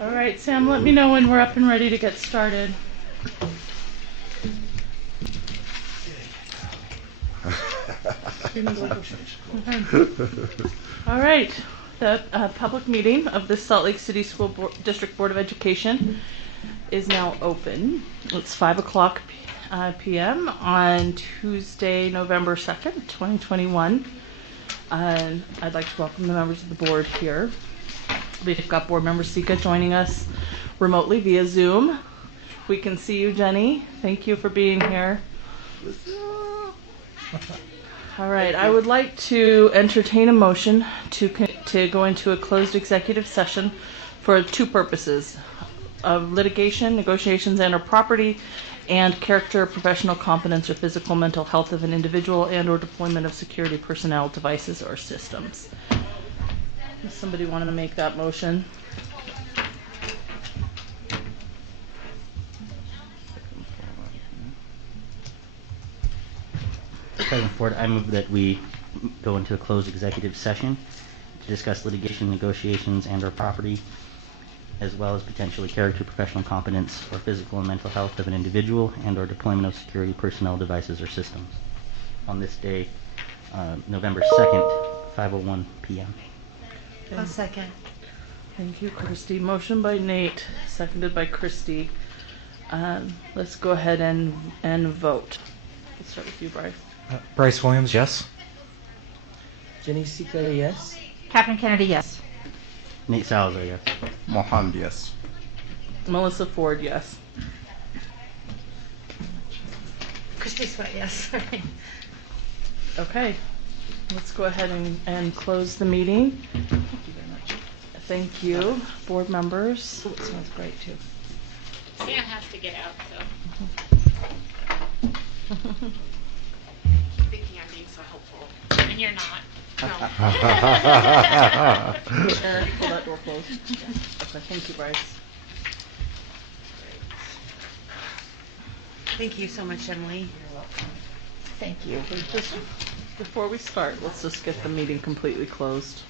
All right, Sam, let me know when we're up and ready to get started. All right, the public meeting of the Salt Lake City District Board of Education is now open. It's 5 o'clock p.m. on Tuesday, November 2nd, 2021. I'd like to welcome the members of the board here. We've got board member Sika joining us remotely via Zoom. We can see you, Jenny. Thank you for being here. All right, I would like to entertain a motion to go into a closed executive session for two purposes: of litigation, negotiations, and/or property, and character, professional competence, or physical mental health of an individual, and/or deployment of security personnel, devices, or systems. Does somebody want to make that motion? President Ford, I move that we go into a closed executive session to discuss litigation, negotiations, and/or property, as well as potentially character, professional competence, or physical and mental health of an individual, and/or deployment of security personnel, devices, or systems. On this day, November 2nd, 5:01 p.m. I'll second. Thank you, Christy. Motion by Nate, seconded by Christy. Let's go ahead and vote. Let's start with you, Bryce. Bryce Williams, yes. Jenny Sika, yes. Catherine Kennedy, yes. Nate Salazar, yes. Mohammed, yes. Melissa Ford, yes. Christy Sweat, yes. Okay, let's go ahead and close the meeting. Thank you very much. Thank you, board members. Ooh, it smells great too. Sam has to get out, so. Thinking I'm being so helpful, and you're not. Eric, pull that door closed. Okay, thank you, Bryce. Thank you so much, Emily. Thank you. Just before we start, let's just get the meeting completely closed.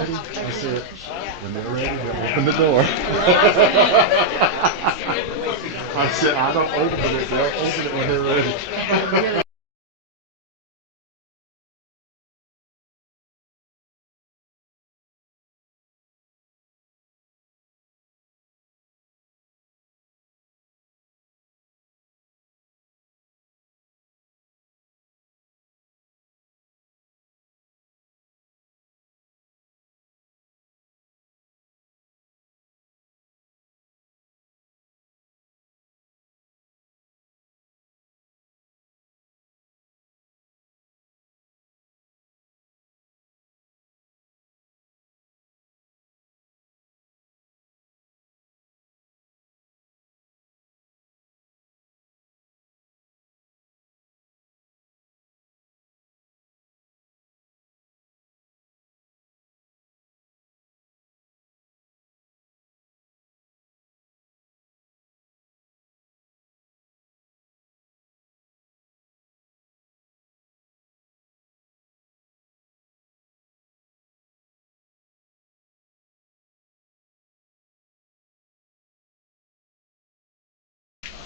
I said, when they're ready, they'll open the door. I said, I don't open it, they'll open it when they're ready.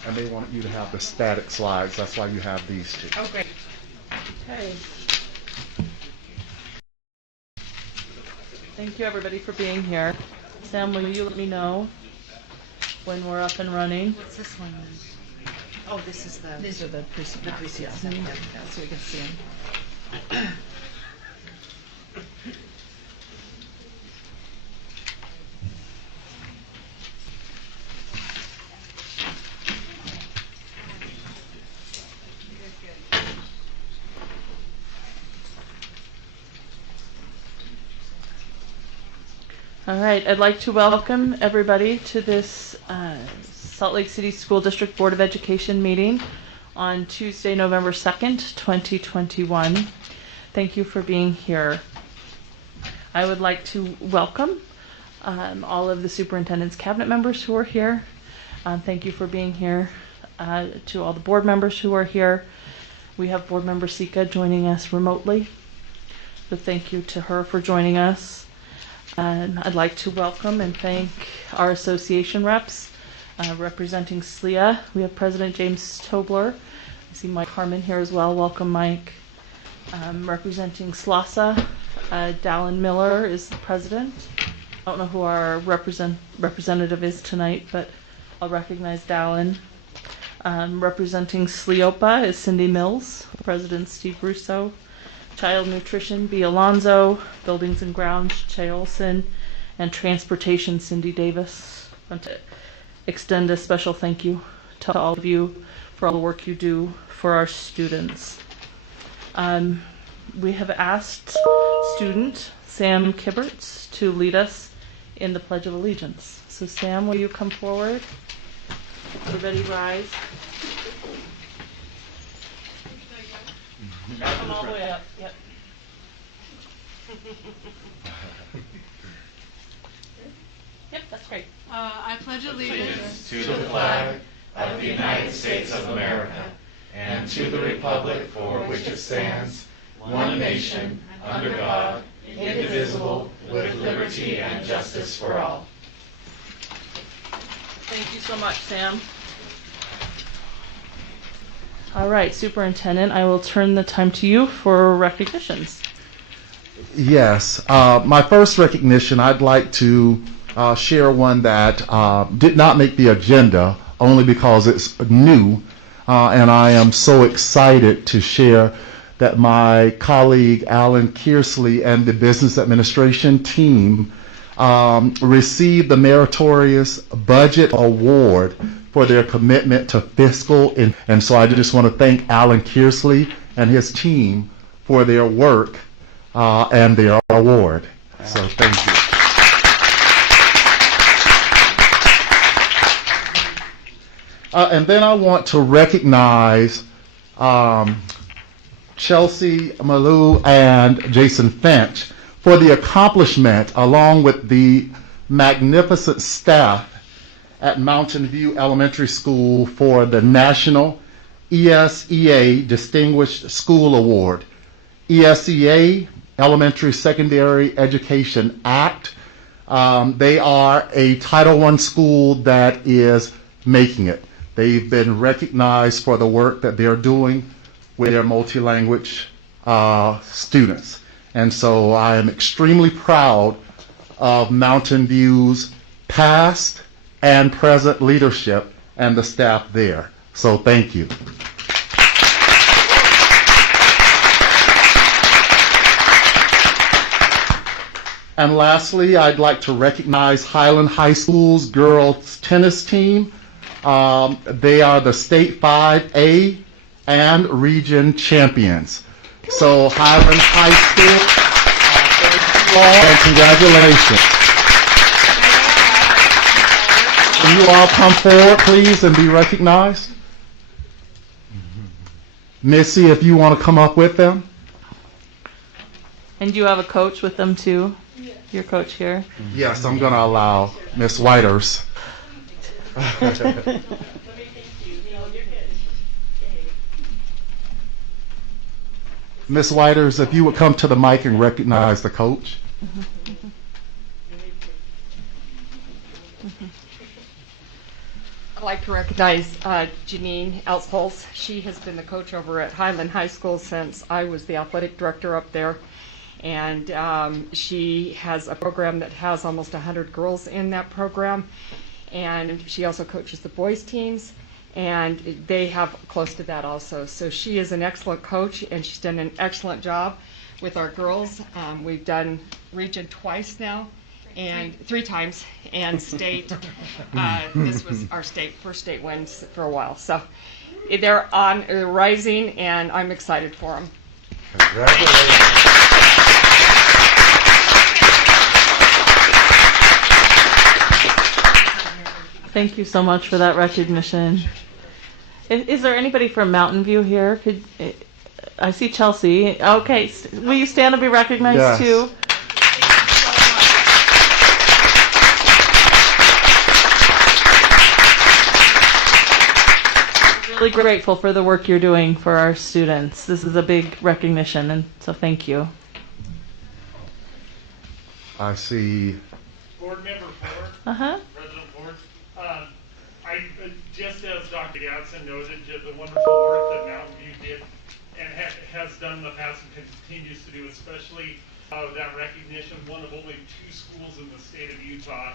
And they want you to have the static slides. That's why you have these two. Oh, great. Okay. Thank you, everybody, for being here. Sam, will you let me know when we're up and running? What's this one? Oh, this is the. These are the precinct. The precinct stuff. Yeah, Yeah. so we can see them. All right, I'd like to welcome everybody to this Salt Lake City School District Board of Education meeting on Tuesday, November 2nd, 2021. Thank you for being here. I would like to welcome all of the superintendent's cabinet members who are here. Thank you for being here. To all the board members who are here. We have board member Sika joining us remotely. So thank you to her for joining us. I'd like to welcome and thank our association reps. Representing SLEA, we have President James Tobler. I see Mike Harmon here as well. Welcome, Mike. Representing SLASA, Dallin Miller is the president. I don't know who our representative is tonight, but I'll recognize Dallin. Representing SLEOPA is Cindy Mills, President Steve Russo. Child Nutrition, B. Alonzo, Buildings and Grounds, Che Olson, and Transportation, Cindy Davis. I want to extend a special thank you to all of you for all the work you do for our students. We have asked student Sam Kibberts to lead us in the Pledge of Allegiance. So Sam, will you come forward? Everybody rise. Come all the way up. Yep. Yep, that's great. I pledge allegiance to the flag of the United States of America and to the republic for which it stands, one nation, under God, indivisible, with liberty and justice for all. Thank you so much, Sam. All right, Superintendent, I will turn the time to you for recognitions. Yes. My first recognition, I'd like to share one that did not make the agenda only because it's new. And I am so excited to share that my colleague Alan Kearsley and the Business Administration team received the Meritorious Budget Award for their commitment to fiscal. And so I just want to thank Alan Kearsley and his team for their work and their award. So thank you. And then I want to recognize Chelsea Malou and Jason Finch for the accomplishment, along with the magnificent staff at Mountain View Elementary School, for the National ESEA Distinguished School Award. ESEA Elementary Secondary Education Act. They are a Title I school that is making it. They've been recognized for the work that they're doing with their multi-language students. And so I am extremely proud of Mountain View's past and present leadership and the staff there. So thank you. And lastly, I'd like to recognize Highland High School's girls tennis team. They are the state 5A and region champions. So Highland High School, and congratulations. Can you all come forward, please, and be recognized? Missy, if you want to come up with them. And you have a coach with them too? Your coach here? Yes, I'm going to allow Miss Whiters. Miss Whiters, if you would come to the mic and recognize the coach. I'd like to recognize Janine Elsholz. She has been the coach over at Highland High School since I was the athletic director up there. And she has a program that has almost 100 girls in that program. And she also coaches the boys teams, and they have close to that also. So she is an excellent coach, and she's done an excellent job with our girls. We've done region twice now, and 3 times, and state. This was our first state wins for a while. So they're rising, and I'm excited for them. Congratulations. Thank you so much for that recognition. Is there anybody from Mountain View here? I see Chelsea. Okay, will you stand and be recognized Yes. too? Really grateful for the work you're doing for our students. This is a big recognition, and so thank you. I see. Board Member Ford, Uh-huh. President Ford, just as Dr. Gadsden noted, the wonderful work that Mountain View did and has done in the past and continues to do, especially that recognition, one of only 2 schools in the state of Utah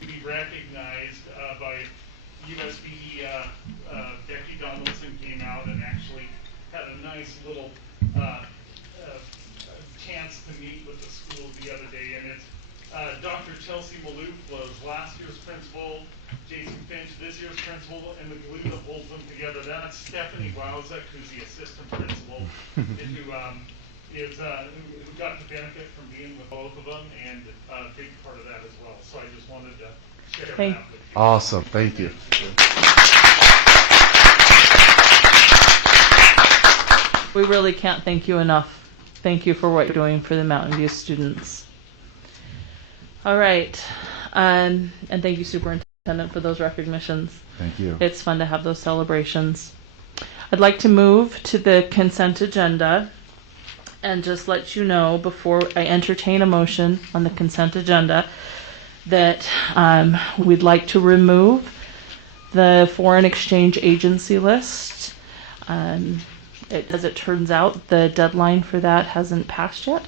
to be recognized by USB. Becky Donaldson came out and actually had a nice little chance to meet with the school the other day, and it's Dr. Chelsea Maloof was last year's principal, Jason Finch this year's principal, and the glue that holds them together, that's Stephanie Wowzek, who's the assistant principal, who got the benefit from being with both of them, and a big part of that as well. So I just wanted to share that with you. Awesome. Thank you. We really can't thank you enough. Thank you for what you're doing for the Mountain View students. All right. And thank you, Superintendent, for those recognitions. Thank you. It's fun to have those celebrations. I'd like to move to the consent agenda and just let you know before I entertain a motion on the consent agenda that we'd like to remove the foreign exchange agency list. As it turns out, the deadline for that hasn't passed yet.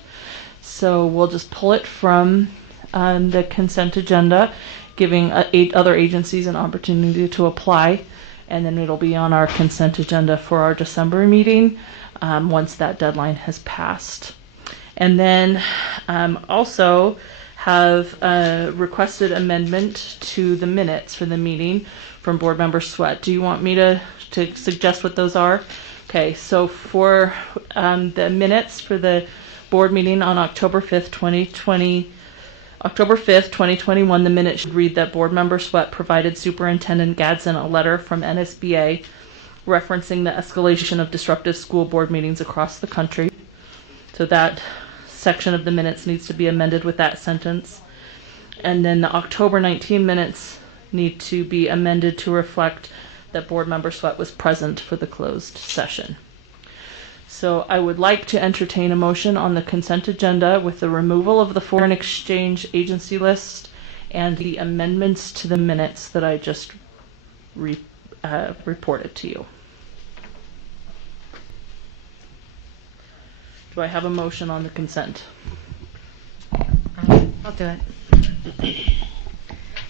So we'll just pull it from the consent agenda, giving 8 other agencies an opportunity to apply, and then it'll be on our consent agenda for our December meeting once that deadline has passed. And then also have requested amendment to the minutes for the meeting from Board Member Sweat. Do you want me to suggest what those are? Okay, so for the minutes for the board meeting on October 5th, 2021, the minutes should read that Board Member Sweat provided Superintendent Gadsden a letter from NSBA referencing the escalation of disruptive school board meetings across the country. So that section of the minutes needs to be amended with that sentence. And then the October 19 minutes need to be amended to reflect that Board Member Sweat was present for the closed session. So I would like to entertain a motion on the consent agenda with the removal of the foreign exchange agency list and the amendments to the minutes that I just reported to you. Do I have a motion on the consent? I'll do it.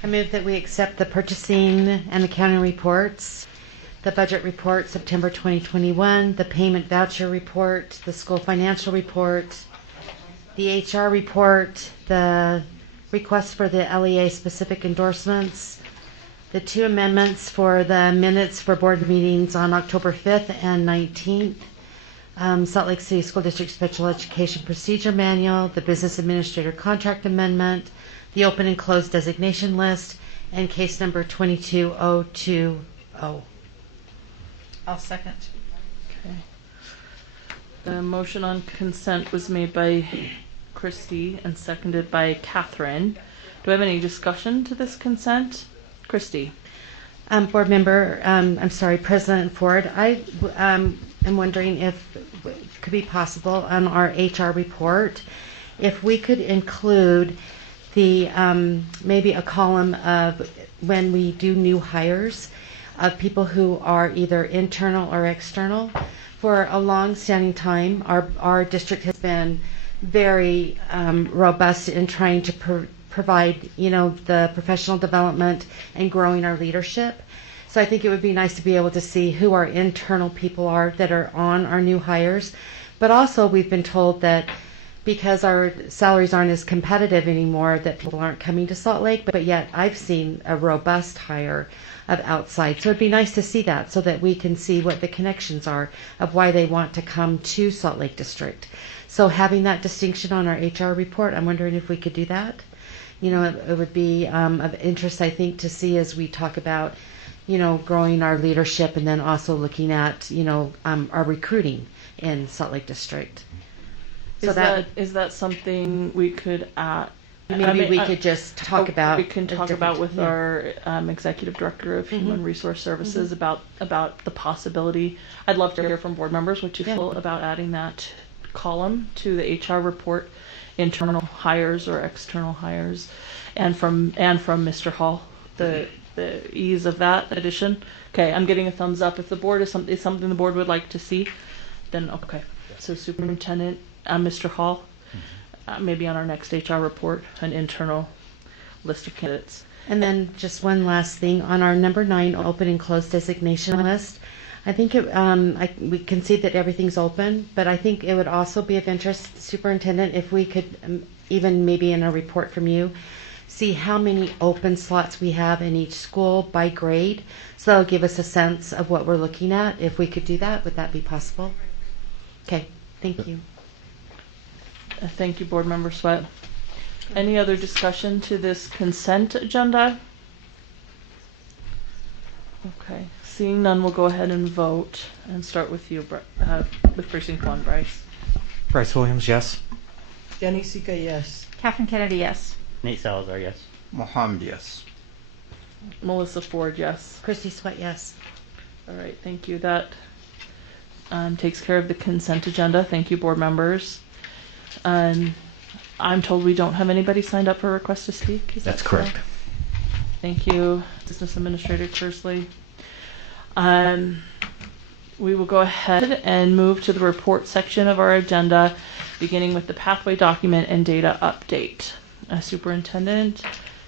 I move that we accept the purchasing and accounting reports, the budget report September 2021, the payment voucher report, the school financial report, the HR report, the request for the LEA specific endorsements, the 2 amendments for the minutes for board meetings on October 5th and 19th, Salt Lake City School District Special Education Procedure Manual, the Business Administrator Contract Amendment, the open and closed designation list, and case number 22020. I'll second. Okay. The motion on consent was made by Christy and seconded by Catherine. Do I have any discussion to this consent? Christy. Board member, President Ford, I am wondering if it could be possible on our HR report, if we could include the, maybe a column of when we do new hires of people who are either internal or external. For a long-standing time, our district has been very robust in trying to provide, the professional development and growing our leadership. So I think it would be nice to be able to see who our internal people are that are on our new hires. But also we've been told that because our salaries aren't as competitive anymore, that people aren't coming to Salt Lake, but yet I've seen a robust hire of outside. So it'd be nice to see that so that we can see what the connections are of why they want to come to Salt Lake District. So having that distinction on our HR report, I'm wondering if we could do that. It would be of interest, I think, to see as we talk about, growing our leadership and then also looking at, our recruiting in Salt Lake District. So Is that something we could maybe we could just talk about. We can talk about with our executive director of Human Resource Services about the possibility. I'd love to hear from board members what you feel about adding that column to the HR report, internal hires or external hires, and from Mr. Hall, the ease of that addition. Okay, I'm getting a thumbs up. If the board is something the board would like to see, then okay. So Superintendent Mr. Hall, maybe on our next HR report, an internal list of candidates. And then just one last thing on our number 9 open and closed designation list. I think we can see that everything's open, but I think it would also be of interest, Superintendent, if we could even maybe in a report from you, see how many open slots we have in each school by grade. So that'll give us a sense of what we're looking at. If we could do that, would that be possible? Okay, thank you. Thank you, Board Member Sweat. Any other discussion to this consent agenda? Okay, seeing none, we'll go ahead and vote and start with you, with Precinct 1, Bryce. Bryce Williams, yes. Jenny Sika, yes. Catherine Kennedy, yes. Nate Salazar, yes. Mohammed, yes. Melissa Ford, yes. Christy Sweat, yes. All right, thank you. That takes care of the consent agenda. Thank you, board members. I'm told we don't have anybody signed up for a request to speak. Is That's that correct. so? Thank you, Business Administrator Kersley. We will go ahead and move to the report section of our agenda, beginning with the pathway document and data update. Superintendent,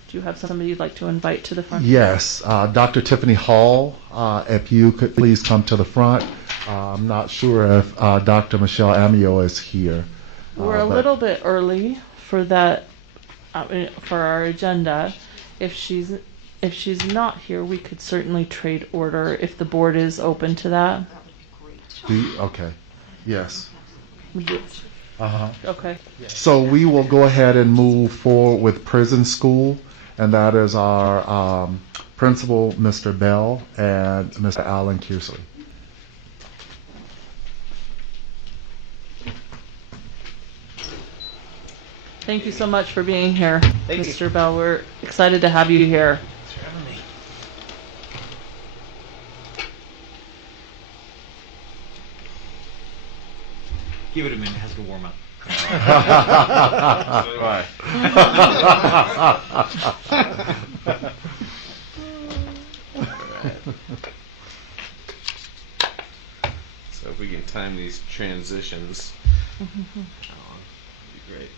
do you have somebody you'd like to invite to the front? Yes, Dr. Tiffany Hall, if you could please come to the front. I'm not sure if Dr. Michelle Amio is here. We're a little bit early for that, for our agenda. If she's not here, we could certainly trade order if the board is open to that. Okay, yes. Okay. So we will go ahead and move forward with prison school, and that is our principal, Mr. Bell, and Mr. Alan Kearsley. Thank you so much for being here, Mr. Bell. We're excited to have you here. Thanks for having me. Give it a minute. It has to warm up. So do I. So if we can time these transitions, that'd be great.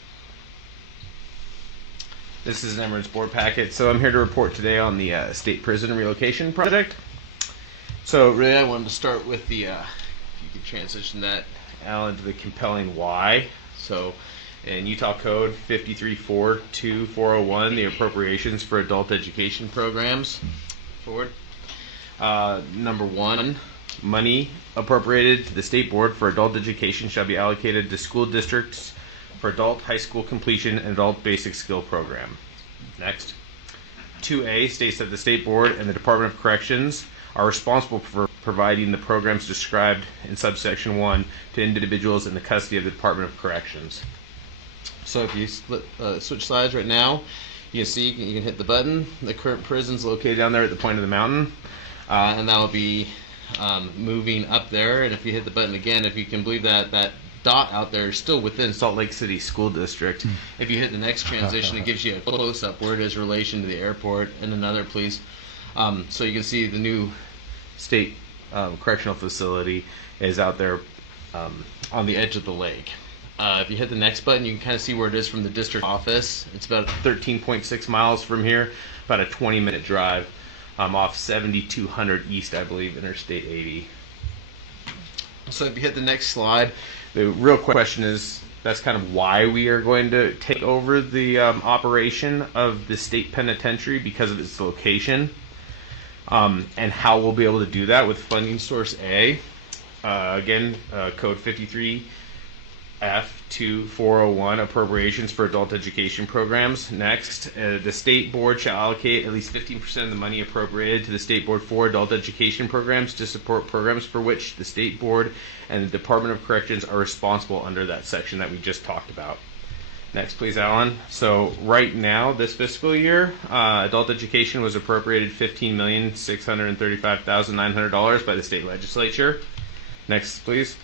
This is an Emirates board packet. So I'm here to report today on the state prison relocation project. So really, I wanted to start with the, if you could transition that, Alan, to the compelling why. So in Utah Code 5342401, the appropriations for adult education programs. Forward. Number one, money appropriated to the state board for adult education shall be allocated to school districts for adult high school completion and adult basic skill program. Next. 2A states that the state board and the Department of Corrections are responsible for providing the programs described in subsection 1 to individuals in the custody of the Department of Corrections. So if you switch slides right now, you can see you can hit the button. The current prison's located down there at the point of the mountain, and that will be moving up there. And if you hit the button again, if you can believe that dot out there is still within Salt Lake City School District. If you hit the next transition, it gives you a close-up where it is in relation to the airport. And another, please. So you can see the new state correctional facility is out there on the edge of the lake. If you hit the next button, you can kind of see where it is from the district office. It's about 13.6 miles from here, about a 20-minute drive off 7200 East, I believe, Interstate 80. So if you hit the next slide, the real question is, that's kind of why we are going to take over the operation of the state penitentiary, because of its location, and how we'll be able to do that with funding source A. Again, code 53F2401, appropriations for adult education programs. Next, the state board shall allocate at least 15% of the money appropriated to the state board for adult education programs to support programs for which the state board and the Department of Corrections are responsible under that section that we just talked about. Next, please, Alan. So right now, this fiscal year, adult education was appropriated $15,635,900 by the state legislature. Next, please.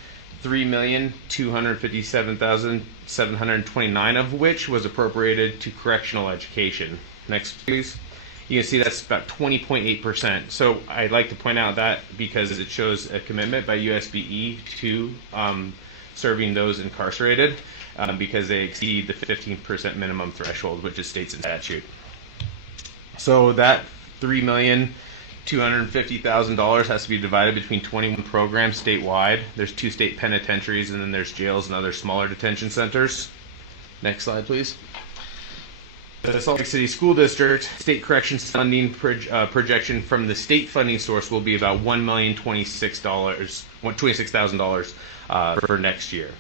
$3,257,729 of which was appropriated to correctional education. Next, please. You can see that's about 20.8%. So I'd like to point out that because it shows a commitment by USBE to serving those incarcerated because they exceed the 15% minimum threshold, which is states in statute. So that $3,250,000 has to be divided between 21 programs statewide. There's 2 state penitentiaries, and then there's jails and other smaller detention centers. Next slide, please. The Salt Lake City School District state corrections funding projection from the state funding source will be about $1,026,000 for next year.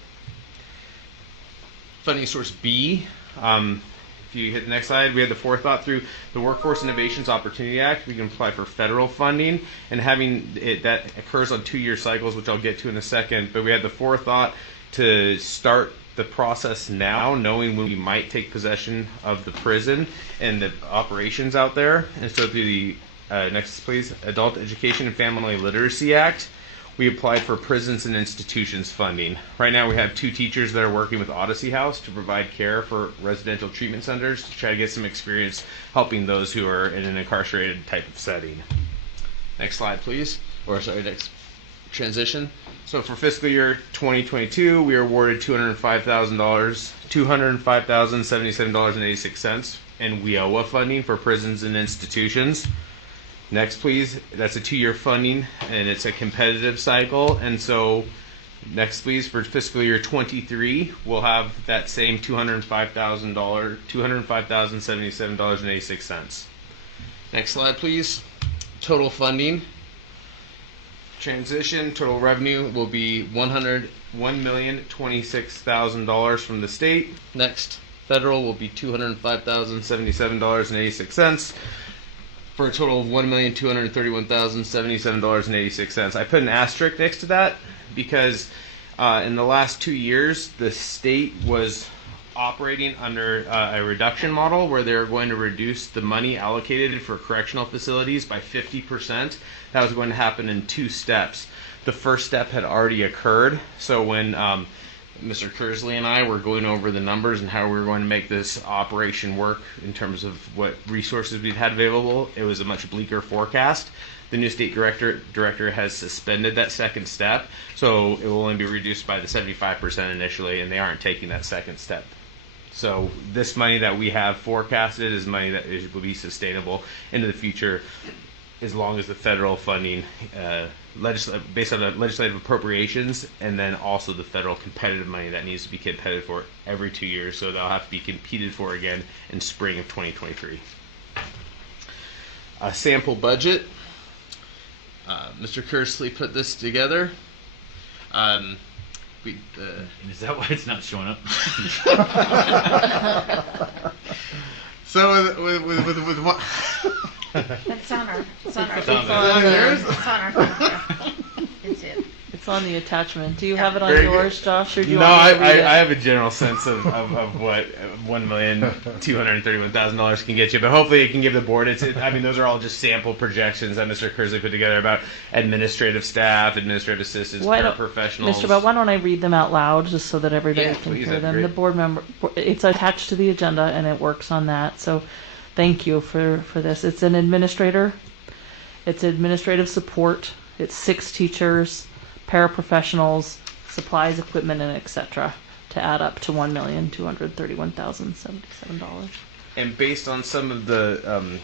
Funding source B. If you hit the next slide, we had the forethought through the Workforce Innovations Opportunity Act. We can apply for federal funding, and having it that occurs on 2-year cycles, which I'll get to in a second. But we had the forethought to start the process now, knowing when we might take possession of the prison and the operations out there. And so through the next, please, Adult Education and Family Literacy Act, we applied for prisons and institutions funding. Right now we have 2 teachers that are working with Odyssey House to provide care for residential treatment centers to try to get some experience helping those who are in an incarcerated type of setting. Next slide, please. Or sorry, next transition. So for fiscal year 2022, we are awarded $205,077.86 in WIOA funding for prisons and institutions. Next, please. That's a 2-year funding, and it's a competitive cycle. And so, next, please, for fiscal year 23, we'll have that same $205,077.86. Next slide, please. Total funding. Transition, total revenue will be $1,026,000 from the state. Next, federal will be $205,077.86. For a total of $1,231,077.86. I put an asterisk next to that because in the last 2 years, the state was operating under a reduction model where they're going to reduce the money allocated for correctional facilities by 50%. That was going to happen in 2 steps. The first step had already occurred. So when Mr. Kersley and I were going over the numbers and how we were going to make this operation work in terms of what resources we've had available. It was a much bleaker forecast. The new state director has suspended that second step, so it will only be reduced by the 75% initially, and they aren't taking that second step. So this money that we have forecasted is money that will be sustainable into the future, as long as the federal funding, based on the legislative appropriations, and then also the federal competitive money that needs to be competed for every 2 years. So they'll have to be competed for again in spring of 2023. A sample budget. Mr. Kersley put this together. Is that why it's not showing up? So with what? It's on our, It's on our. it's it. It's on the attachment. Do you have it on Very yours, Josh, or do you No, want me to read it? I have a general sense of what $1,231,000 can get you, but hopefully it can give the board. I mean, those are all just sample projections that Mr. Kersley put together about administrative staff, administrative assistants, paraprofessionals. Mr. Bell, why don't I read them out loud just so that everybody can please, hear that'd them? be The great. board member, it's attached to the agenda and it works on that. So thank you for this. It's an administrator. It's administrative support. It's 6 teachers, paraprofessionals, supplies, equipment, and etc. to add up to $1,231,077. And based on some of the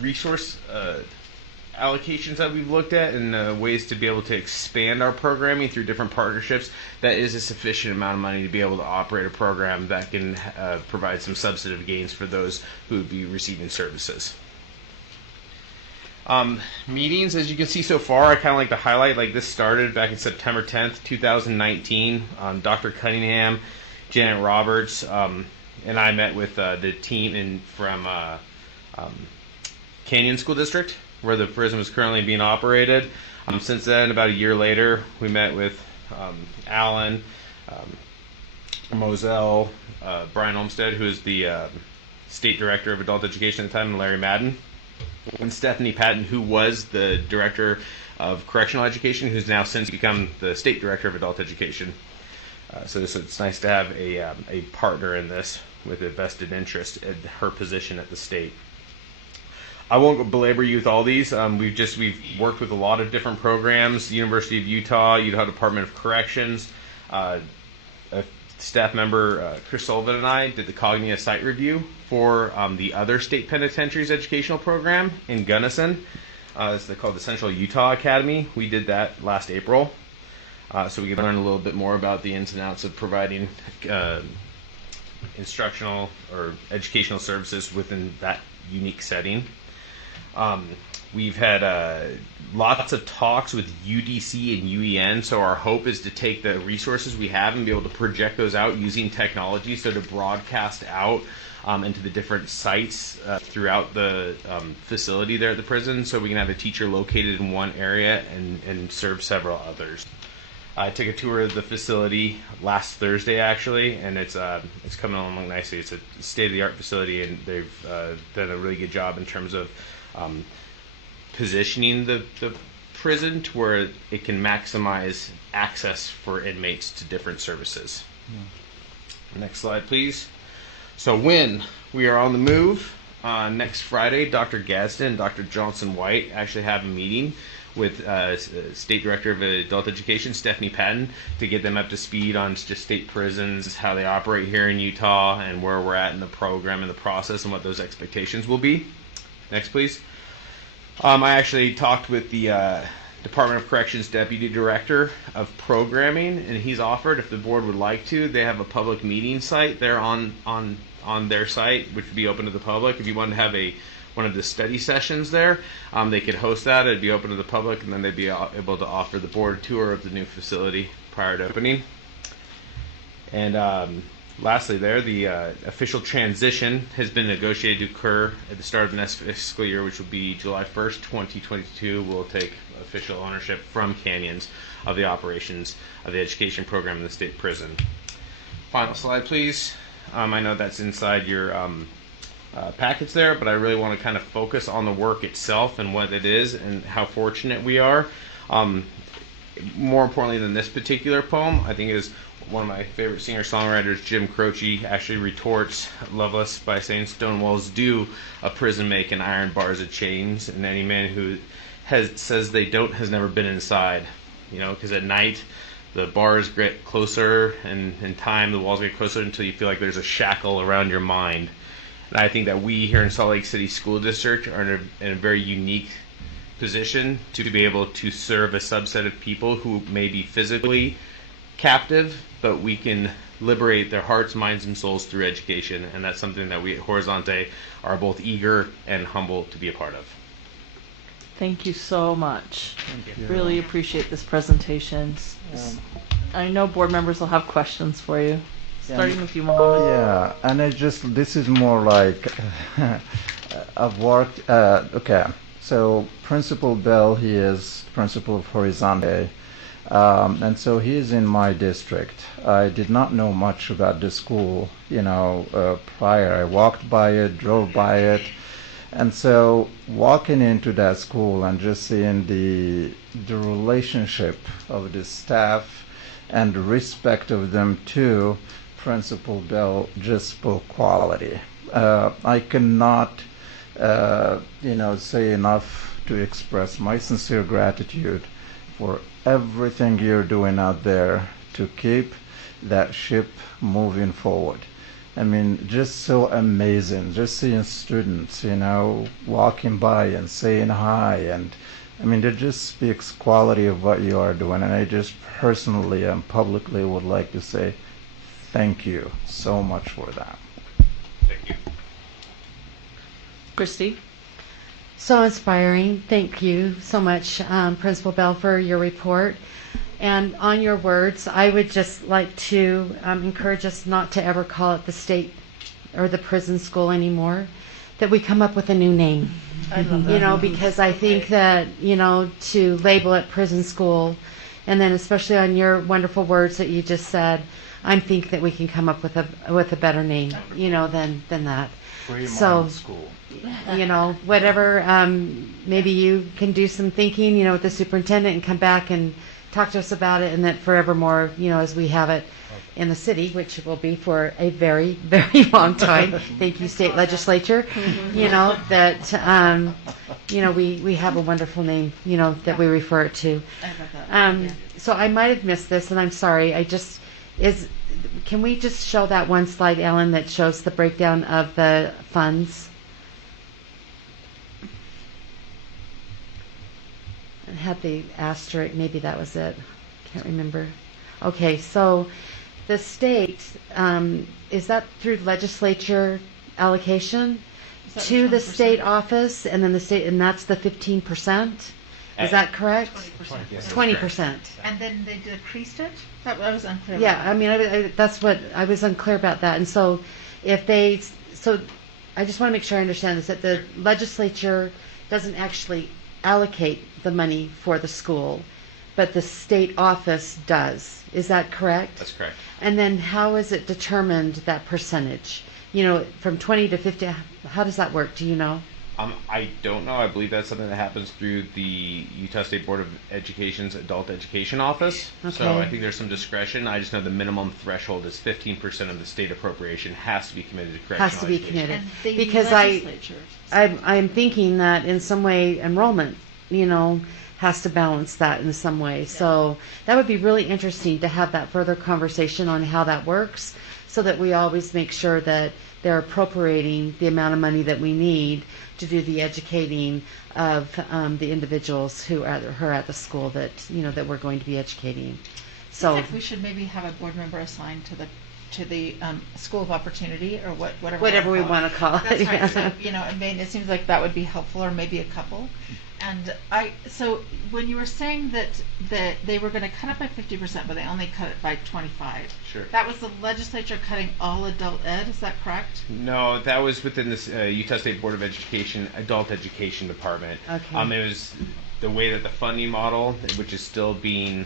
resource allocations that we've looked at and ways to be able to expand our programming through different partnerships, that is a sufficient amount of money to be able to operate a program that can provide some substantive gains for those who would be receiving services. Meetings, as you can see so far, I kind of like to highlight, like this started back in September 10th, 2019. Dr. Cunningham, Janet Roberts, and I met with the team from Canyon School District, where the prison was currently being operated. Since then, about a year later, we met with Alan, Moselle, Brian Olmsted, who is the State Director of Adult Education at the time, and Larry Madden, and Stephanie Patton, who was the Director of Correctional Education, who's now since become the State Director of Adult Education. So it's nice to have a partner in this with a vested interest in her position at the state. I won't belabor you with all these. We've worked with a lot of different programs. University of Utah, Utah Department of Corrections. A staff member, Chris Sullivan, and I did the Cognia site review for the other state penitentiaries educational program in Gunnison. It's called the Central Utah Academy. We did that last April. So we can learn a little bit more about the ins and outs of providing instructional or educational services within that unique setting. We've had lots of talks with UDC and UEN, so our hope is to take the resources we have and be able to project those out using technology, so to broadcast out into the different sites throughout the facility there at the prison, so we can have a teacher located in one area and serve several others. I took a tour of the facility last Thursday, actually, and it's coming along nicely. It's a state-of-the-art facility, and they've done a really good job in terms of positioning the prison to where it can maximize access for inmates to different services. Next slide, please. So when we are on the move, next Friday, Dr. Gadsden and Dr. Johnson-White actually have a meeting with State Director of Adult Education, Stephanie Patton, to get them up to speed on just state prisons, how they operate here in Utah, and where we're at in the program and the process and what those expectations will be. Next, please. I actually talked with the Department of Corrections Deputy Director of Programming, and he's offered, if the board would like to, they have a public meeting site there on their site, which would be open to the public. If you wanted to have one of the study sessions there, they could host that. It'd be open to the public, and then they'd be able to offer the board a tour of the new facility prior to opening. And lastly there, the official transition has been negotiated to occur at the start of the next fiscal year, which will be July 1st, 2022. We'll take official ownership from Canyons of the operations of the education program in the state prison. Final slide, please. I know that's inside your packets there, but I really want to kind of focus on the work itself and what it is and how fortunate we are. more importantly than this particular poem, I think is one of my favorite singer-songwriters, Jim Croce, actually retorts Loveless by saying, "Stone walls do a prison make and iron bars of chains, and any man who says they don't has never been inside." You know, because at night the bars get closer, and in time the walls get closer until you feel like there's a shackle around your mind. And I think that we here in Salt Lake City School District are in a very unique position to be able to serve a subset of people who may be physically captive, but we can liberate their hearts, minds, and souls through education, and that's something that we at Horizonte are both eager and humble to be a part of. Thank you so much. Really appreciate this presentation. I know board members will have questions for you. Starting with you, Mohammed. Yeah, and this is more like I've worked, okay, so Principal Bell, he is principal of Horizonte, and so he is in my district. I did not know much about the school, prior. I walked by it, drove by it, and so walking into that school and just seeing the relationship of the staff and the respect of them too, Principal Bell just spoke quality. I cannot, say enough to express my sincere gratitude for everything you're doing out there to keep that ship moving forward. I mean, just so amazing, just seeing students, walking by and saying hi, and I mean, that just speaks quality of what you are doing, and I just personally and publicly would like to say thank you so much for that. Thank you. Christy? So inspiring. Thank you so much, Principal Bell, for your report. And on your words, I would just like to encourage us not to ever call it the state or the prison school anymore, that we come up with a new name. I love that. Because I think that, to label it prison school, and then especially on your wonderful words that you just said, I think that we can come up with a better name, than that. Fremont School. Whatever, maybe you can do some thinking, with the superintendent and come back and talk to us about it, and that forevermore, as we have it in the city, which will be for a very, very long time. Thank you, state legislature. That we have a wonderful name, that we refer it to. So I might have missed this, and I'm sorry. Can we just show that one slide, Ellen, that shows the breakdown of the funds? It had the asterisk, maybe that was it. Can't remember. Okay, so the state, is that through legislature allocation to the state office, and then the state, and that's the 15%? Is that correct? 20%. Yes. 20%. And then they decreased it? That I was unclear. Yeah, I mean, that's what I was unclear about that. And so, I just want to make sure I understand this, that the legislature doesn't actually allocate the money for the school, but the state office does. Is that correct? That's correct. And then how is it determined, that percentage? From 20 to 50, how does that work? Do you know? I don't know. I believe that's something that happens through the Utah State Board of Education's Adult Education Office. Okay. So I think there's some discretion. I just know the minimum threshold is 15% of the state appropriation has to be committed to correctional Has to be education. committed. And the Because legislature. I'm thinking that in some way enrollment, has to balance that in some way. So that would be really interesting to have that further conversation on how that works, so that we always make sure that they're appropriating the amount of money that we need to do the educating of the individuals who are at the school that that we're going to be educating. So I think we should maybe have a board member assigned to the School of Opportunity, or whatever we want to call it. That's right. Yeah. So, it seems like that would be helpful, or maybe a couple. And so when you were saying that they were going to cut it by 50%, but they only cut it by 25%. Sure. That was the legislature cutting all adult ed. Is that correct? No, that was within the Utah State Board of Education Adult Education Department. Okay. It was the way that the funding model, which is still being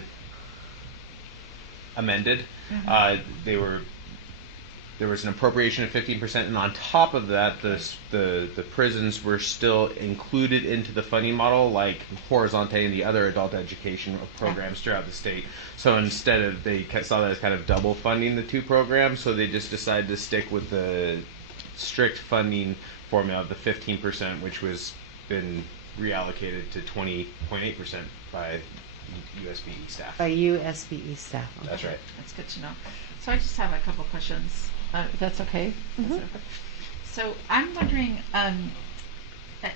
amended, they were there was an appropriation of 15%, and on top of that, the prisons were still included into the funding model, like Horizonte and the other adult education programs throughout the state. So instead of, they saw that as kind of double funding the two programs, so they just decided to stick with the strict funding formula of the 15%, which was been reallocated to 20.8% by USBE staff. By USBE staff. Okay. That's right. That's good to know. So I just have a couple questions, if that's okay. Mm-hmm. That's okay. So I'm wondering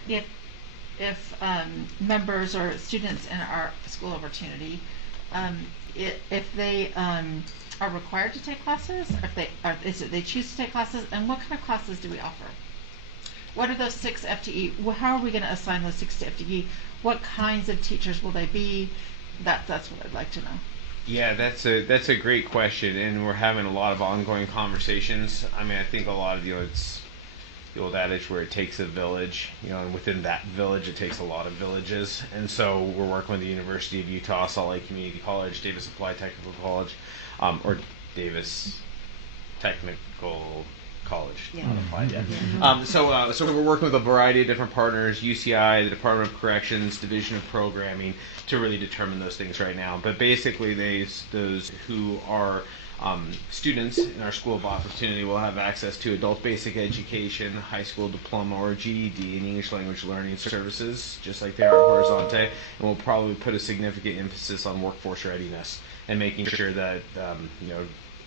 if members or students in our school opportunity, if they are required to take classes, or if they choose to take classes, and what kind of classes do we offer? What are those 6 FTE? How are we going to assign those 6 to FTE? What kinds of teachers will they be? That's what I'd like to know. Yeah, that's a great question, and we're having a lot of ongoing conversations. I mean, I think a lot of it's the old adage where it takes a village, and within that village it takes a lot of villages. And so we're working with the University of Utah, Salt Lake Community College, Davis Applied Technical College, or Davis Technical College. Yeah. Not applied yet. So we're working with a variety of different partners, UCI, the Department of Corrections, Division of Programming, to really determine those things right now. But basically, those who are students in our School of Opportunity will have access to adult basic education, high school diploma or GED, and English language learning services, just like they are at Horizonte. And we'll probably put a significant emphasis on workforce readiness and making sure that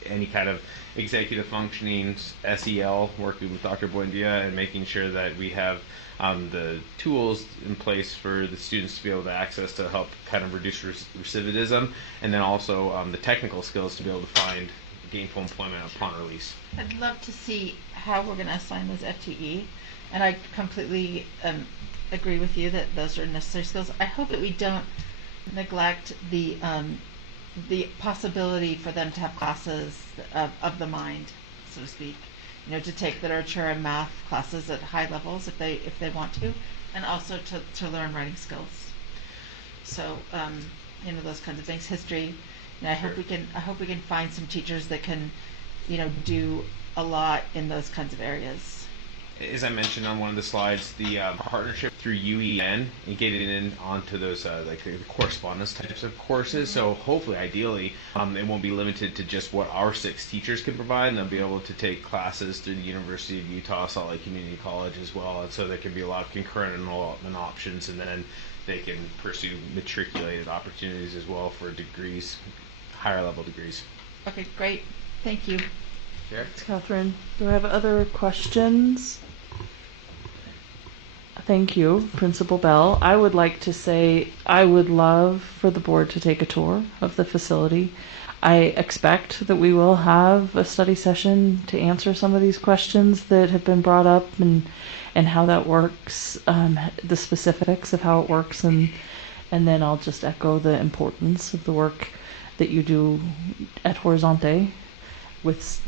any kind of executive functioning, SEL, working with Dr. Buendia, and making sure that we have the tools in place for the students to be able to access to help kind of reduce recidivism, and then also the technical skills to be able to find gainful employment upon release. I'd love to see how we're going to assign those FTE, and I completely agree with you that those are necessary skills. I hope that we don't neglect the possibility for them to have classes of the mind, so to speak, to take literature and math classes at high levels if they want to, and also to learn writing skills. So those kinds of things. History. I hope we can find some teachers that can do a lot in those kinds of areas. As I mentioned on one of the slides, the partnership through UEN and getting in onto those like the correspondence types of courses. So hopefully, ideally, it won't be limited to just what our 6 teachers can provide, and they'll be able to take classes through the University of Utah, Salt Lake Community College as well. And so there can be a lot of concurrent enrollment options, and then they can pursue matriculated opportunities as well for degrees, higher level degrees. Okay, great. Thank you. Sure. Thanks, Catherine. Do I have other questions? Thank you, Principal Bell. I would like to say I would love for the board to take a tour of the facility. I expect that we will have a study session to answer some of these questions that have been brought up and how that works, the specifics of how it works, and then I'll just echo the importance of the work that you do at Horizonte with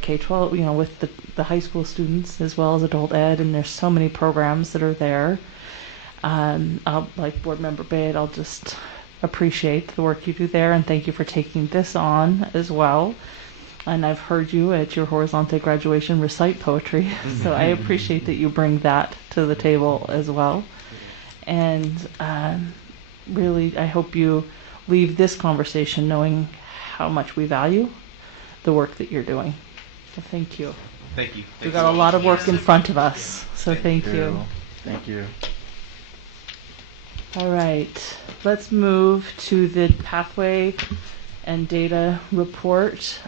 K-12, with the high school students as well as adult ed, and there's so many programs that are there. Like Board Member Bade, I'll just appreciate the work you do there, and thank you for taking this on as well. And I've heard you at your Horizonte graduation recite poetry, so I appreciate that you bring that to the table as well. And really, I hope you leave this conversation knowing how much we value the work that you're doing. So thank you. Thank you. We've got a lot of work in front of us, so thank you. Thank you. All right, let's move to the pathway and data report.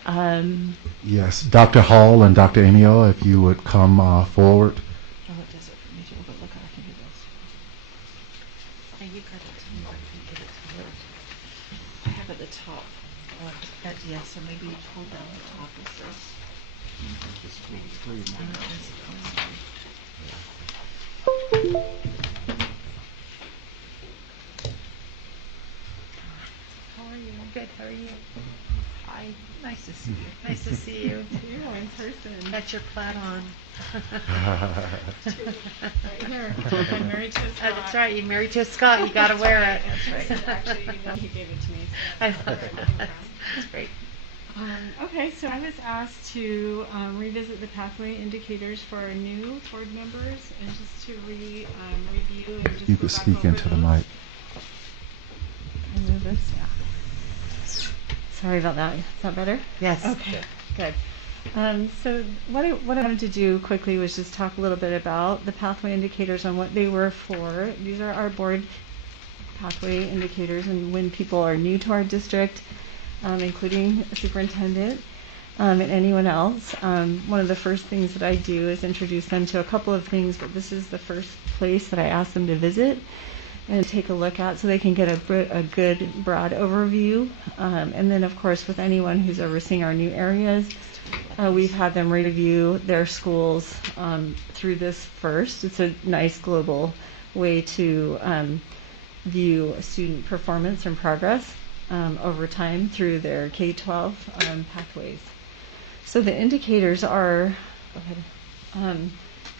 Yes, Dr. Hall and Dr. Enio, if you would come forward. Oh, it does it for me too, but look, I can do this. And you got it to me, I can give it to her. I have at the top. Yeah, so maybe you pull down the top of this. How are you? Good. How are you? Hi. Nice to see you. Nice to see you too in person. Got your plaid on. Right here. I'm married to a Scot. That's right. You're married to a Scot. You got to wear it. That's right. Actually, he gave it to me. I love it. That's great. Okay, so I was asked to revisit the pathway indicators for our new board members and just to review and just You go could back speak over into the those. mic. Can I move this? Yeah. Sorry about that. Is that better? Yes. Okay, good. So what I wanted to do quickly was just talk a little bit about the pathway indicators and what they were for. These are our board pathway indicators, and when people are new to our district, including a superintendent and anyone else, one of the first things that I do is introduce them to a couple of things, but this is the first place that I ask them to visit and take a look at so they can get a good broad overview. And then, of course, with anyone who's overseeing our new areas, we've had them review their schools through this first. It's a nice global way to view student performance and progress over time through their K-12 pathways. So the indicators are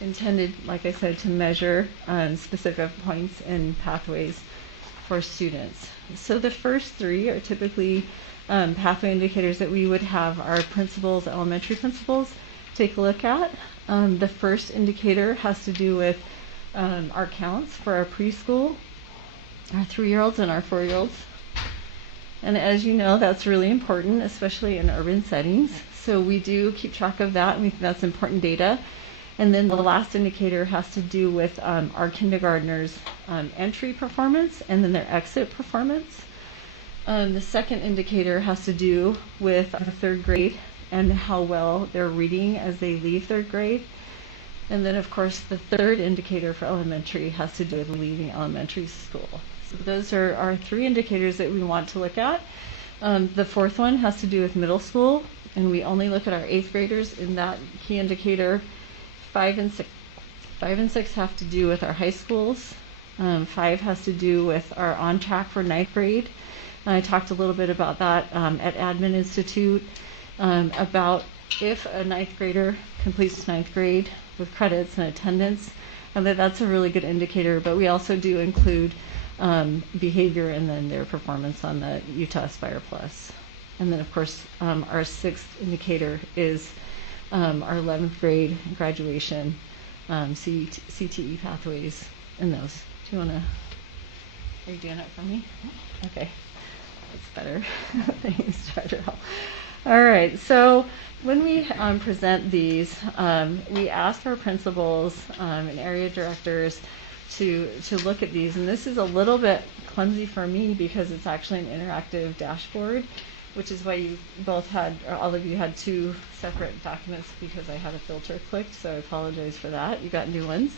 intended, like I said, to measure specific points in pathways for students. So the first three are typically pathway indicators that we would have our principals, elementary principals, take a look at. The first indicator has to do with our counts for our preschool, our 3-year-olds and our 4-year-olds. And as you know, that's really important, especially in urban settings. So we do keep track of that, and we think that's important data. And then the last indicator has to do with our kindergartners' entry performance and then their exit performance. The second indicator has to do with the 3rd grade and how well they're reading as they leave 3rd grade. And then, of course, the third indicator for elementary has to do with leaving elementary school. So those are our 3 indicators that we want to look at. The fourth one has to do with middle school, and we only look at our 8th graders in that key indicator. 5 and 6 have to do with our high schools. 5 has to do with our on track for 9th grade. I talked a little bit about that at Admin Institute, about if a 9th grader completes 9th grade with credits and attendance, and that's a really good indicator. But we also do include behavior and then their performance on the Utah Aspire Plus. And then, of course, our 6th indicator is our 11th grade graduation, CTE pathways, and those. Do you want to, are you doing it for me? Okay, that's better. Thanks, Treasurer. All right, so when we present these, we ask our principals and area directors to look at these, and this is a little bit clumsy for me because it's actually an interactive dashboard, which is why you both had, or all of you had 2 separate documents because I had a filter clicked, so I apologize for that. You got new ones.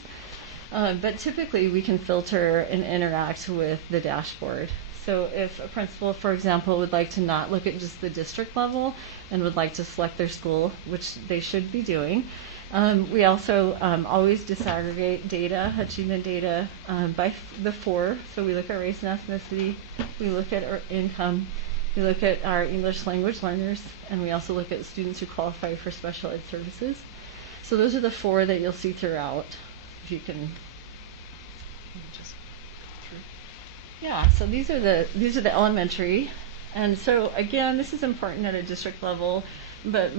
But typically we can filter and interact with the dashboard. So if a principal, for example, would like to not look at just the district level and would like to select their school, which they should be doing, we also always disaggregate data, achievement data, by the 4. So we look at race and ethnicity, we look at our income, we look at our English language learners, and we also look at students who qualify for special ed services. So those are the 4 that you'll see throughout. If you can just yeah, so these are the elementary. And so again, this is important at a district level, but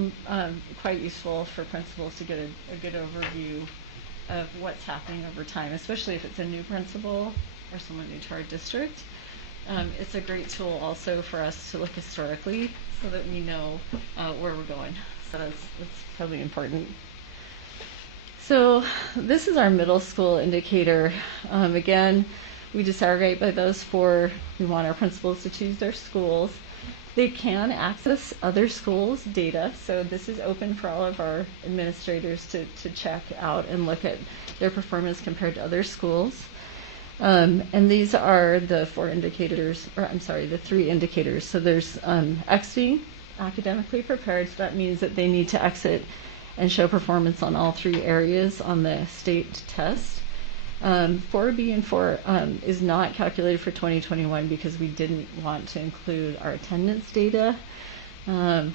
quite useful for principals to get a good overview of what's happening over time, especially if it's a new principal or someone new to our district. It's a great tool also for us to look historically so that we know where we're going. So that's probably important. So this is our middle school indicator. Again, we disaggregate by those 4. We want our principals to choose their schools. They can access other schools' data, so this is open for all of our administrators to check out and look at their performance compared to other schools. And these are the 4 indicators, or I'm sorry, the 3 indicators. So there's exiting, academically prepared, so that means that they need to exit and show performance on all 3 areas on the state test. 4B and 4 is not calculated for 2021 because we didn't want to include our attendance data. I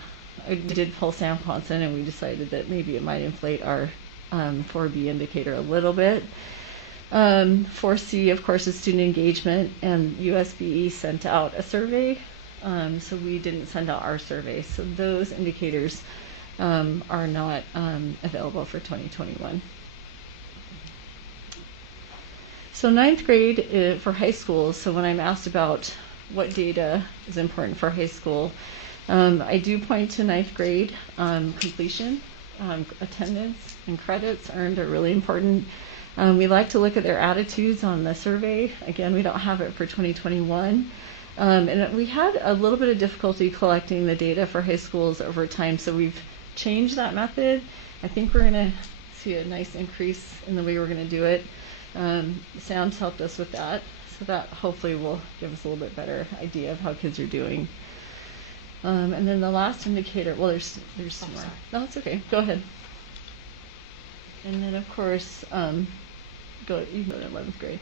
did pull Sam Ponson and we decided that maybe it might inflate our 4B indicator a little bit. 4C, of course, is student engagement, and USBE sent out a survey so we didn't send out our survey. So those indicators are not available for 2021. So ninth grade for high school, so when I'm asked about what data is important for high school, I do point to ninth grade completion, attendance, and credits earned are really important. We like to look at their attitudes on the survey. Again, we don't have it for 2021. And we had a little bit of difficulty collecting the data for high schools over time, so we've changed that method. I think we're going to see a nice increase in the way we're going to do it. Sam's helped us with that, so that hopefully will give us a little bit better idea of how kids are doing. And then the last indicator, well, there's some more. No, it's okay. Go ahead. And then, of course, you go to 11th grade.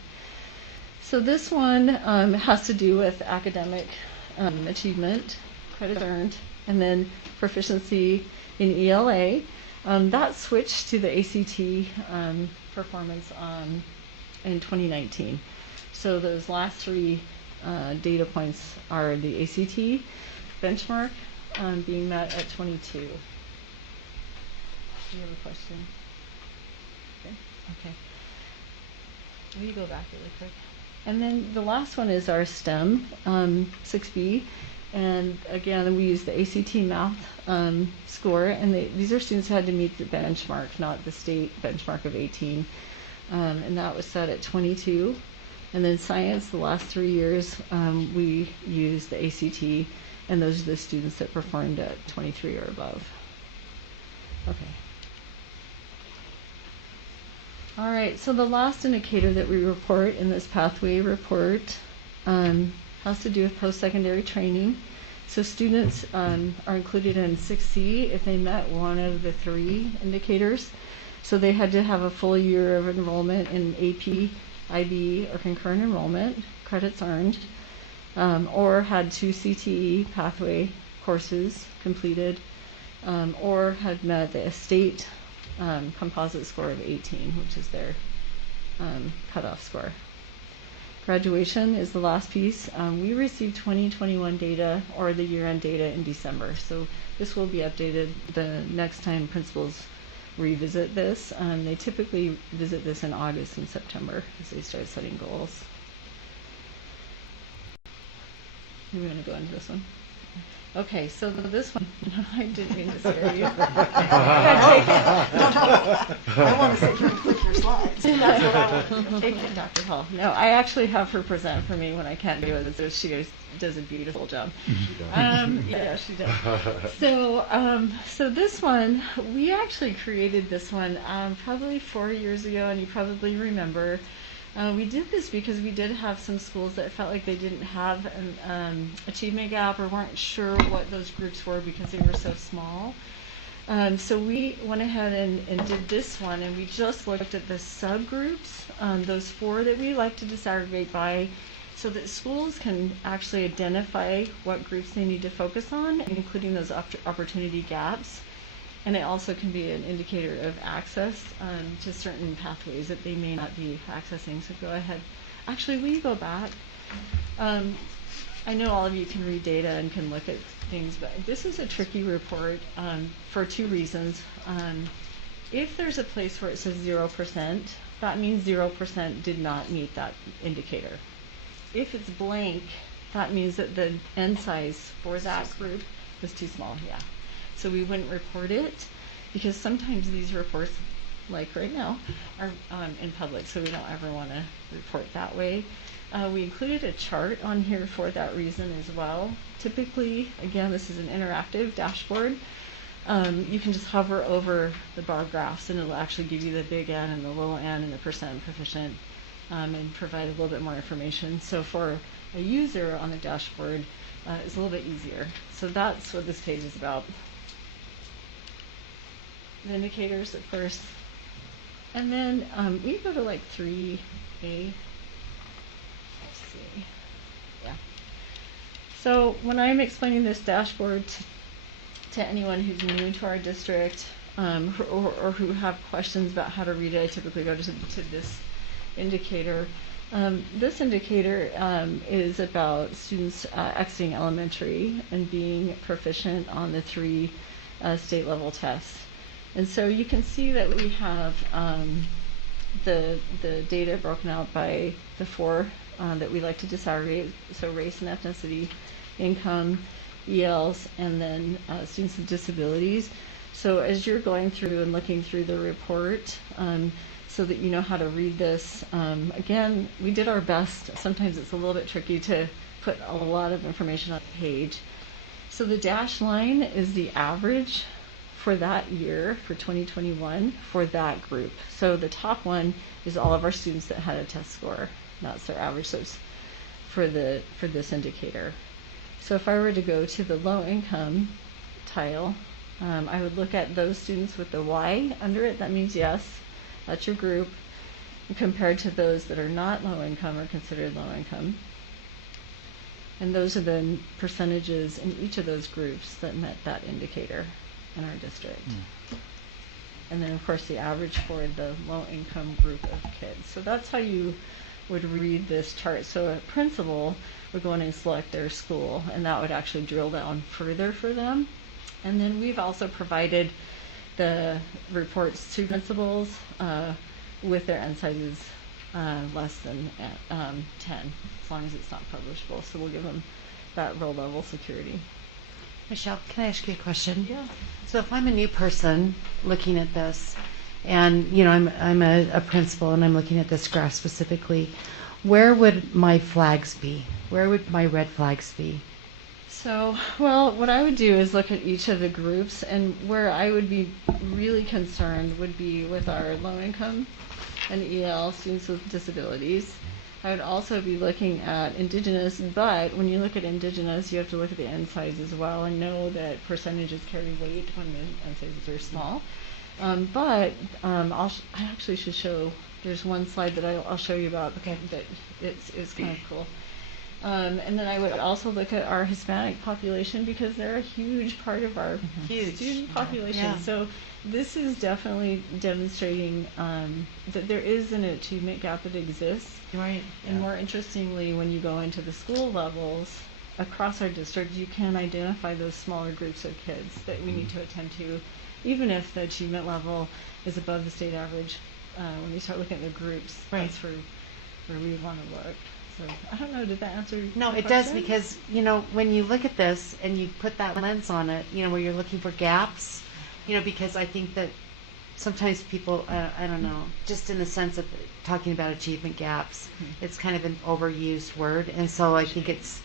So this one has to do with academic achievement, credits earned, and then proficiency in ELA. That switched to the ACT performance in 2019. So those last three data points are the ACT benchmark being met at 22. Do you have a question? Okay. Will you go back really quick? And then the last one is our STEM 6B. And again, we use the ACT math score. And these are students who had to meet the benchmark, not the state benchmark of 18. And that was set at 22. And then science, the last 3 years, we used the ACT. And those are the students that performed at 23 or above. Okay. All right, so the last indicator that we report in this pathway report has to do with post-secondary training. So students are included in 6C if they met one of the three indicators. So they had to have a full year of enrollment in AP, IB, or concurrent enrollment, credits earned, or had 2 CTE pathway courses completed, or had met the state composite score of 18, which is their cutoff score. Graduation is the last piece. We received 2021 data or the year-end data in December, so this will be updated the next time principals revisit this. They typically visit this in August and September as they start setting goals. We're going to go into this one. Okay, so this one, I didn't mean to scare you. I want to say, can you click your slides? That's what I want to do. Take it, Dr. Hall. No, I actually have her present for me when I can't do it. So she does a beautiful job. Yeah, she does. So this one, we actually created this one probably 4 years ago, and you probably remember. We did this because we did have some schools that felt like they didn't have an achievement gap or weren't sure what those groups were because they were so small. So we went ahead and did this one, and we just looked at the subgroups, those 4 that we like to disaggregate by, so that schools can actually identify what groups they need to focus on, including those opportunity gaps. And it also can be an indicator of access to certain pathways that they may not be accessing. So go ahead. Actually, will you go back? I know all of you can read data and can look at things, but this is a tricky report for 2 reasons. If there's a place where it says 0%, that means 0% did not meet that indicator. If it's blank, that means that the N size for that group was too small. Yeah. So we wouldn't report it because sometimes these reports, like right now, are in public, so we don't ever want to report that way. We included a chart on here for that reason as well. Typically, again, this is an interactive dashboard. You can just hover over the bar graphs and it'll actually give you the big N and the little n and the percent proficient and provide a little bit more information. So for a user on the dashboard, it's a little bit easier. So that's what this page is about. The indicators, of course. And then we go to like 3A. Let's see. Yeah. So when I'm explaining this dashboard to anyone who's new to our district or who have questions about how to read it, I typically go to this indicator. This indicator is about students exiting elementary and being proficient on the 3 state level tests. And so you can see that we have the data broken out by the 4 that we like to disaggregate, so race and ethnicity, income, ELs, and then students with disabilities. So as you're going through and looking through the report, so that you know how to read this, again, we did our best. Sometimes it's a little bit tricky to put a lot of information on the page. So the dashed line is the average for that year, for 2021, for that group. So the top one is all of our students that had a test score. That's their average. So it's for this indicator. So if I were to go to the low income tile, I would look at those students with the Y under it. That means yes, that's your group, compared to those that are not low income or considered low income. And those are the percentages in each of those groups that met that indicator in our district. And then of course the average for the low income group of kids. So that's how you would read this chart. So a principal would go in and select their school, and that would actually drill down further for them. And then we've also provided the reports to principals with their N sizes less than 10, as long as it's not publishable. So we'll give them that row level security. Michelle, can I ask you a question? Yeah. So if I'm a new person looking at this, and you know I'm a principal and I'm looking at this graph specifically, where would my flags be? Where would my red flags be? So, well, what I would do is look at each of the groups, and where I would be really concerned would be with our low income and EL students with disabilities. I would also be looking at Indigenous, but when you look at Indigenous, you have to look at the N size as well and know that percentages carry weight when the N sizes are small. I actually should show, there's one slide that I'll show you about that it's kind of cool. And then I would also look at our Hispanic population, because they're a huge part of our student population. Yeah. So this is definitely demonstrating that there is an achievement gap that exists. Right. And more interestingly, when you go into the school levels across our district, you can identify those smaller groups of kids that we need to attend to, even if the achievement level is above the state average. When you start looking at the groups, that's where we would want to look. So I don't know, did that answer your No, it question? does, because you know when you look at this and you put that lens on it, you know, where you're looking for gaps, you know, because I think that sometimes people, I don't know, just in the sense of talking about achievement gaps, it's kind of an overused word, and so I think it's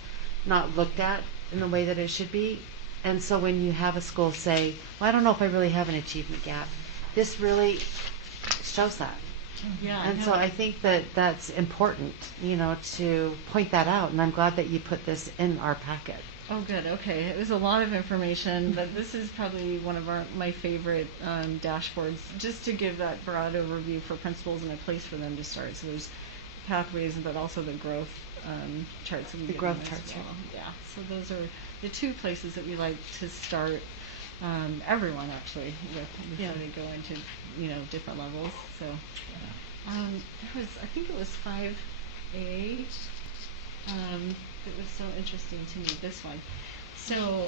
not looked at in the way that it should be. And so when you have a school say, well, I don't know if I really have an achievement gap, this really shows that. Yeah. And so I think that that's important, you know, to point that out, and I'm glad that you put this in our packet. Oh, good. Okay. It was a lot of information, but this is probably one of my favorite dashboards, just to give that broad overview for principals and a place for them to start. So there's pathways, but also the growth charts. The growth charts, well. Yeah. So those are the 2 places that we like to start. Everyone actually, before they go into, you know, different levels. So there was, I think it was 5A. It was so interesting to me, this one. So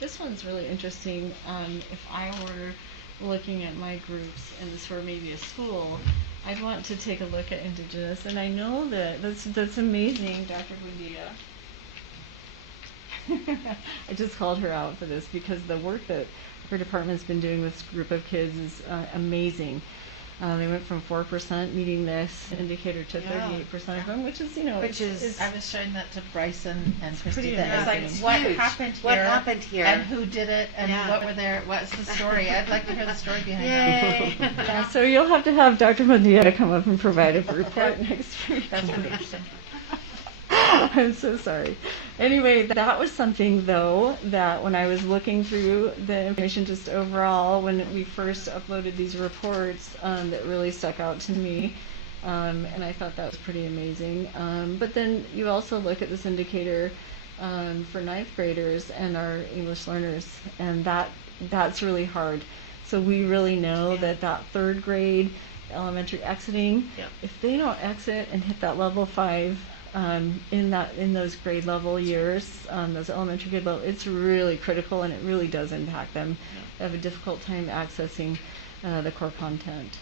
this one's really interesting. If I were looking at my groups and this were maybe a school, I'd want to take a look at Indigenous. And I know that's amazing, Dr. Buendia. I just called her out for this because the work that her department's been doing with this group of kids is amazing. They went from 4% meeting this indicator to 38% of them, which is, you know, I was showing that to Bryson and Christy. pretty It's like, amazing. what Huge. happened here? What happened here? And who did it? And what's the story? I'd like to hear the story behind it. Yeah, so you'll have to have Dr. Buendia come up and provide a report next week. That's pretty interesting. I'm so sorry. Anyway, that was something, though, that when I was looking through the information just overall, when we first uploaded these reports, that really stuck out to me. And I thought that was pretty amazing. But then you also look at this indicator for 9th graders and our English learners, and that's really hard. So we really know that 3rd grade elementary exiting. Yep. If they don't exit and hit that level 5 in those grade level years, those elementary grade level, it's really critical and it really does impact them. They have a difficult time accessing the core content.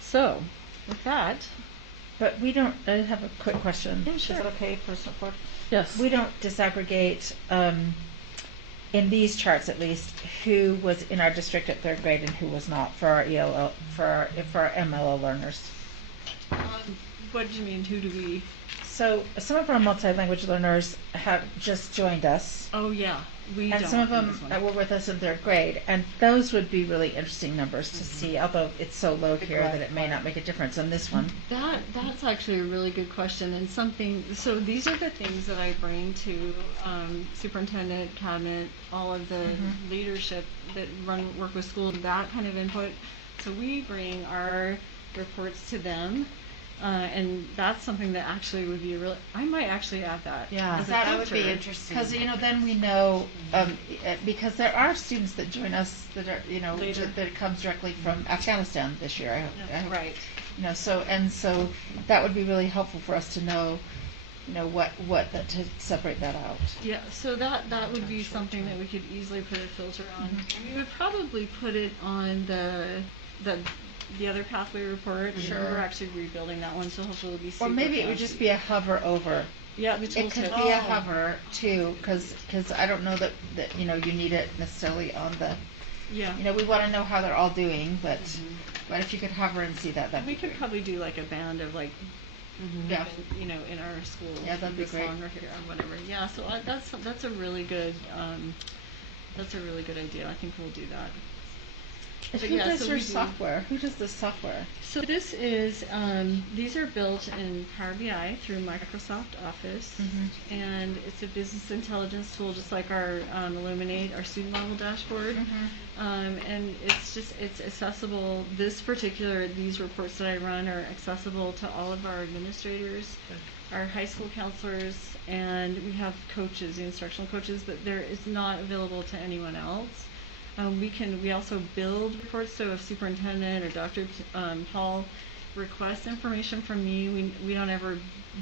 So, with that, But we don't, I have a quick question. Yeah, sure. Is it okay, personal report? Yes. We don't disaggregate, in these charts at least, who was in our district at 3rd grade and who was not for our ELL, for our MLL learners. what do you mean? Who do we? So some of our multi-language learners have just joined us. Oh yeah, we And don't. some of in them this one. were with us in 3rd grade, and those would be really interesting numbers to see, although it's so low here that it may not make a difference on this one. That's actually a really good question and something. So these are the things that I bring to superintendent, cabinet, all of the leadership that work with schools. That kind of input. So we bring our reports to them. And that's something that actually would be I might actually add that. Yeah, as a That would be filter. interesting. Because then we know, because there are students that join us that are, Later. that comes directly from Afghanistan this year. I hope. Right. So that would be really helpful for us to know, what that, to separate that out. Yeah, so that would be something that we could easily put a filter on. We would probably put it on the other pathway report. Sure. We're actually rebuilding that one, so hopefully it'll be super Or maybe it would fast. just be a hover over. Yeah, the It tooltip. could be a hover too, because I don't know that you need it necessarily on the. Yeah. We want to know how they're all doing, but if you could hover and see that, We could probably do like a band of like, Yeah. in our school. Yeah, that'd be this great. song or here or whatever. Yeah, so that's a really good idea. I think we'll do that. But Who yeah, does so your we do- software? Who does the software? So this is, these are built in Power BI through Microsoft Office, and it's a business intelligence tool, just like our Illuminate, our student level dashboard. And it's accessible. These reports that I run are accessible to all of our administrators, our high school counselors, and we have coaches, the instructional coaches, but there is not available to anyone else. We also build reports, so if superintendent or Dr. Hall requests information from me, we don't ever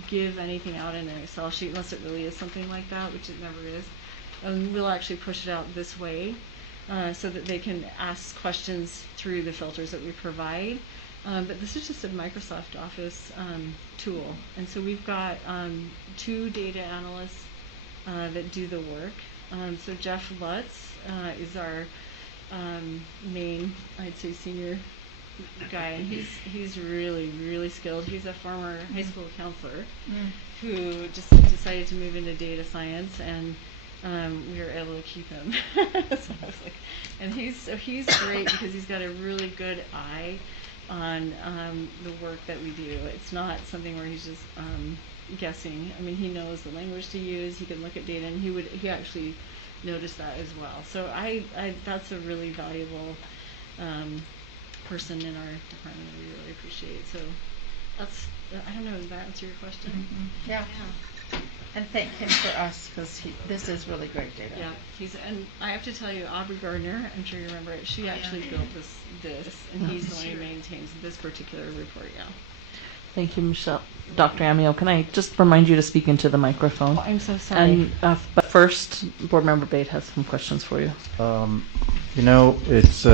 give anything out in an Excel sheet unless it really is something like that, which it never is. We'll actually push it out this way so that they can ask questions through the filters that we provide. But this is just a Microsoft Office tool. And so we've got 2 data analysts that do the work. So Jeff Lutz is our main, I'd say, senior guy, and he's really, really skilled. He's a former high school counselor who just decided to move into data science, and we were able to keep him. So I was like, and he's great because he's got a really good eye on the work that we do. It's not something where he's just guessing. I mean, he knows the language to use. He can look at data, and he actually noticed that as well. So that's a really valuable person in our department that we really appreciate. So I don't know, does that answer your question? Yeah. And thank him for us, because this is really great data. Yeah, and I have to tell you, Aubrey Gardner, I'm sure you remember it, she actually built this, and he's the one who maintains this particular report, Thank you, Michelle. Dr. Amiel, can I just remind you to speak into the microphone? Oh, I'm so sorry. And but first, Board Member Bate has some questions for you. It's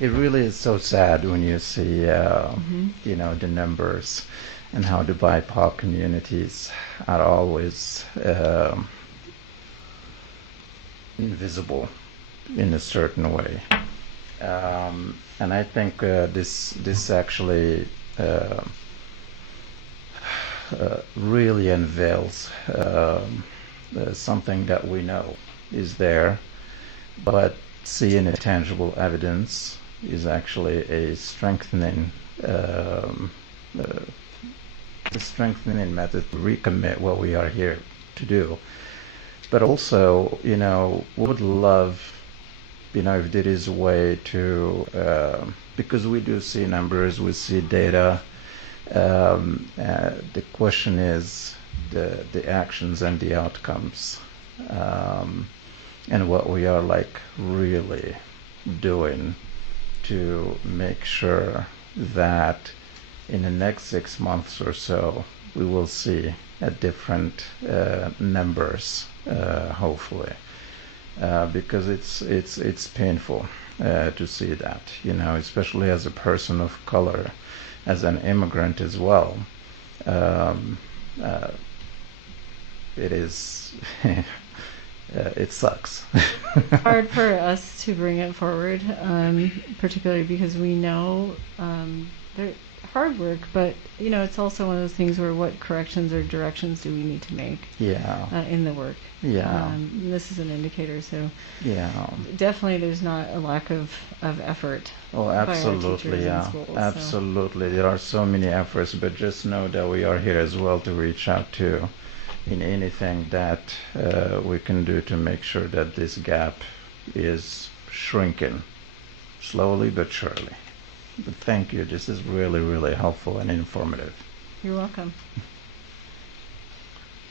it really is so sad when you see the numbers and how the BIPOC communities are always invisible in a certain way. And I think this actually really unveils something that we know is there, but seeing a tangible evidence is actually a strengthening method to recommit what we are here to do. But also, we would love if there is a way to, because we do see numbers, we see data, the question is the actions and the outcomes, and what we are really doing to make sure that in the next 6 months or so, we will see a different numbers, hopefully, because it's painful to see that, especially as a person of color, as an immigrant as well. It is it sucks. Hard for us to bring it forward, particularly because we know they're hard work, but it's also one of those things where what corrections or directions do we need to make in the work. This is an indicator, so definitely there's not a lack of effort. Oh, absolutely, schools, absolutely. There are so many efforts, but just know that we are here as well to reach out to in anything that we can do to make sure that this gap is shrinking slowly but surely. But thank you. This is really, really helpful and informative. You're welcome.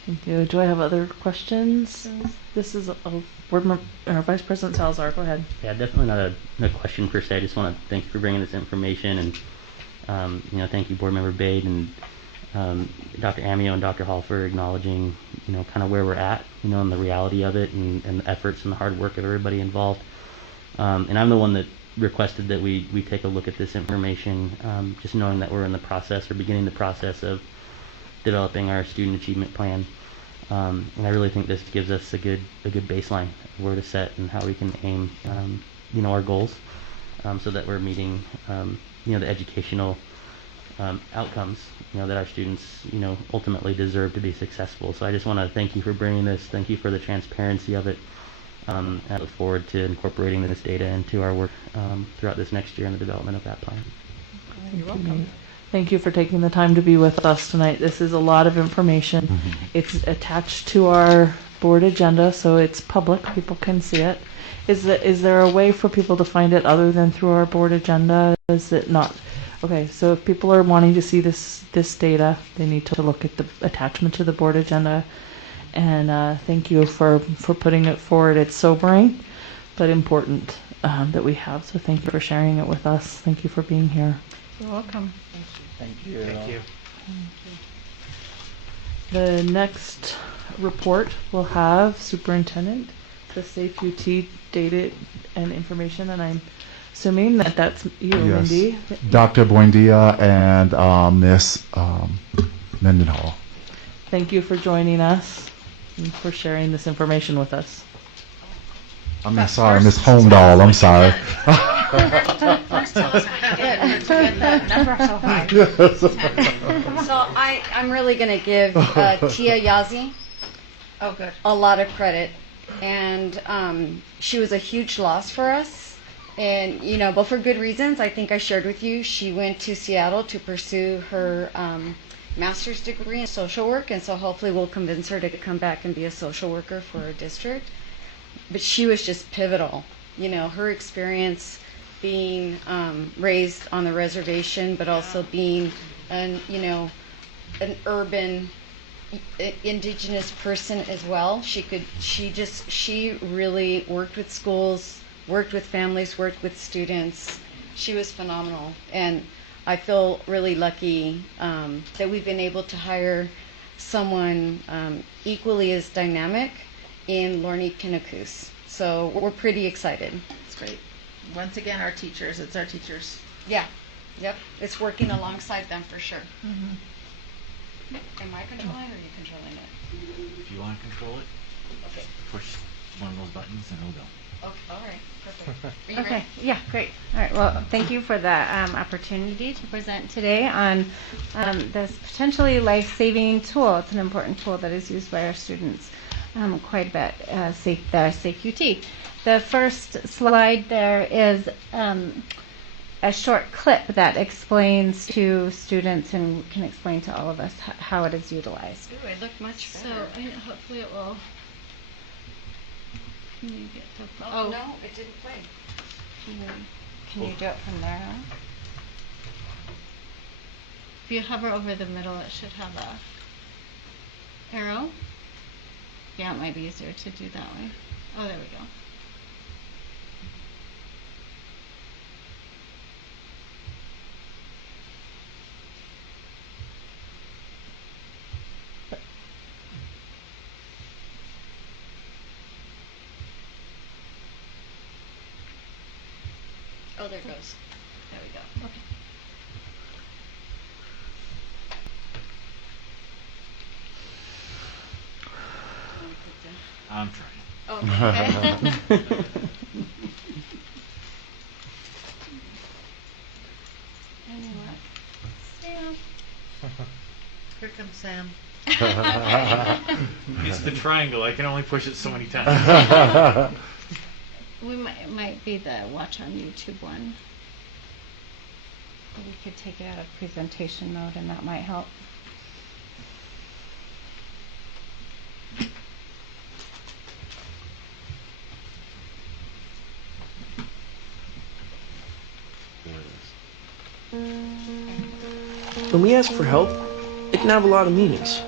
Thank you. Do I have other questions? This is Board Member, Vice President Salazar. Go ahead. Yeah, definitely not a question per se. I just want to thank you for bringing this information, and thank you, Board Member Bade and Dr. Amio and Dr. Hall for acknowledging, kind of where we're at, and the reality of it, and the efforts and the hard work of everybody involved. And I'm the one that requested that we take a look at this information, just knowing that we're in the process or beginning the process of developing our student achievement plan. And I really think this gives us a good baseline of where to set and how we can aim, our goals, so that we're meeting, the educational outcomes, that our students, ultimately deserve to be successful. So I just want to thank you for bringing this. Thank you for the transparency of it. I look forward to incorporating this data into our work throughout this next year in the development of that plan. You're welcome. Thank you for taking the time to be with us tonight. This is a lot of information. It's attached to our board agenda, so it's public. People can see it. Is there a way for people to find it other than through our board agenda? Is it not? Okay, so if people are wanting to see this data, they need to look at the attachment to the board agenda. And thank you for putting it forward. It's sobering, but important that we have. So thank you for sharing it with us. Thank you for being here. You're welcome. Thank you. Thank you. The next report will have Superintendent, the Safe UT data and information, and I'm assuming that that's you, Yes. Mindy. Dr. Buendia and Miss Mendenhall. Thank you for joining us and for sharing this information with us. Sorry, Miss Holmdahl. I'm sorry. First, tell us what you did to get that number so high. So I'm really going to give Tia Yazi Oh, good. a lot of credit. And she was a huge loss for us. And, but for good reasons. I think I shared with you, she went to Seattle to pursue her master's degree in social work. And so hopefully we'll convince her to come back and be a social worker for our district. But she was just pivotal. Her experience being raised on the reservation, but also being an urban indigenous person as well. She really worked with schools, worked with families, worked with students. She was phenomenal. And I feel really lucky that we've been able to hire someone equally as dynamic in Lorne Kinnikus. So we're pretty excited. It's great. Once again, it's our teachers. Yeah. Yep. It's working alongside them for sure. Mm-hmm. Am I controlling or are you controlling it? If you want to control it, Okay. push one of those buttons and it'll go. Okay. All right. Perfect. Are you Okay, ready? yeah, great. All right, well, thank you for the opportunity to present today on this potentially life-saving tool. It's an important tool that is used by our students quite a bit, Safe UT. The first slide there is a short clip that explains to students and can explain to all of us how it is utilized. Ooh, it looked much So better. hopefully it will. Can you get to? Oh, no, it didn't play. Can you do it from there on? If you hover over the middle, it should have a arrow. Yeah, it might be easier to do that way. Oh, there we go. Oh, there it goes. There we go. Okay. I'm trying. Okay. Anyone? Sam. Here comes Sam. It's the triangle. I can only push it so many times. We might be the watch on YouTube one. Or we could take it out of presentation mode and that might help. When we ask for help, it can have a lot of meanings.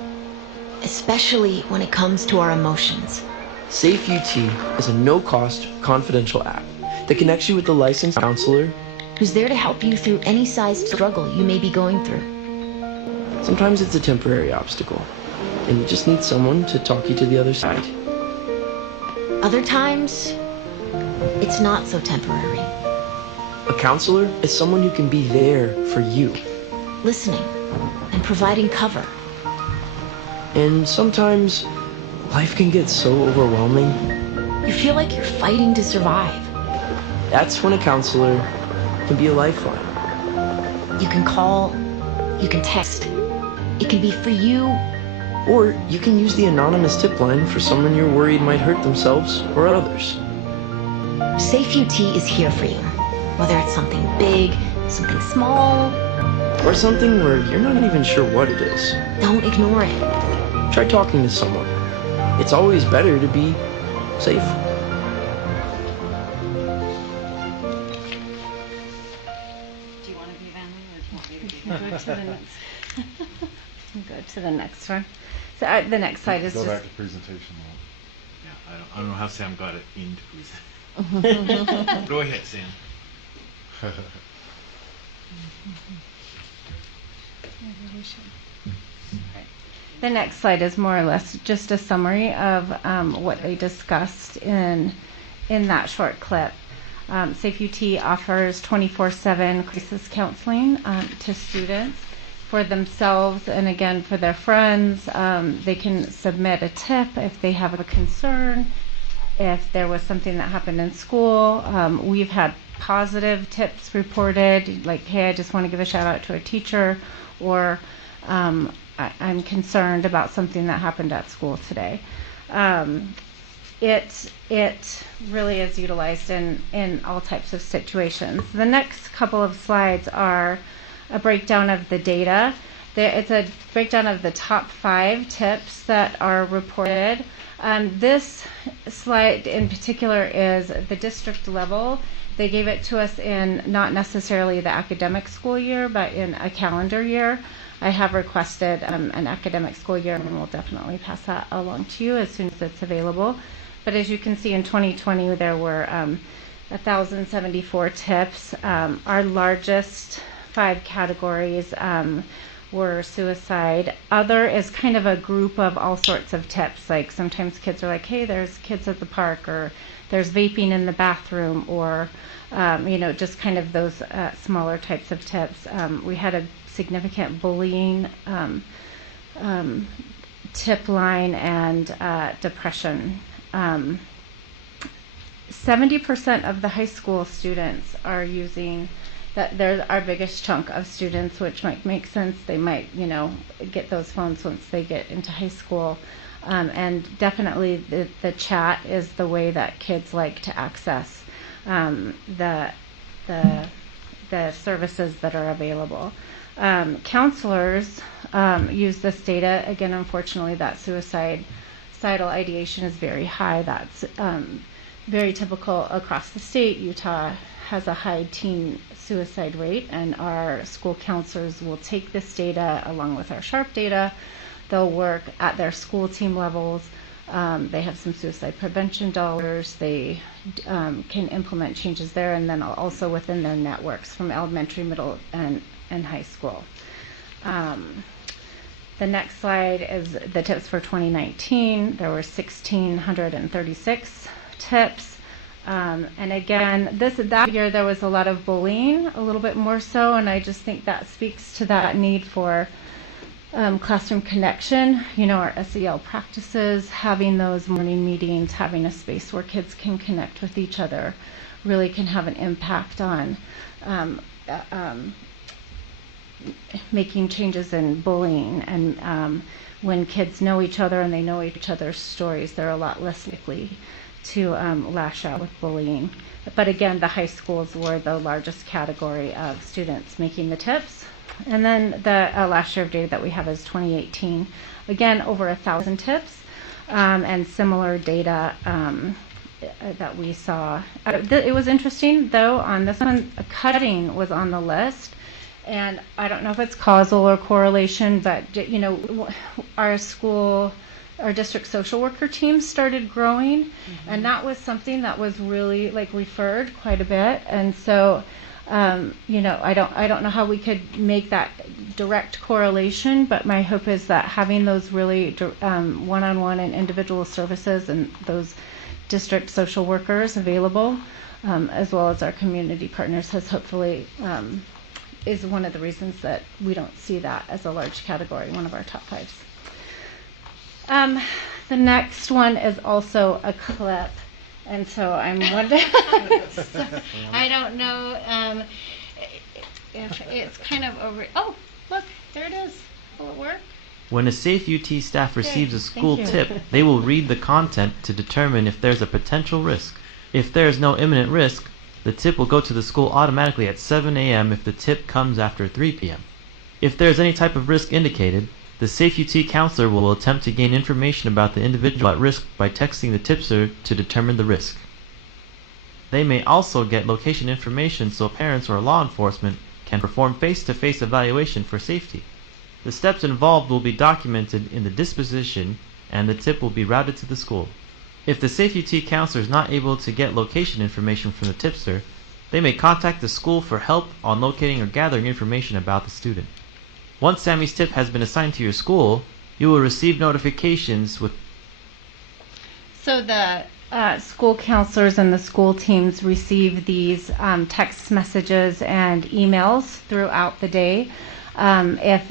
Especially when it comes to our emotions. Safe UT is a no-cost, confidential app that connects you with a licensed counselor Who's there to help you through any size struggle you may be going through. Sometimes it's a temporary obstacle, and you just need someone to talk you to the other side. Other times, it's not so temporary. A counselor is someone who can be there for you. Listening and providing cover. And sometimes, life can get so overwhelming. You feel like you're fighting to survive. That's when a counselor can be a lifeline. You can call, you can text. It can be for you. Or you can use the anonymous tip line for someone you're worried might hurt themselves or others. Safe UT is here for you. Whether it's something big, something small, or something where you're not even sure what it is. Don't ignore it. Try talking to someone. It's always better to be safe. Do you want to be Vanley or do you want me to be Vanley? Go to the next. Go to the next one. So the next slide is Go just. back to presentation mode. Yeah, I don't know how Sam got it into presentation. Go ahead, Sam. The next slide is more or less just a summary of what they discussed in that short clip. Safe UT offers 24/7 crisis counseling to students for themselves and again for their friends. They can submit a tip if they have a concern, if there was something that happened in school. We've had positive tips reported, like, hey, I just want to give a shout out to a teacher, or I'm concerned about something that happened at school today. It really is utilized in all types of situations. The next couple of slides are a breakdown of the data. It's a breakdown of the top 5 tips that are reported. This slide in particular is the district level. They gave it to us in not necessarily the academic school year, but in a calendar year. I have requested an academic school year, and we'll definitely pass that along to you as soon as it's available. But as you can see, in 2020, there were 1,074 tips. Our largest 5 categories were suicide. Other is kind of a group of all sorts of tips. Like sometimes kids are like, hey, there's kids at the park, or there's vaping in the bathroom, or just kind of those smaller types of tips. We had a significant bullying tip line and depression. 70% of the high school students are using that. They're our biggest chunk of students, which might make sense. They might, get those phones once they get into high school. And definitely the chat is the way that kids like to access the services that are available. Counselors use this data. Again, unfortunately, that suicidal ideation is very high. That's very typical across the state. Utah has a high teen suicide rate, and our school counselors will take this data along with our SHARP data. They'll work at their school team levels. They have some suicide prevention dollars. They can implement changes there, and then also within their networks from elementary, middle, and high school. The next slide is the tips for 2019. There were 1,636 tips. And again, that year there was a lot of bullying, a little bit more so, and I just think that speaks to that need for classroom connection. Our SEL practices, having those morning meetings, having a space where kids can connect with each other, really can have an impact on making changes in bullying. And when kids know each other and they know each other's stories, they're a lot less likely to lash out with bullying. But again, the high schools were the largest category of students making the tips. And then the last year of data that we have is 2018. Again, over 1,000 tips, and similar data that we saw. It was interesting, though, on this one, cutting was on the list. And I don't know if it's causal or correlation, but our district social worker team started growing, and that was something that was really referred quite a bit. And so, I don't know how we could make that direct correlation, but my hope is that having those really one-on-one and individual services and those district social workers available, as well as our community partners, has hopefully is one of the reasons that we don't see that as a large category, one of our top fives. The next one is also a clip, and so I'm wondering, I don't know if it's kind of over. Oh, look, there it is. Will it work? When a Safe UT staff receives a school Thank you. tip, they will read the content to determine if there's a potential risk. If there is no imminent risk, the tip will go to the school automatically at 7 a.m. if the tip comes after 3 p.m. If there is any type of risk indicated, the Safe UT counselor will attempt to gain information about the individual at risk by texting the tipster to determine the risk. They may also get location information so parents or law enforcement can perform face-to-face evaluation for safety. The steps involved will be documented in the disposition, and the tip will be routed to the school. If the Safe UT counselor is not able to get location information from the tipster, they may contact the school for help on locating or gathering information about the student. Once Sammy's tip has been assigned to your school, you will receive notifications with... So the school counselors and the school teams receive these text messages and emails throughout the day if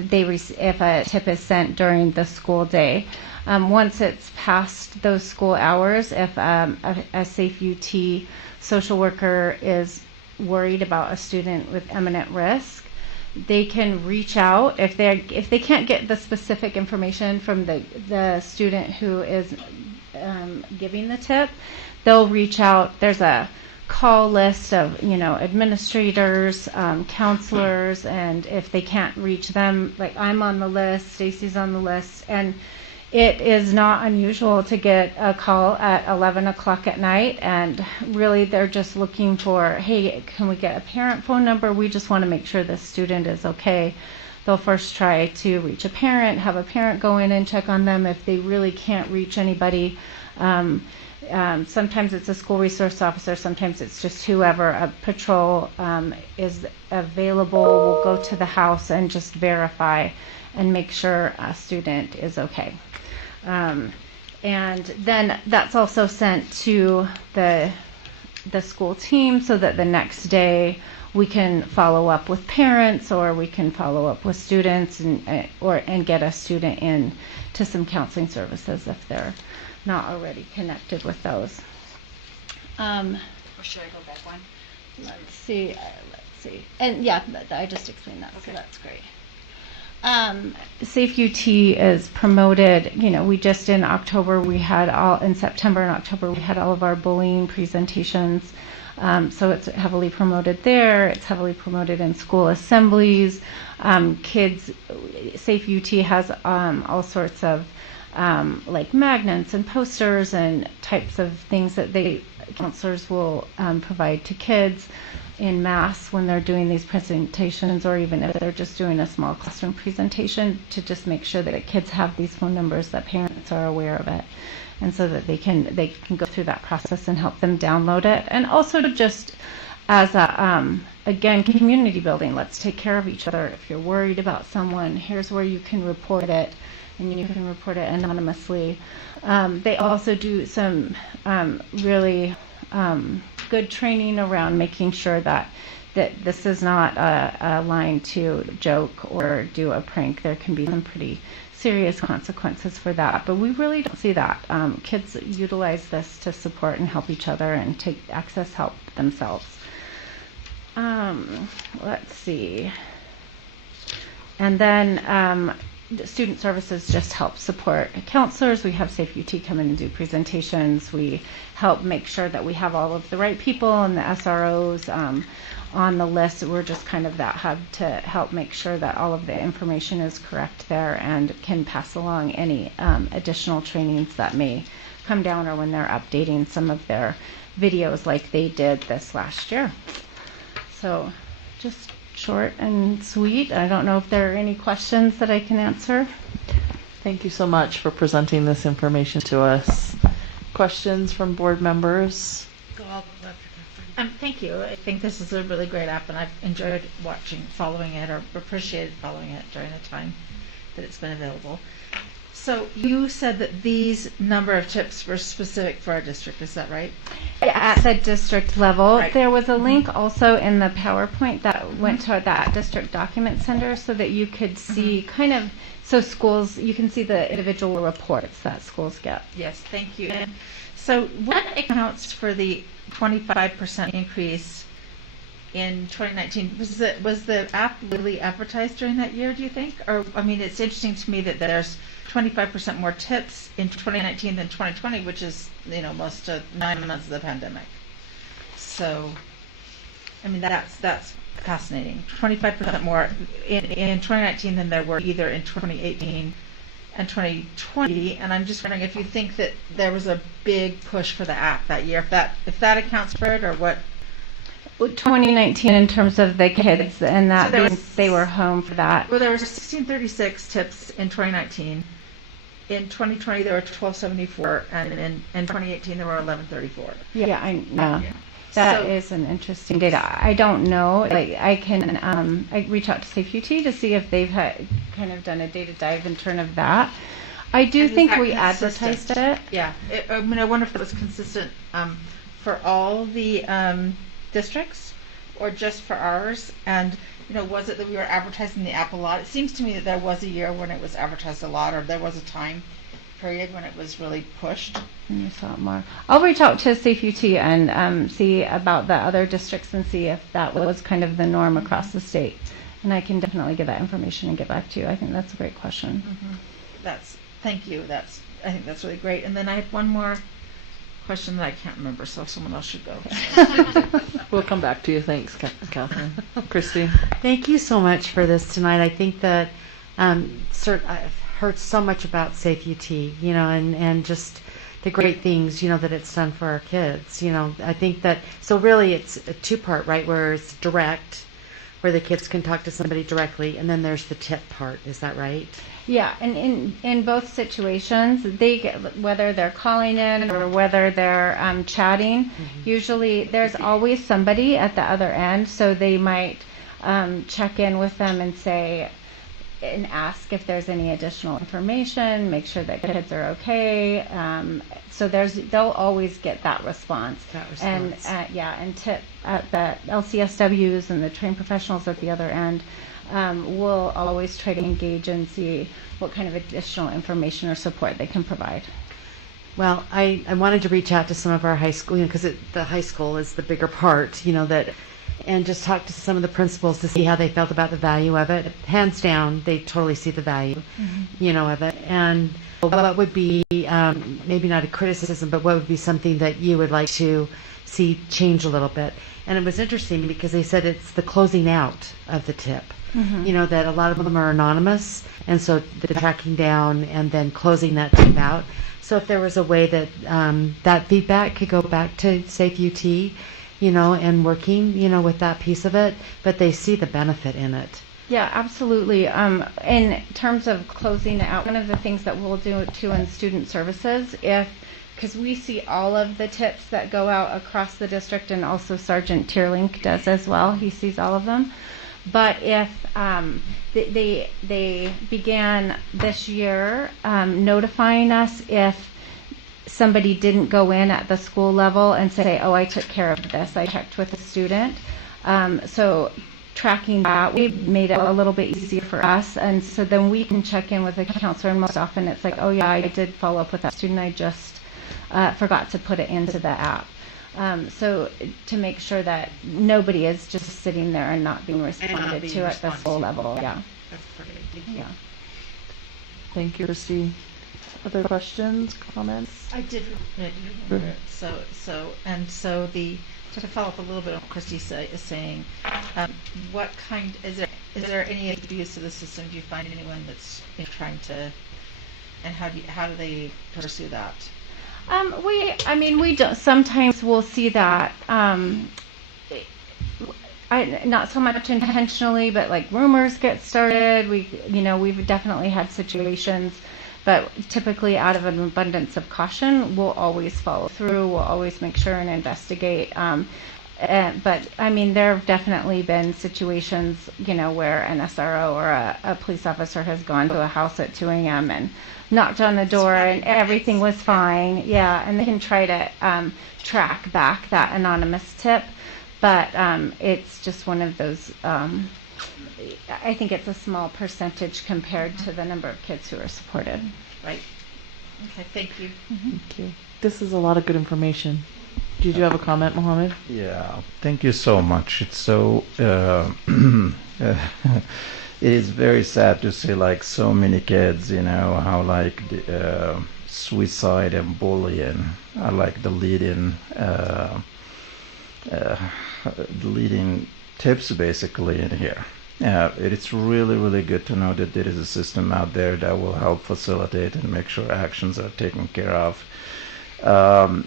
a tip is sent during the school day. Once it's past those school hours, if a Safe UT social worker is worried about a student with imminent risk, they can reach out. If they can't get the specific information from the student who is giving the tip, they'll reach out. There's a call list of administrators, counselors, and if they can't reach them, like I'm on the list, Stacy's on the list, and it is not unusual to get a call at 11 o'clock at night, and really they're just looking for, hey, can we get a parent phone number? We just want to make sure the student is okay. They'll first try to reach a parent, have a parent go in and check on them. If they really can't reach anybody, sometimes it's a school resource officer, sometimes it's just whoever, a patrol is available, will go to the house and just verify and make sure a student is okay. And then that's also sent to the school team so that the next day we can follow up with parents, or we can follow up with students and get a student in to some counseling services if they're not already connected with those. Or should I go back one? Let's see. And yeah, I just explained that, okay. So that's great. Safe UT is promoted. We just in September and October we had all of our bullying presentations. So it's heavily promoted there. It's heavily promoted in school assemblies. Safe UT has all sorts of like magnets and posters and types of things that counselors will provide to kids in mass when they're doing these presentations, or even if they're just doing a small classroom presentation, to just make sure that kids have these phone numbers, that parents are aware of it, and so that they can go through that process and help them download it. And also just as a again, community building, let's take care of each other. If you're worried about someone, here's where you can report it, and you can report it anonymously. They also do some really good training around making sure that this is not a line to joke or do a prank. There can be some pretty serious consequences for that, but we really don't see that. Kids utilize this to support and help each other and to access help themselves. Let's see. And then student services just help support counselors. We have Safe UT come in and do presentations. We help make sure that we have all of the right people and the SROs on the list. We're just kind of that hub to help make sure that all of the information is correct there and can pass along any additional trainings that may come down or when they're updating some of their videos like they did this last year. So just short and sweet. I don't know if there are any questions that I can answer. Thank you so much for presenting this information to us. Questions from board members? Thank you. I think this is a really great app, and I've enjoyed following it, or appreciated following it during the time that it's been available. So you said that these number of tips were specific for our district. Is that right? At the district level, Right. there was a link also in the PowerPoint that went to that district document center so that you could see kind of, so schools, you can see the individual reports that schools get. Yes, thank you. And so what accounts for the 25% increase in 2019? Was the app really advertised during that year, do you think? Or, I mean, it's interesting to me that there's 25% more tips in 2019 than 2020, which is, most of 9 months of the pandemic. So, I mean, that's fascinating. 25% more in 2019 than there were either in 2018 and 2020. And I'm just wondering if you think that there was a big push for the app that year, if that accounts for it, or what? 2019 in terms of the kids and that So they were home for that. Well, there were 1636 tips in 2019. In 2020, there were 1274, and in 2018, there were 1134. Yeah, I know. That is an interesting data. I don't know. Like, I can I reach out to Safe UT to see if they've kind of done a data dive in terms of that. I do think we advertised it. Yeah. I wonder if it was consistent for all the districts or just for ours. And, was it that we were advertising the app a lot? It seems to me that there was a year when it was advertised a lot, or there was a time period when it was really pushed. And you saw it more. I'll reach out to Safe UT and see about the other districts and see if that was kind of the norm across the state. And I can definitely get that information and get back to you. I think that's a great question. Thank you. I think that's really great. And then I have one more question that I can't remember, so someone else should go. We'll come back to you. Thanks, Catherine. Christy? Thank you so much for this tonight. I think that I've heard so much about Safe UT, and just the great things, that it's done for our kids. I think that, so really it's a two-part, right, where it's direct, where the kids can talk to somebody directly, and then there's the tip part. Is that right? Yeah, and in both situations, they get, whether they're calling in or whether they're chatting, usually there's always somebody at the other end, so they might check in with them and say, and ask if there's any additional information, make sure that kids are okay. So they'll always get that response. And and tip at the LCSWs and the trained professionals at the other end will always try to engage and see what kind of additional information or support they can provide. Well, I wanted to reach out to some of our high school, because the high school is the bigger part, and just talk to some of the principals to see how they felt about the value of it. Hands down, they totally see the value, of it. And what would be, maybe not a criticism, but what would be something that you would like to see change a little bit? And it was interesting because they said it's the closing out of the tip. That a lot of them are anonymous, and so the tracking down and then closing that tip out. So if there was a way that that feedback could go back to Safe UT, and working, with that piece of it, but they see the benefit in it. Yeah, absolutely. In terms of closing it out, one of the things that we'll do too in student services, because we see all of the tips that go out across the district, and also Sergeant Tierlink does as well. He sees all of them. But if they began this year notifying us if somebody didn't go in at the school level and say, oh, I took care of this, I checked with the student. So tracking that, we made it a little bit easier for us, and so then we can check in with the counselor, and most often it's like, oh yeah, I did follow up with that student, I just forgot to put it into the app. So to make sure that nobody is just sitting there and not being responded to at the school level. Yeah. That's perfect. Yeah. Thank you, Christy. Other questions, comments? I did. So to follow up a little bit on what Christy is saying, what kind is there any abuse of the system? Do you find anyone that's trying to, and how do they pursue that? We don't, sometimes we'll see that, not so much intentionally, but like rumors get started. We've definitely had situations, but typically out of an abundance of caution, we'll always follow through. We'll always make sure and investigate. But there have definitely been situations, where an SRO or a police officer has gone to a house at 2 a.m. and knocked on the door and everything was fine. Yeah, and they can try to track back that anonymous tip, but it's just one of those. I think it's a small percentage compared to the number of kids who are supported. Right. Okay. Thank you. Thank you. This is a lot of good information. Did you have a comment, Mohammed? Yeah, thank you so much. It's so it is very sad to see like so many kids, how like the, suicide and bullying are like the leading tips basically in here. It's really, really good to know that there is a system out there that will help facilitate and make sure actions are taken care of. I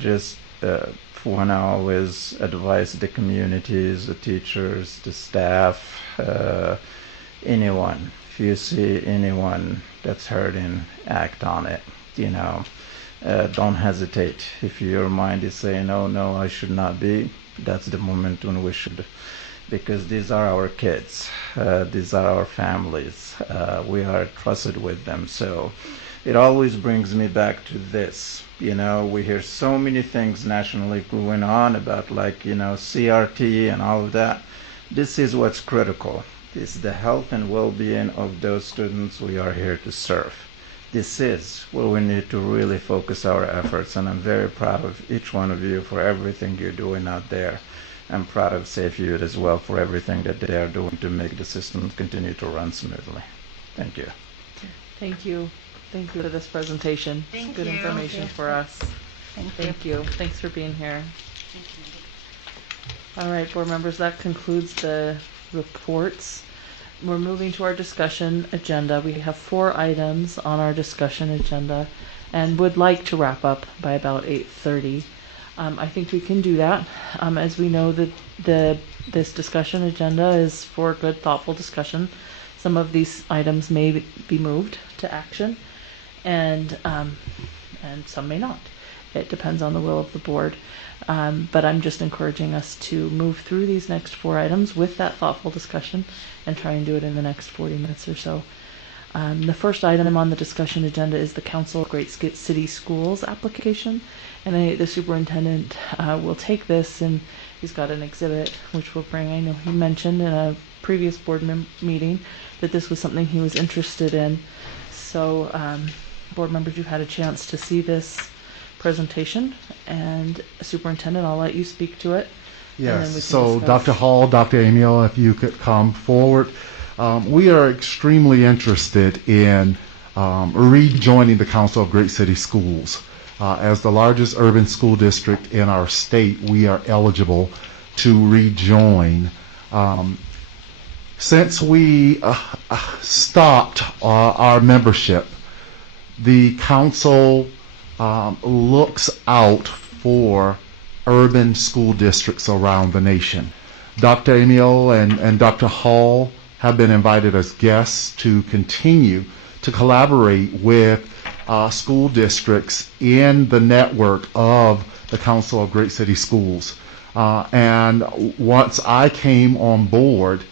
just want to always advise the communities, the teachers, the staff, anyone. If you see anyone that's hurting, act on it. Don't hesitate. If your mind is saying, "Oh no, I should not be," that's the moment when we should, because these are our kids, these are our families. We are trusted with them, so. It always brings me back to this. We hear so many things nationally going on about CRT and all of that. This is what's critical. This is the health and well-being of those students we are here to serve. This is where we need to really focus our efforts, and I'm very proud of each one of you for everything you're doing out there. I'm proud of Safe Youth as well for everything that they are doing to make the system continue to run smoothly. Thank you. Thank you. Thank you for this presentation. Thank it's good you. information for us. Thank you. Thanks for being here. All right, board members, that concludes the reports. We're moving to our discussion agenda. We have 4 items on our discussion agenda and would like to wrap up by about 8:30. I think we can do that. As we know, this discussion agenda is for good, thoughtful discussion. Some of these items may be moved to action, and some may not. It depends on the will of the board. But I'm just encouraging us to move through these next 4 items with that thoughtful discussion and try and do it in the next 40 minutes or so. The first item on the discussion agenda is the Council of Great City Schools application. And the superintendent will take this, and he's got an exhibit which we'll bring. I know he mentioned in a previous board meeting that this was something he was interested in. So, board members, you've had a chance to see this presentation, and Superintendent, I'll let you speak to it. Yes, so Dr. Hall, Dr. Amiel, if you could come forward. We are extremely interested in rejoining the Council of Great City Schools. As the largest urban school district in our state, we are eligible to rejoin. Since we stopped our membership, the council looks out for urban school districts around the nation. Dr. Amiel and Dr. Hall have been invited as guests to continue to collaborate with school districts in the network of the Council of Great City Schools. And once I came on board,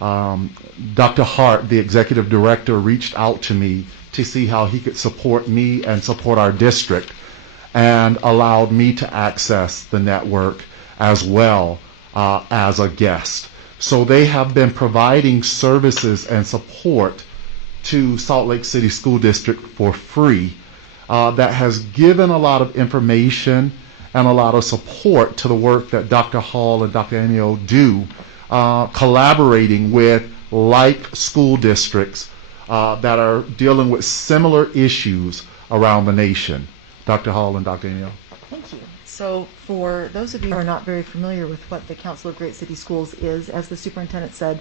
Dr. Hart, the executive director, reached out to me to see how he could support me and support our district, and allowed me to access the network as well as a guest. So they have been providing services and support to Salt Lake City School District for free. That has given a lot of information and a lot of support to the work that Dr. Hall and Dr. Amio do, collaborating with like school districts that are dealing with similar issues around the nation. Dr. Hall and Dr. Amio. Thank you. So for those of you who are not very familiar with what the Council of Great City Schools is, as the superintendent said,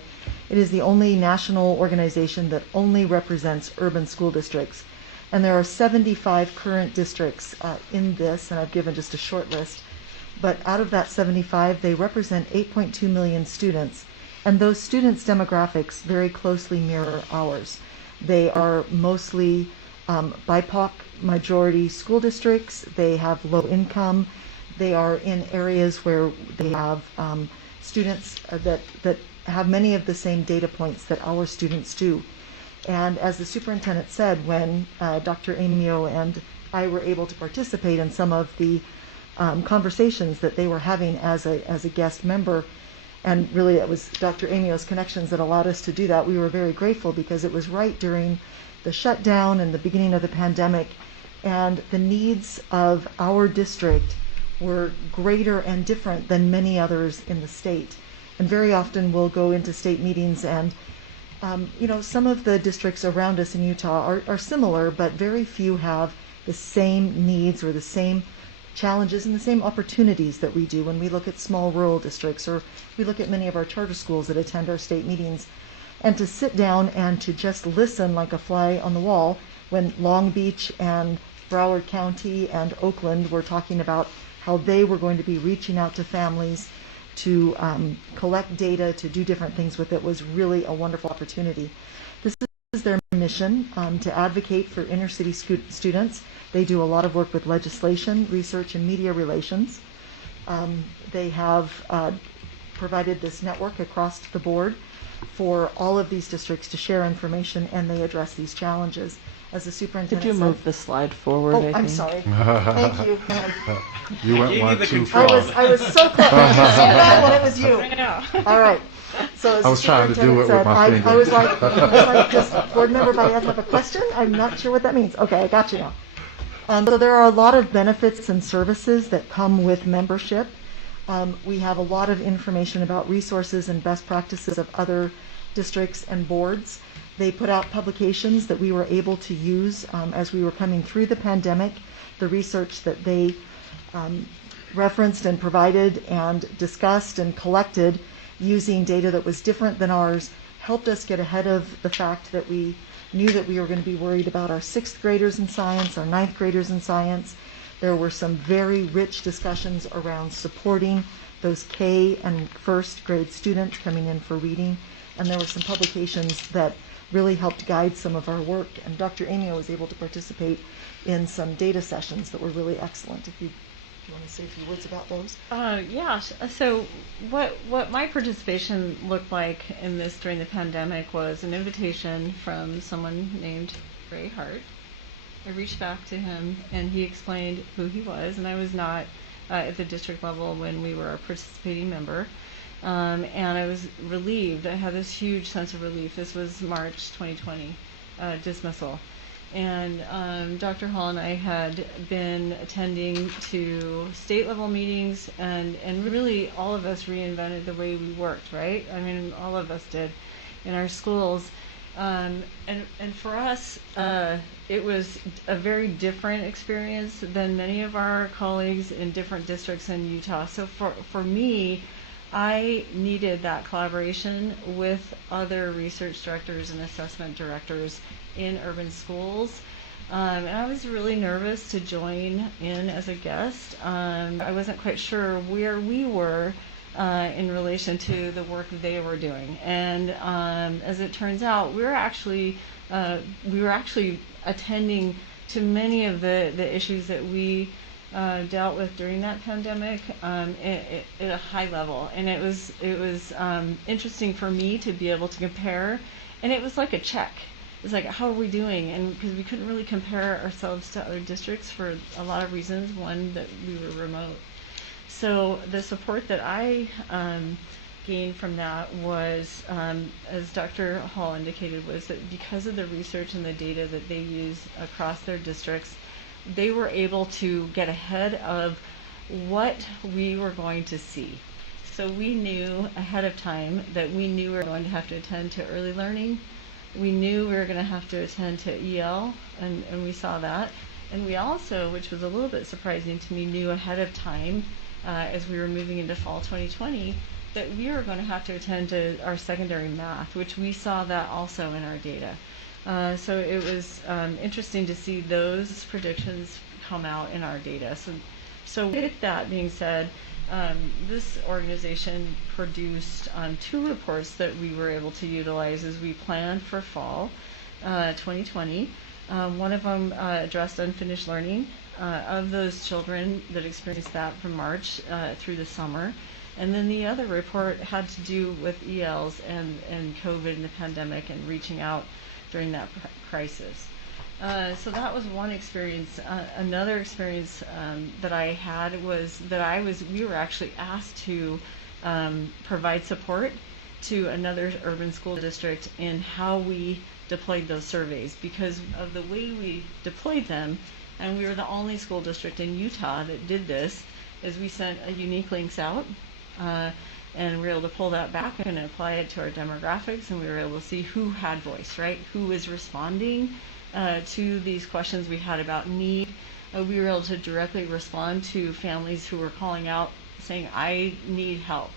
it is the only national organization that only represents urban school districts. And there are 75 current districts in this, and I've given just a short list. But out of that 75, they represent 8.2 million students. And those students' demographics very closely mirror ours. They are mostly BIPOC majority school districts. They have low income. They are in areas where they have students that have many of the same data points that our students do. And as the superintendent said, when Dr. Amio and I were able to participate in some of the conversations that they were having as a guest member, and really it was Dr. Amio's connections that allowed us to do that, we were very grateful because it was right during the shutdown and the beginning of the pandemic, and the needs of our district were greater and different than many others in the state. And very often we'll go into state meetings and some of the districts around us in Utah are similar, but very few have the same needs or the same challenges and the same opportunities that we do when we look at small rural districts, or we look at many of our charter schools that attend our state meetings. And to sit down and to just listen like a fly on the wall when Long Beach and Broward County and Oakland were talking about how they were going to be reaching out to families to collect data, to do different things with it, was really a wonderful opportunity. This is their mission, to advocate for inner city students. They do a lot of work with legislation, research, and media relations. They have provided this network across the board for all of these districts to share information, and they address these challenges. As the superintendent Could you said, move the slide forward? Oh, I'm sorry. Thank you. You went one too far. I was so close. So bad when it was you. I know. All right. So as I was the trying to do it with my finger. I was like, does board member Baez have a question? I'm not sure what that means. Okay, I got you now. So there are a lot of benefits and services that come with membership. We have a lot of information about resources and best practices of other districts and boards. They put out publications that we were able to use as we were coming through the pandemic. The research that they referenced and provided and discussed and collected using data that was different than ours helped us get ahead of the fact that we knew that we were going to be worried about our 6th graders in science, our 9th graders in science. There were some very rich discussions around supporting those K and first grade students coming in for reading. And there were some publications that really helped guide some of our work. And Dr. Amio was able to participate in some data sessions that were really excellent. If you want to say a few words about those? Yeah. So what my participation looked like in this during the pandemic was an invitation from someone named Ray Hart. I reached back to him and he explained who he was, and I was not at the district level when we were a participating member. And I was relieved. I had this huge sense of relief. This was March 2020 dismissal. And Dr. Hall and I had been attending to state level meetings, and really all of us reinvented the way we worked, right? I mean, all of us did in our schools. And for us, it was a very different experience than many of our colleagues in different districts in Utah. So for me, I needed that collaboration with other research directors and assessment directors in urban schools. And I was really nervous to join in as a guest. I wasn't quite sure where we were in relation to the work they were doing. And as it turns out, we were actually attending to many of the issues that we dealt with during that pandemic at a high level. And it was interesting for me to be able to compare, and it was like a check. it's like, how are we doing? And because we couldn't really compare ourselves to other districts for a lot of reasons. One, that we were remote. So the support that I gained from that was, as Dr. Hall indicated, was that because of the research and the data that they use across their districts, they were able to get ahead of what we were going to see. So we knew ahead of time that we knew we were going to have to attend to early learning. We knew we were going to have to attend to EL, and we saw that. And we also, which was a little bit surprising to me, knew ahead of time, as we were moving into fall 2020, that we were going to have to attend to our secondary math, which we saw that also in our data. So it was interesting to see those predictions come out in our data. So with that being said, this organization produced 2 reports that we were able to utilize as we planned for fall 2020. One of them addressed unfinished learning of those children that experienced that from March through the summer. And then the other report had to do with ELs and COVID and the pandemic and reaching out during that crisis. So that was one experience. Another experience that I had was that we were actually asked to provide support to another urban school district in how we deployed those surveys because of the way we deployed them. And we were the only school district in Utah that did this, is we sent a unique links out and we were able to pull that back and apply it to our demographics, and we were able to see who had voice, right? Who was responding to these questions we had about need. We were able to directly respond to families who were calling out saying, I need help.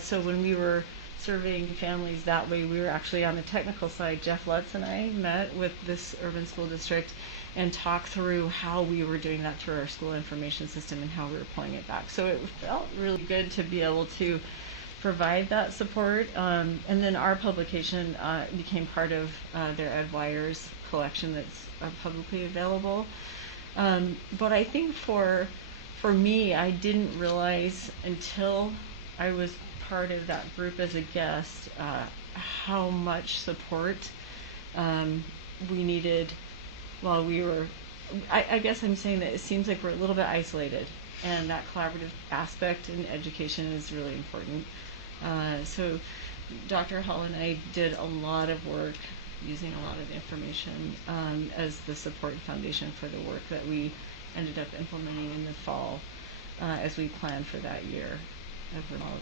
So when we were surveying families that way, we were actually on the technical side. Jeff Lutz and I met with this urban school district and talked through how we were doing that through our school information system and how we were pulling it back. So it felt really good to be able to provide that support. And then our publication became part of their EdWires collection that's publicly available. But I think for me, I didn't realize until I was part of that group as a guest how much support we needed while we were, I guess I'm saying that it seems like we're a little bit isolated, and that collaborative aspect in education is really important. So Dr. Hall and I did a lot of work using a lot of information as the support foundation for the work that we ended up implementing in the fall as we planned for that year of remote.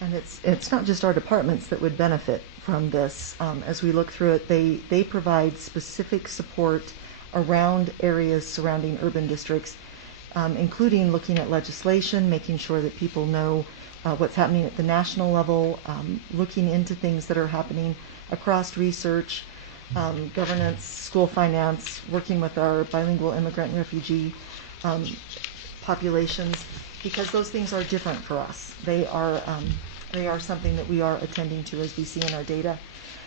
And it's not just our departments that would benefit from this. As we look through it, they provide specific support around areas surrounding urban districts, including looking at legislation, making sure that people know what's happening at the national level, looking into things that are happening across research, governance, school finance, working with our bilingual immigrant and refugee populations, because those things are different for us. They are something that we are attending to as we see in our data.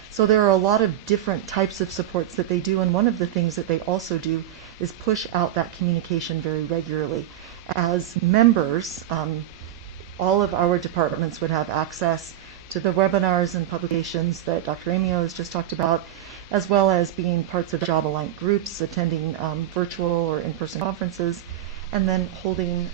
So there are a lot of different types of supports that they do, and one of the things that they also do is push out that communication very regularly. As members, all of our departments would have access to the webinars and publications that Dr. Amio has just talked about, as well as being parts of job-aligned groups, attending virtual or in-person conferences, and then holding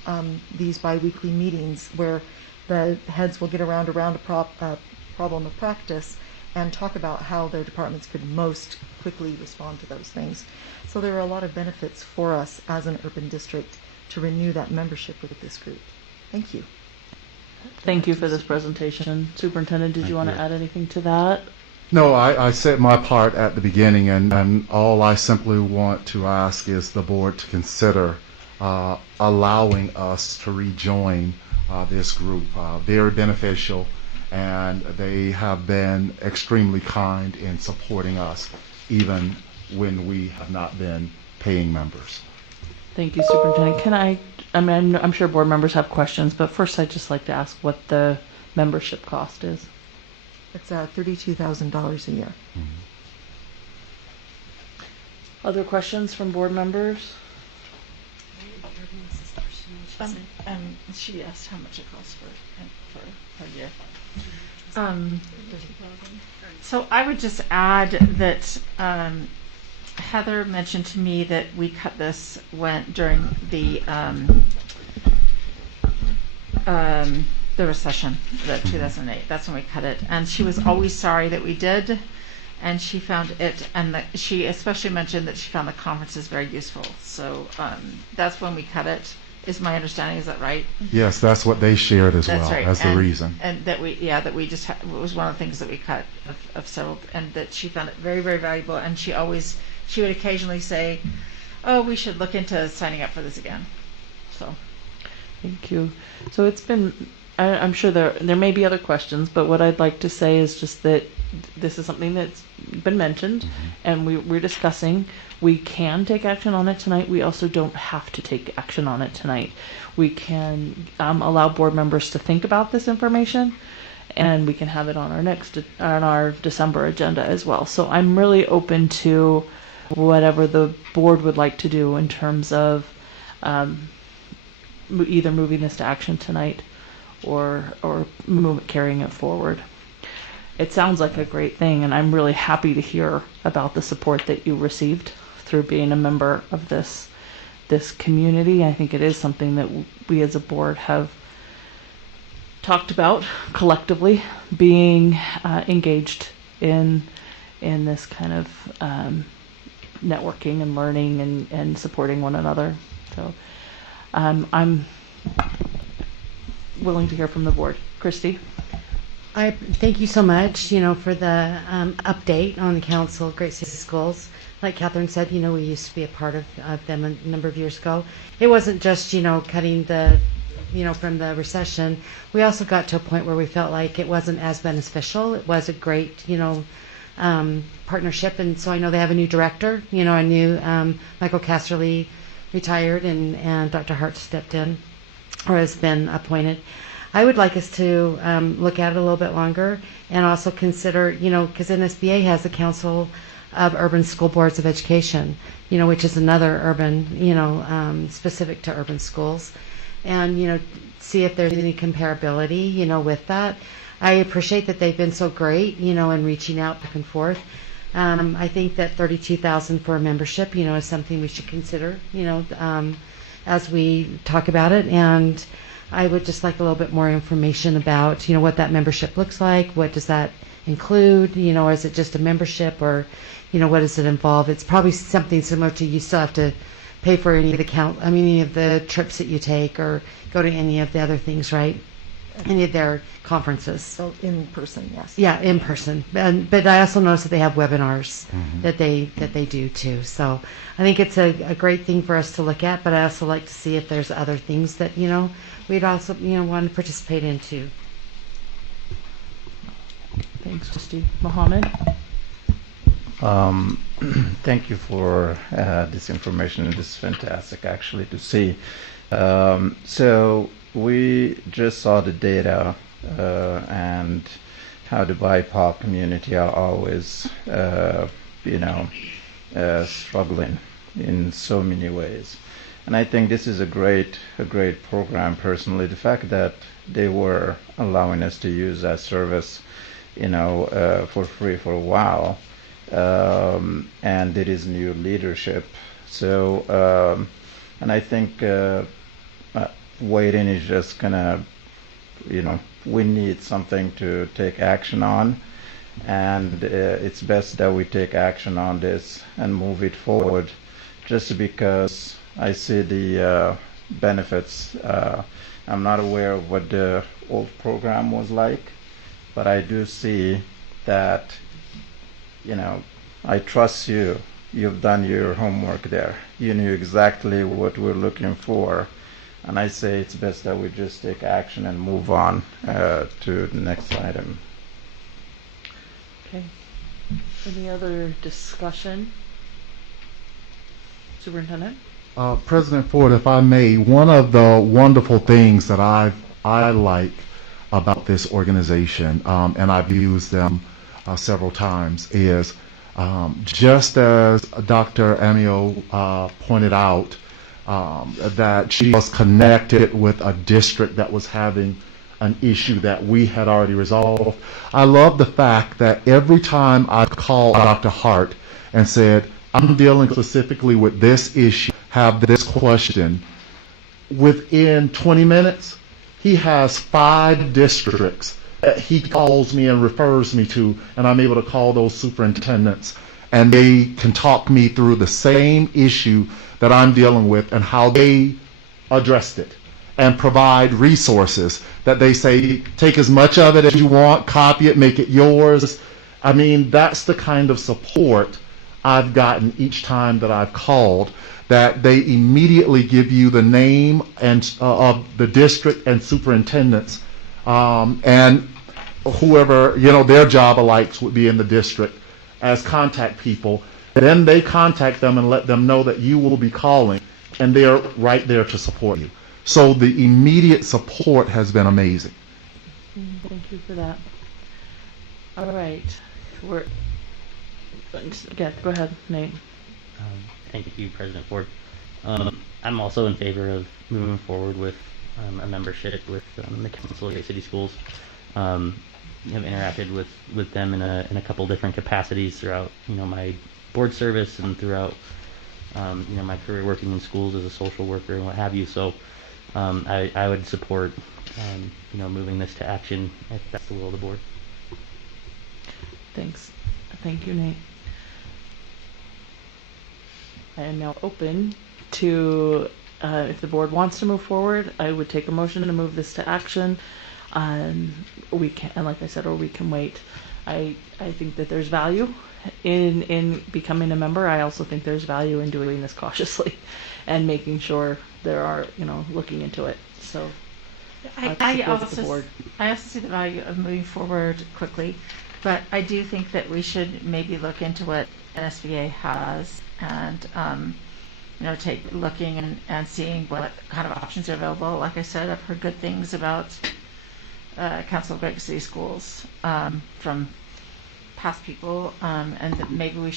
these bi-weekly meetings where the heads will get around a problem of practice and talk about how their departments could most quickly respond to those things. So there are a lot of benefits for us as an urban district to renew that membership with this group. Thank you. Thank you for this presentation. Superintendent, did you want to add anything to that? No, I said my part at the beginning, and all I simply want to ask is the board to consider allowing us to rejoin this group. Very beneficial, and they have been extremely kind in supporting us, even when we have not been paying members. Thank you, Superintendent. I'm sure board members have questions, but first I'd just like to ask what the membership cost is. It's $32,000 a year. Mm-hmm. Other questions from board members? She asked how much it costs for a year. So I would just add that Heather mentioned to me that we cut this during the recession, the 2008. That's when we cut it, and she was always sorry that we did. And she found it, and she especially mentioned that she found the conferences very useful. So that's when we cut it. Is my understanding? Is that right? Yes, that's what they shared as That's well right. as the reason. And that we just it was one of the things that we cut of several, and that she found it very, very valuable. And she would occasionally say, "Oh, we should look into signing up for this again." So, thank you. So it's been. I'm sure there may be other questions, but what I'd like to say is just that this is something that's been mentioned, and we're discussing. We can take action on it tonight. We also don't have to take action on it tonight. We can allow board members to think about this information, and we can have it on our December agenda as well. So I'm really open to whatever the board would like to do in terms of either moving this to action tonight or carrying it forward. It sounds like a great thing, and I'm really happy to hear about the support that you received through being a member of this community. I think it is something that we as a board have talked about collectively, being engaged in this kind of networking and learning and supporting one another. So I'm willing to hear from the board. Christy? I thank you so much, for the update on the Council of Great City Schools. Like Catherine said, we used to be a part of them a number of years ago. It wasn't just, cutting the, from the recession. We also got to a point where we felt like it wasn't as beneficial. It was a great, partnership. And so I know they have a new director, a new Michael Casserly retired and Dr. Hart stepped in or has been appointed. I would like us to look at it a little bit longer and also consider, because NSBA has the Council of Urban School Boards of Education, which is another urban, specific to urban schools, and, see if there's any comparability, with that. I appreciate that they've been so great, in reaching out back and forth. I think that $32,000 for a membership, is something we should consider, as we talk about it. And I would just like a little bit more information about, what that membership looks like. What does that include? Or is it just a membership, or, what does it involve? It's probably something similar to you still have to pay for any of the trips that you take or go to any of the other things, right? Any of their conferences. So in person, yes. Yeah, in person. But I also noticed that they have webinars that they do too. So I think it's a great thing for us to look at, but I also like to see if there's other things that, we'd also, want to participate in too. Thanks, Christy. Mohammed? Thank you for this information. This is fantastic, actually, to see. So we just saw the data and how the BIPOC community are always, struggling in so many ways. And I think this is a great program. Personally, the fact that they were allowing us to use that service, for free for a while, and there is new leadership. So, and I think waiting is just gonna, we need something to take action on, and it's best that we take action on this and move it forward, just because I see the benefits. I'm not aware of what the old program was like, but I do see that, I trust you. You've done your homework there. You knew exactly what we're looking for. And I say it's best that we just take action and move on to the next item. Okay. Any other discussion? Superintendent? President Ford, if I may, one of the wonderful things that I like about this organization, and I've used them several times, is just as Dr. Amio pointed out, that she was connected with a district that was having an issue that we had already resolved. I love the fact that every time I called Dr. Hart and said, I'm dealing specifically with this issue, have this question, within 20 minutes, he has 5 districts that he calls me and refers me to, and I'm able to call those superintendents, and they can talk me through the same issue that I'm dealing with and how they addressed it, and provide resources that they say, take as much of it as you want, copy it, make it yours. I mean, that's the kind of support I've gotten each time that I've called, that they immediately give you the name and of the district and superintendents, and whoever, their job alikes would be in the district as contact people. Then they contact them and let them know that you will be calling, and they're right there to support you. So the immediate support has been amazing. Thank you for that. All right. Go ahead, Nate. Thank you, President Ford. I'm also in favor of moving forward with a membership with the Council of Great City Schools. I've interacted with them in a couple different capacities throughout my board service and throughout my career working in schools as a social worker and what have you. So I would support moving this to action if that's the will of the board. Thanks. Thank you, Nate. I am now open to, if the board wants to move forward, I would take a motion to move this to action. We can, and like I said, or we can wait. I think that there's value in becoming a member. I also think there's value in doing this cautiously and making sure there are, looking into it. So I also see the value of moving forward quickly, but I do think that we should maybe look into what NSBA has and looking and seeing what kind of options are available. Like I said, I've heard good things about Council of Great City Schools from past people, and that maybe we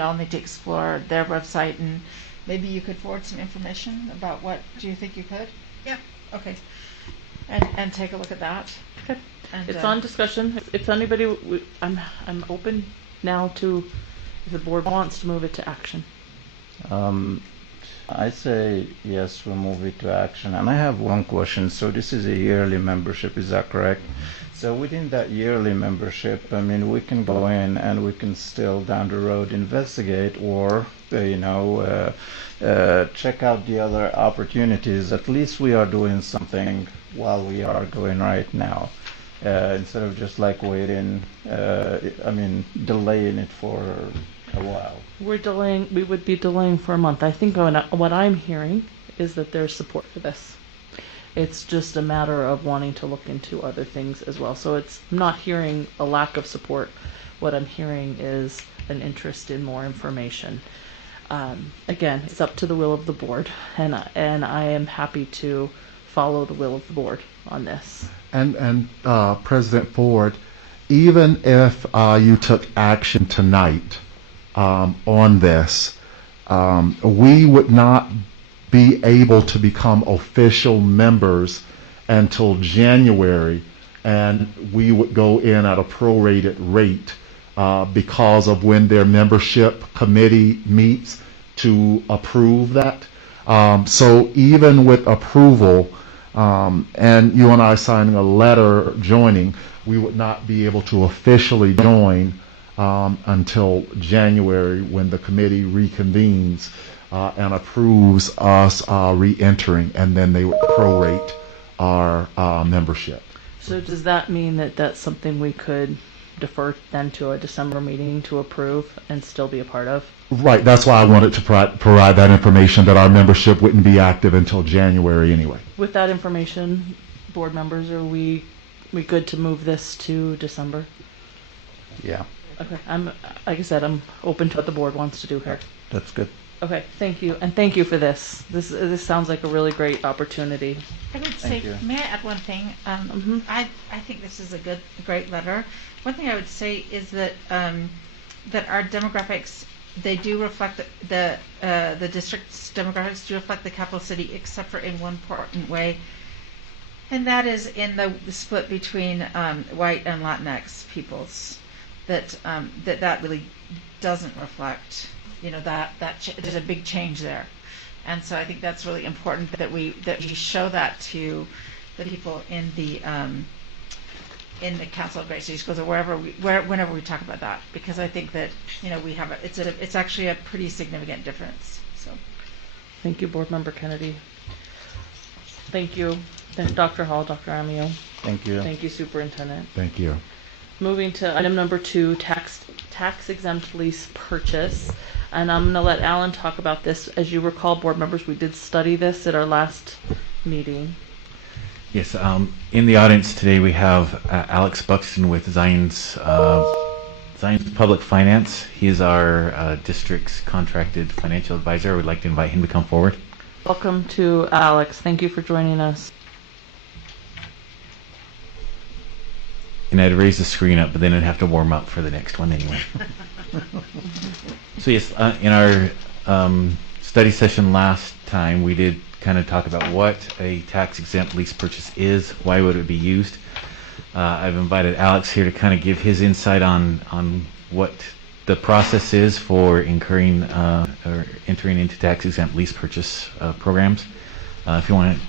all need to explore their website, and maybe you could forward some information about what. Do you think you could? Yeah. Okay. And take a look at that. Okay. And, it's on discussion. If anybody, I'm open now to, if the board wants to move it to action. I say yes, we'll move it to action. And I have one question. So this is a yearly membership, is that correct? So within that yearly membership, we can go in and we can still down the road investigate or, check out the other opportunities. At least we are doing something while we are going right now. Instead of just like waiting, delaying it for a while. We would be delaying for a month. I think what I'm hearing is that there's support for this. It's just a matter of wanting to look into other things as well. So I'm not hearing a lack of support. What I'm hearing is an interest in more information. Again, it's up to the will of the board, and I am happy to follow the will of the board on this. And President Ford, even if you took action tonight on this, we would not be able to become official members until January, and we would go in at a prorated rate because of when their membership committee meets to approve that. So even with approval, and you and I signing a letter joining, we would not be able to officially join until January, when the committee reconvenes and approves us re-entering, and then they would prorate our membership. So does that mean that that's something we could defer then to a December meeting to approve and still be a part of? Right, that's why I wanted to provide that information, that our membership wouldn't be active until January anyway. With that information, board members, are we good to move this to December? Yeah. Okay, like I said, I'm open to what the board wants to do here. That's good. Okay, thank you, and thank you for this. This sounds like a really great opportunity. I would say, may I add one thing? I think this is a great letter. One thing I would say is that that our demographics they do reflect the district's demographics do reflect the capital city, except for in one important way, and that is in the split between white and Latinx peoples. That really doesn't reflect, there's a big change there, and so I think that's really important that we show that to the people in the Council of Great City Schools, or whenever we talk about that, because I think that we have it's actually a pretty significant difference. So, thank you, Board Member Kennedy. Thank you, Dr. Hall, Dr. Amio. Thank you. Thank you, Superintendent. Thank you. Moving to item number 2, tax exempt lease purchase, and I'm going to let Alan talk about this. As you recall, board members, we did study this at our last meeting. Yes, in the audience today we have Alex Buxton with Zion's Public Finance. He is our district's contracted financial advisor. I would like to invite him to come forward. Welcome to Alex. Thank you for joining us. And I'd raise the screen up, but then I'd have to warm up for the next one anyway. So yes, in our study session last time, we did kind of talk about what a tax-exempt lease purchase is, why would it be used. I've invited Alex here to kind of give his insight on what the process is for incurring or entering into tax-exempt lease purchase programs. If you want to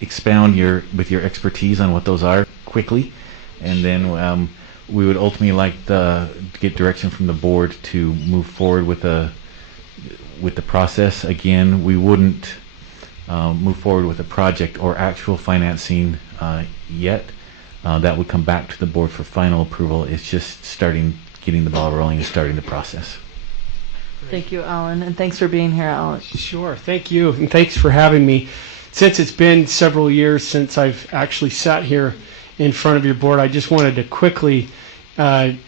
expound with your expertise on what those are quickly, and then we would ultimately like to get direction from the board to move forward with the process. Again, we wouldn't move forward with a project or actual financing yet. That would come back to the board for final approval. It's just getting the ball rolling and starting the process. Thank you, Alan, and thanks for being here, Alex. Sure, thank you, and thanks for having me. Since it's been several years since I've actually sat here in front of your board, I just wanted to quickly kind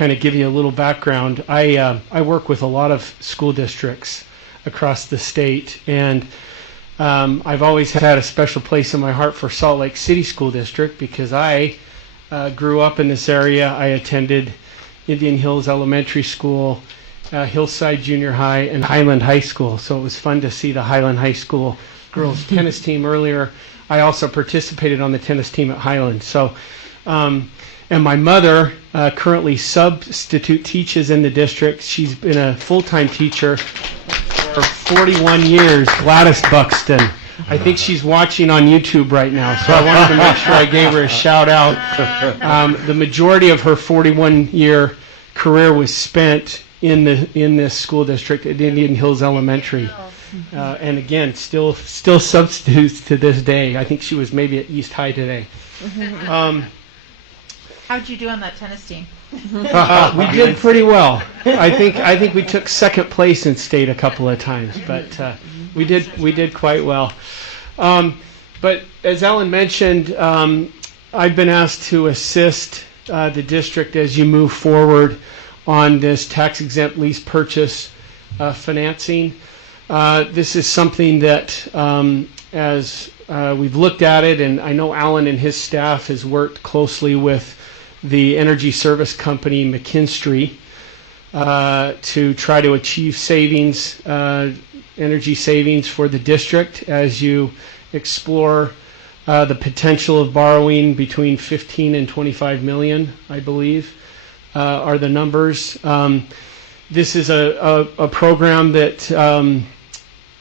of give you a little background. I work with a lot of school districts across the state, and I've always had a special place in my heart for Salt Lake City School District because I grew up in this area. I attended Indian Hills Elementary School, Hillside Junior High, and Highland High School, so it was fun to see the Highland High School girls tennis team earlier. I also participated on the tennis team at Highland. So, and my mother currently substitute teaches in the district. She's been a full-time teacher for 41 years, Gladys Buxton. I think she's watching on YouTube right now, so I wanted to make sure I gave her a shout out. The majority of her 41-year career was spent in this school district at Indian Hills Elementary. And again, still substitutes to this day. I think she was maybe at East High today. How'd you do on that tennis team? We did pretty well. I think we took second place in state a couple of times, but we did quite well. But as Ellen mentioned, I've been asked to assist the district as you move forward on this tax-exempt lease purchase financing. This is something that, as we've looked at it, and I know Alan and his staff has worked closely with the energy service company McKinstry to try to achieve savings, energy savings for the district as you explore the potential of borrowing between 15 and 25 million, I believe, are the numbers. This is a program that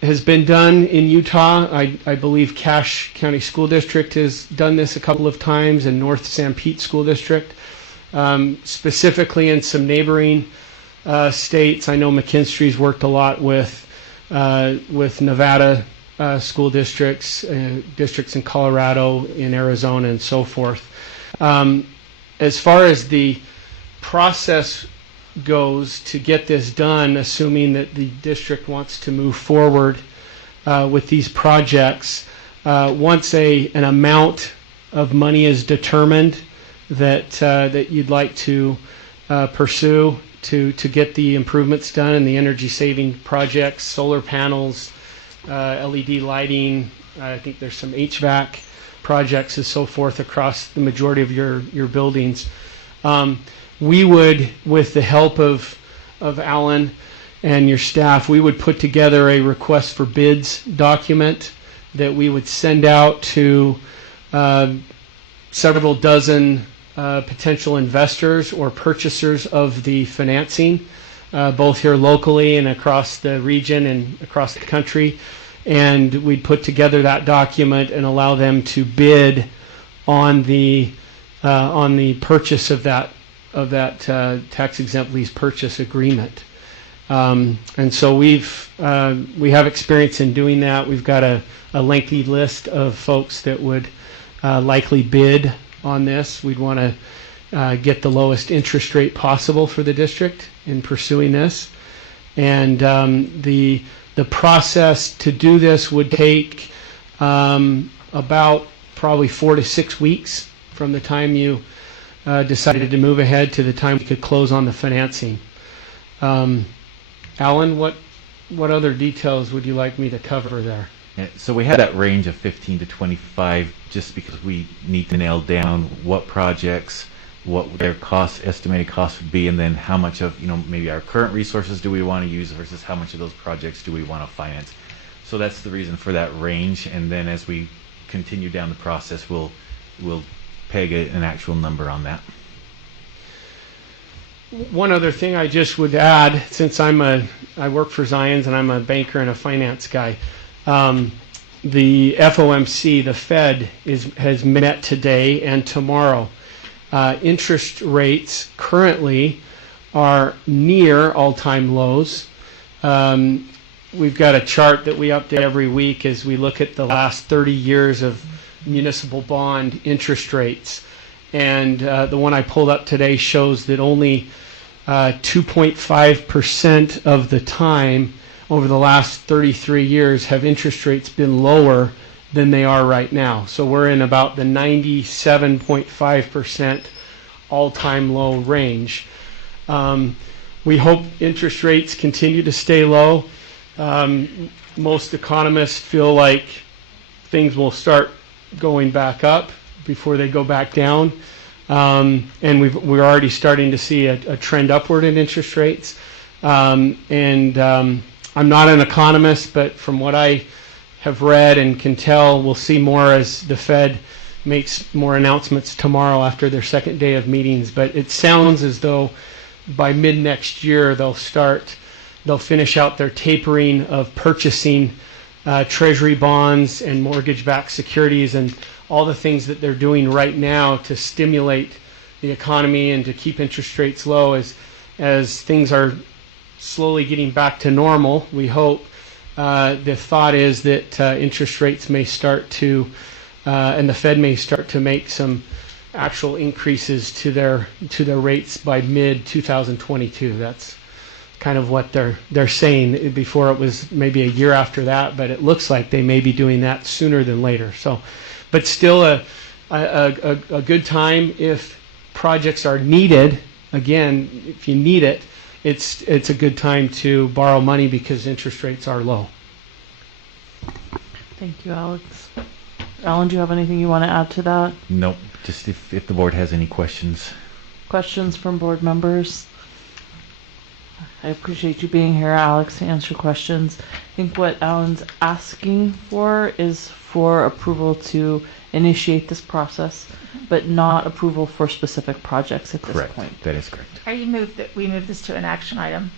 has been done in Utah. I believe Cache County School District has done this a couple of times, and North San Pete School District, specifically in some neighboring states. I know McKinstry's worked a lot with Nevada school districts, districts in Colorado, in Arizona, and so forth. As far as the process goes to get this done, assuming that the district wants to move forward with these projects, once an amount of money is determined that you'd like to pursue to get the improvements done and the energy saving projects, solar panels, LED lighting, I think there's some HVAC projects and so forth across the majority of your buildings. We would, with the help of Alan, and your staff, we would put together a request for bids document that we would send out to several dozen potential investors or purchasers of the financing, both here locally and across the region and across the country. And we'd put together that document and allow them to bid on the purchase of that tax-exempt lease purchase agreement. And so we have experience in doing that. We've got a lengthy list of folks that would likely bid on this. We'd want to get the lowest interest rate possible for the district in pursuing this. And the process to do this would take about probably 4 to 6 weeks from the time you decided to move ahead to the time we could close on the financing. Alan, what other details would you like me to cover there? Yeah, so we had that range of 15 to 25 just because we need to nail down what projects, what their estimated cost would be, and then how much of maybe our current resources do we want to use versus how much of those projects do we want to finance. So that's the reason for that range, and then as we continue down the process, we'll peg an actual number on that. One other thing I just would add, since I work for Zions and I'm a banker and a finance guy, the FOMC, the Fed, has met today and tomorrow. Interest rates currently are near all-time lows. We've got a chart that we update every week as we look at the last 30 years of municipal bond interest rates. And the one I pulled up today shows that only 2.5% of the time over the last 33 years have interest rates been lower than they are right now. So we're in about the 97.5% all-time low range. We hope interest rates continue to stay low. Most economists feel like things will start going back up before they go back down. And we're already starting to see a trend upward in interest rates. I'm not an economist, but from what I have read and can tell, we'll see more as the Fed makes more announcements tomorrow after their second day of meetings. But it sounds as though by mid next year they'll finish out their tapering of purchasing treasury bonds and mortgage-backed securities and all the things that they're doing right now to stimulate the economy and to keep interest rates low as things are slowly getting back to normal. We hope the thought is that interest rates may start to and the Fed may start to make some actual increases to their rates by mid 2022. That's kind of what they're saying. Before it was maybe a year after that, but it looks like they may be doing that sooner than later. So, but still a good time if projects are needed. Again, if you need it, it's a good time to borrow money because interest rates are low. Thank you, Alex. Alan, do you have anything you want to add to that? Nope. Just if the board has any questions. Questions from board members? I appreciate you being here, Alex, to answer questions. I think what Alan's asking for is for approval to initiate this process, but not approval for specific projects at this point. Correct. That is correct. I move that we move this to an action item.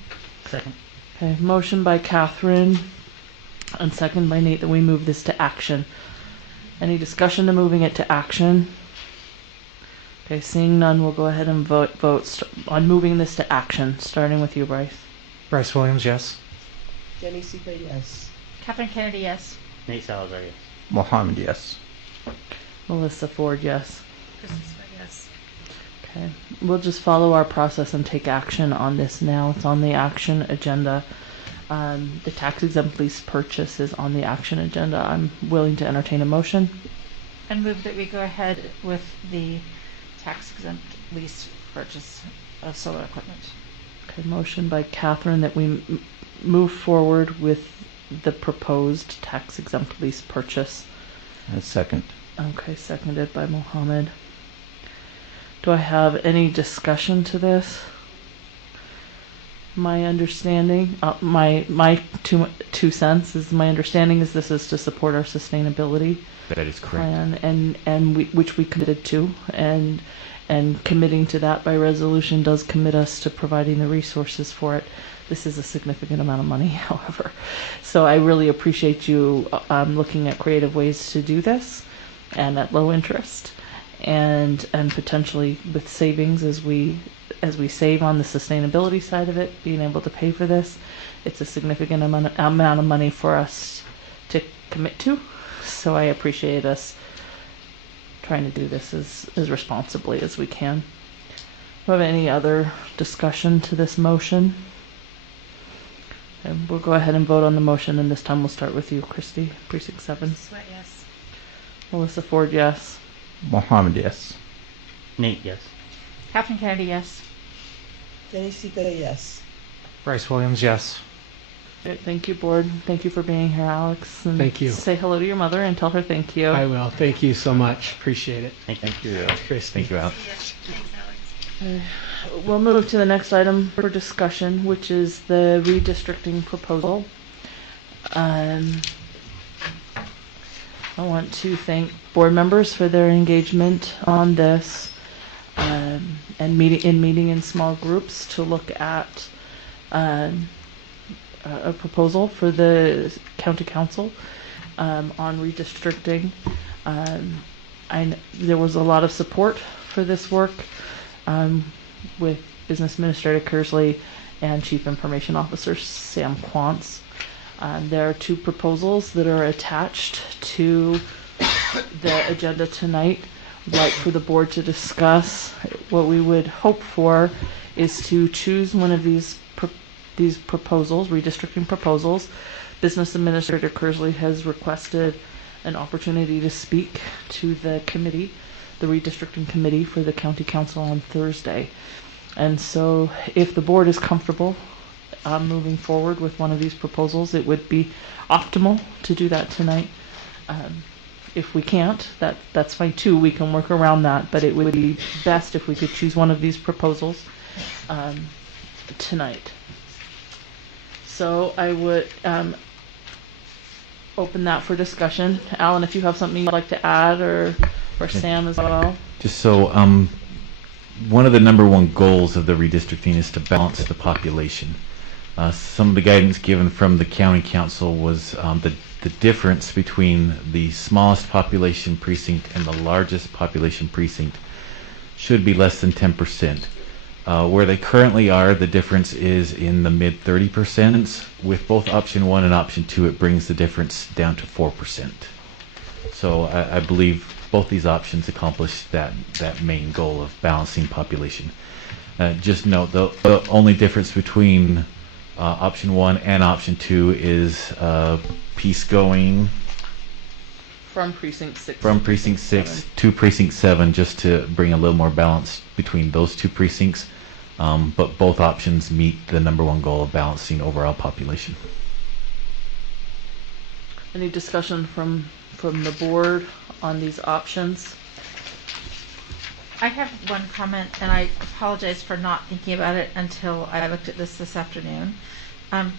Second. Okay, motion by Catherine and second by Nate that we move this to action. Any discussion to moving it to action? Okay, seeing none, we'll go ahead and vote on moving this to action, starting with you, Bryce. Bryce Williams, yes. Jenny Seeger, yes. Catherine Kennedy, yes. Nate Salazar, yes. Mohammed, yes. Melissa Ford, yes. Christopher, yes. Okay, we'll just follow our process and take action on this now. It's on the action agenda. The tax-exempt lease purchase is on the action agenda. I'm willing to entertain a motion. And move that we go ahead with the tax-exempt lease purchase of solar equipment. Okay, motion by Catherine that we move forward with the proposed tax-exempt lease purchase. Second. Okay, seconded by Mohammed. Do I have any discussion to this? my understanding, my two cents is my understanding is this is to support our sustainability That is correct. plan, and which we committed to, and committing to that by resolution does commit us to providing the resources for it. This is a significant amount of money, however. So I really appreciate you looking at creative ways to do this, and at low interest, and potentially with savings as we save on the sustainability side of it, being able to pay for this. It's a significant amount of money for us to commit to. So I appreciate us trying to do this as responsibly as we can. Do we have any other discussion to this motion? And we'll go ahead and vote on the motion, and this time we'll start with you, Christy, Precinct 7. Sweat, yes. Melissa Ford, yes. Mohammed, yes. Nate, yes. Catherine Kennedy, yes. Jenny Sita, yes. Bryce Williams, yes. Great, thank you, board. Thank you for being here, Alex. And Thank you. Say hello to your mother and tell her thank you. I will. Thank you so much. Appreciate it. Thank you. Christy. Thank you, Alex. We'll move to the next item for discussion, which is the redistricting proposal. I want to thank board members for their engagement on this, and meeting in small groups to look at a proposal for the county council on redistricting. There was a lot of support for this work with Business Administrator Kersley and Chief Information Officer Sam Quantz. There are two proposals that are attached to the agenda tonight. I'd like for the board to discuss. What we would hope for is to choose one of these proposals, redistricting proposals. Business Administrator Kersley has requested an opportunity to speak to the committee, the redistricting committee for the county council on Thursday. And so if the board is comfortable moving forward with one of these proposals, it would be optimal to do that tonight. If we can't, that's fine too. We can work around that, but it would be best if we could choose one of these proposals tonight. So I would open that for discussion. Alan, if you have something you'd like to add, or Sam as well. Just so, one of the number one goals of the redistricting is to balance the population. Some of the guidance given from the county council was the difference between the smallest population precinct and the largest population precinct should be less than 10%. Where they currently are, the difference is in the mid 30%. With both option 1 and option 2, it brings the difference down to 4%. So I believe both these options accomplish that main goal of balancing population. Just note, the only difference between option 1 and option 2 is piece going from precinct 6 to precinct 7, just to bring a little more balance between those two precincts. But both options meet the number one goal of balancing overall population. Any discussion from the board on these options? I have one comment, and I apologize for not thinking about it until I looked at this afternoon.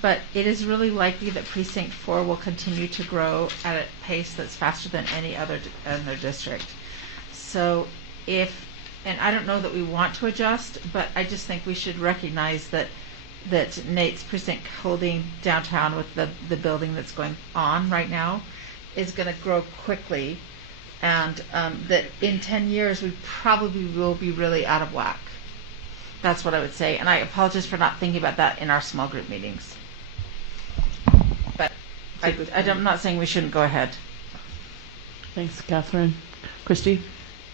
But it is really likely that Precinct 4 will continue to grow at a pace that's faster than any other district. So and I don't know that we want to adjust, but I just think we should recognize that Nate's precinct holding downtown with the building that's going on right now is going to grow quickly, and that in 10 years we probably will be really out of whack. That's what I would say, and I apologize for not thinking about that in our small group meetings. But I'm not saying we shouldn't go ahead. Thanks, Catherine. Christy?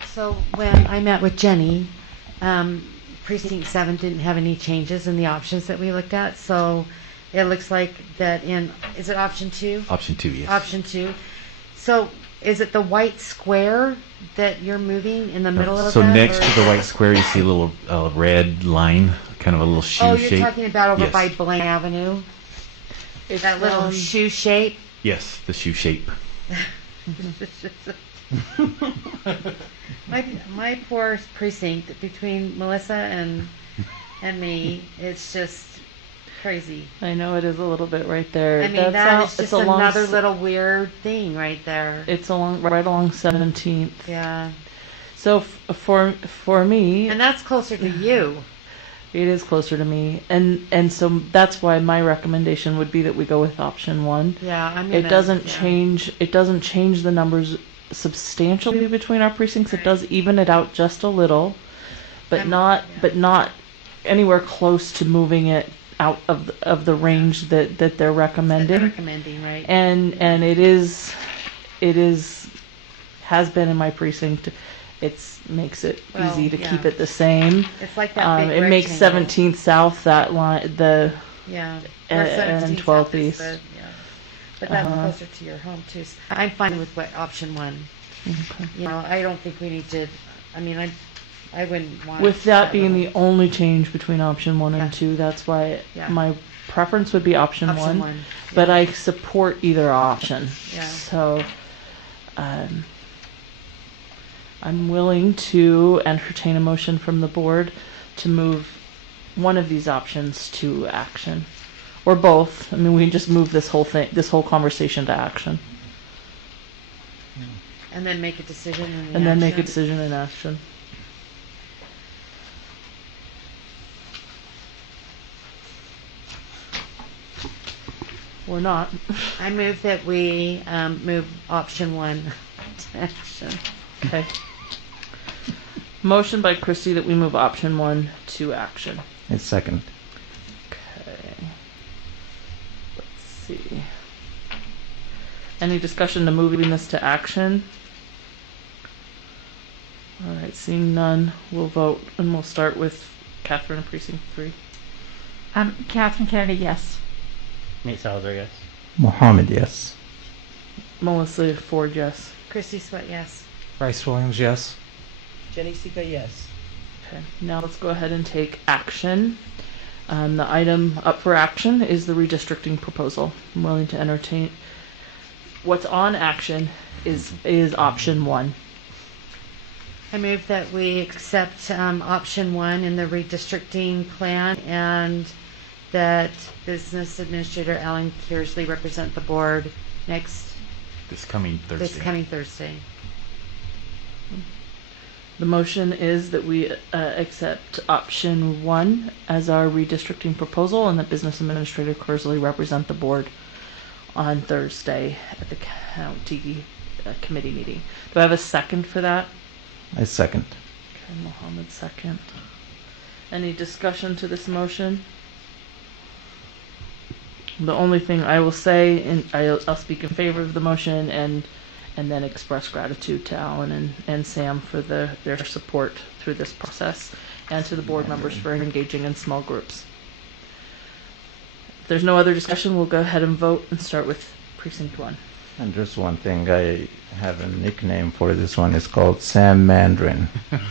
So when I met with Jenny, Precinct 7 didn't have any changes in the options that we looked at. So it looks like that is it option 2? Option 2, yes. Option 2. So is it the white square that you're moving in the middle of that? So next to the white square, you see a little red line, kind of a little shoe shape. Oh, you're talking about over yes. by Blaine Avenue? Is that little shoe shape? Yes, the shoe shape. My poor precinct, between Melissa and me, it's just crazy. I know it is a little bit right there. I mean, that is just along another little weird thing right there. It's right along 17th. Yeah. So for me, And that's closer to you. it is closer to me, and so that's why my recommendation would be that we go with option 1. Yeah, I mean, It doesn't change. It doesn't change the numbers substantially between our precincts. It does even it out just a little, but not anywhere close to moving it out of the range that they're recommending. Right. And it has been in my precinct. Makes it easy to keep it the same. It's like that big it makes rectangle. 17th South that line Yeah. and 12th East. But that's closer to your home too. So I'm fine with option 1. Okay. You know, I don't think we need to. I mean, I wouldn't want. With that being the only change between option 1 and 2, that's why my preference would be option 1. But I support either option. Yeah. So I'm willing to entertain a motion from the board to move one of these options to action, or both. I mean, we can just move this whole conversation to action, And then make a decision. and then make a decision in action. Or not. I move that we move option 1 to action. Okay. Motion by Christie that we move option 1 to action. It's second. Okay. Let's see. Any discussion to moving this to action? All right, seeing none, we'll vote, and we'll start with Catherine, precinct 3. Catherine Kennedy, yes. Nate Salazar, yes. Mohammed, yes. Melissa Ford, yes. Christy Sweat, yes. Bryce Williams, yes. Jenny Sika, yes. Okay, now let's go ahead and take action. The item up for action is the redistricting proposal. I'm willing to entertain. What's on action is option 1. I move that we accept option 1 in the redistricting plan, and that Business Administrator Alan Kearsley represent the board This coming Thursday. The motion is that we accept option 1 as our redistricting proposal, and that Business Administrator Kearsley represent the board on Thursday at the county committee meeting. Do I have a second for that? I second. Okay, Mohammed second. Any discussion to this motion? The only thing I will say, and I'll speak in favor of the motion, and then express gratitude to Alan and Sam for their support through this process, and to the board members for engaging in small groups. If there's no other discussion, we'll go ahead and vote and start with precinct 1. And just one thing, I have a nickname for this one. It's called Sam Mandarin.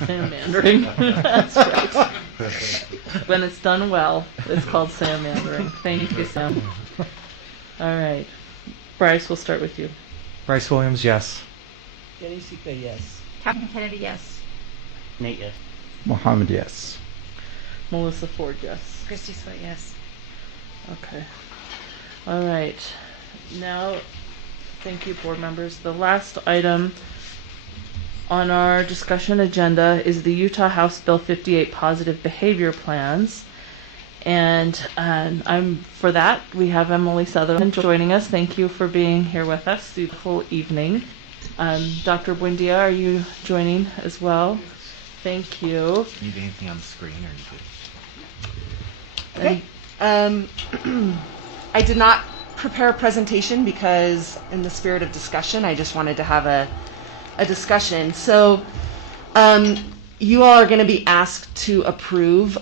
Sam Mandarin. That's right. When it's done well, it's called Sam Mandarin. Thank you, Sam. All right. Bryce, we'll start with you. Bryce Williams, yes. Jenny Sika, yes. Catherine Kennedy, yes. Nate, yes. Mohammed, yes. Melissa Ford, yes. Christy Sweat, yes. Okay. All right. Now, thank you, board members. The last item on our discussion agenda is the Utah House Bill 58 positive behavior plans. And for that, we have Emily Sutherland joining us. Thank you for being here with us through the whole evening. Dr. Buendia, are you joining as well? Thank you. Need anything on the screen, or you Okay. I did not prepare a presentation because, in the spirit of discussion, I just wanted to have a discussion. So, you all are going to be asked to approve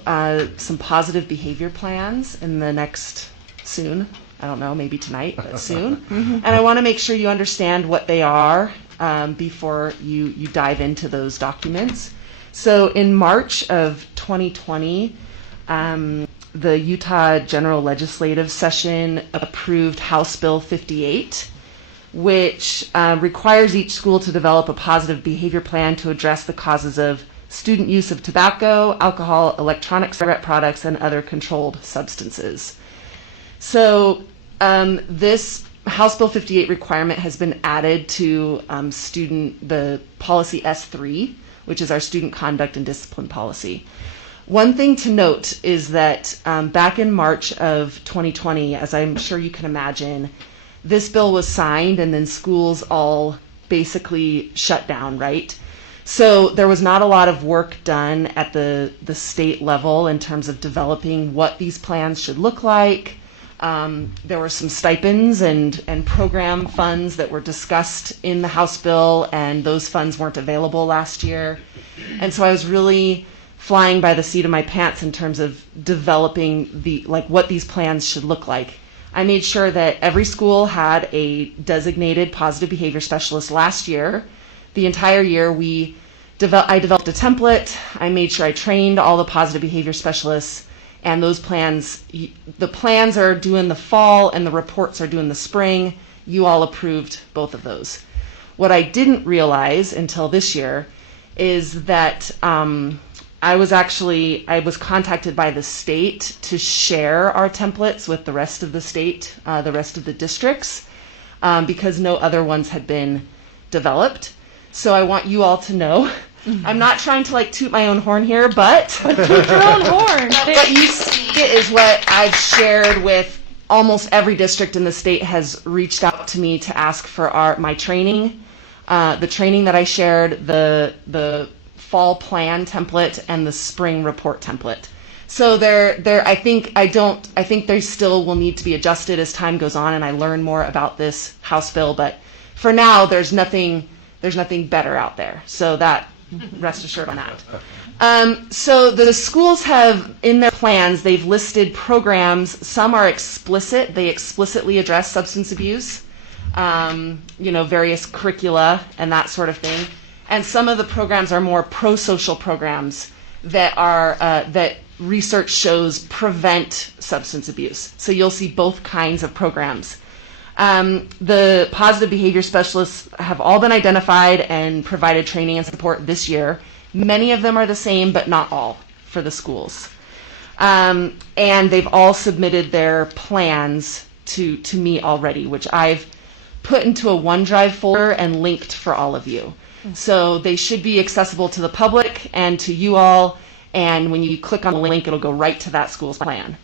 some positive behavior plans in the next soon. I don't know, maybe tonight, but soon. And I want to make sure you understand what they are before you dive into those documents. So in March of 2020, the Utah General Legislative Session approved House Bill 58, which requires each school to develop a positive behavior plan to address the causes of student use of tobacco, alcohol, electronic cigarette products, and other controlled substances. So this House Bill 58 requirement has been added to the policy S3, which is our student conduct and discipline policy. One thing to note is that back in March of 2020, as I'm sure you can imagine, this bill was signed and then schools all basically shut down, right? So there was not a lot of work done at the state level in terms of developing what these plans should look like. There were some stipends and program funds that were discussed in the House bill, and those funds weren't available last year. And so I was really flying by the seat of my pants in terms of developing what these plans should look like. I made sure that every school had a designated positive behavior specialist last year. The entire year I developed a template. I made sure I trained all the positive behavior specialists, and those plans, the plans are due in the fall and the reports are due in the spring. You all approved both of those. What I didn't realize until this year is that I was contacted by the state to share our templates with the rest of the state, the rest of the districts, because no other ones had been developed. So I want you all to know, I'm not trying to toot my own horn here, but toot your own horn. What you see is what I've shared with almost every district in the state has reached out to me to ask for my training. The training that I shared, the fall plan template and the spring report template. So I think they still will need to be adjusted as time goes on and I learn more about this House bill, but for now there's nothing better out there. So that rest assured on that. So the schools have in their plans, they've listed programs. Some are explicit. They explicitly address substance abuse, various curricula and that sort of thing. And some of the programs are more pro-social programs that research shows prevent substance abuse. So you'll see both kinds of programs. The positive behavior specialists have all been identified and provided training and support this year. Many of them are the same, but not all for the schools. And they've all submitted their plans to me already, which I've put into a OneDrive folder and linked for all of you. So they should be accessible to the public and to you all, and when you click on the link, it'll go right to that school's plan.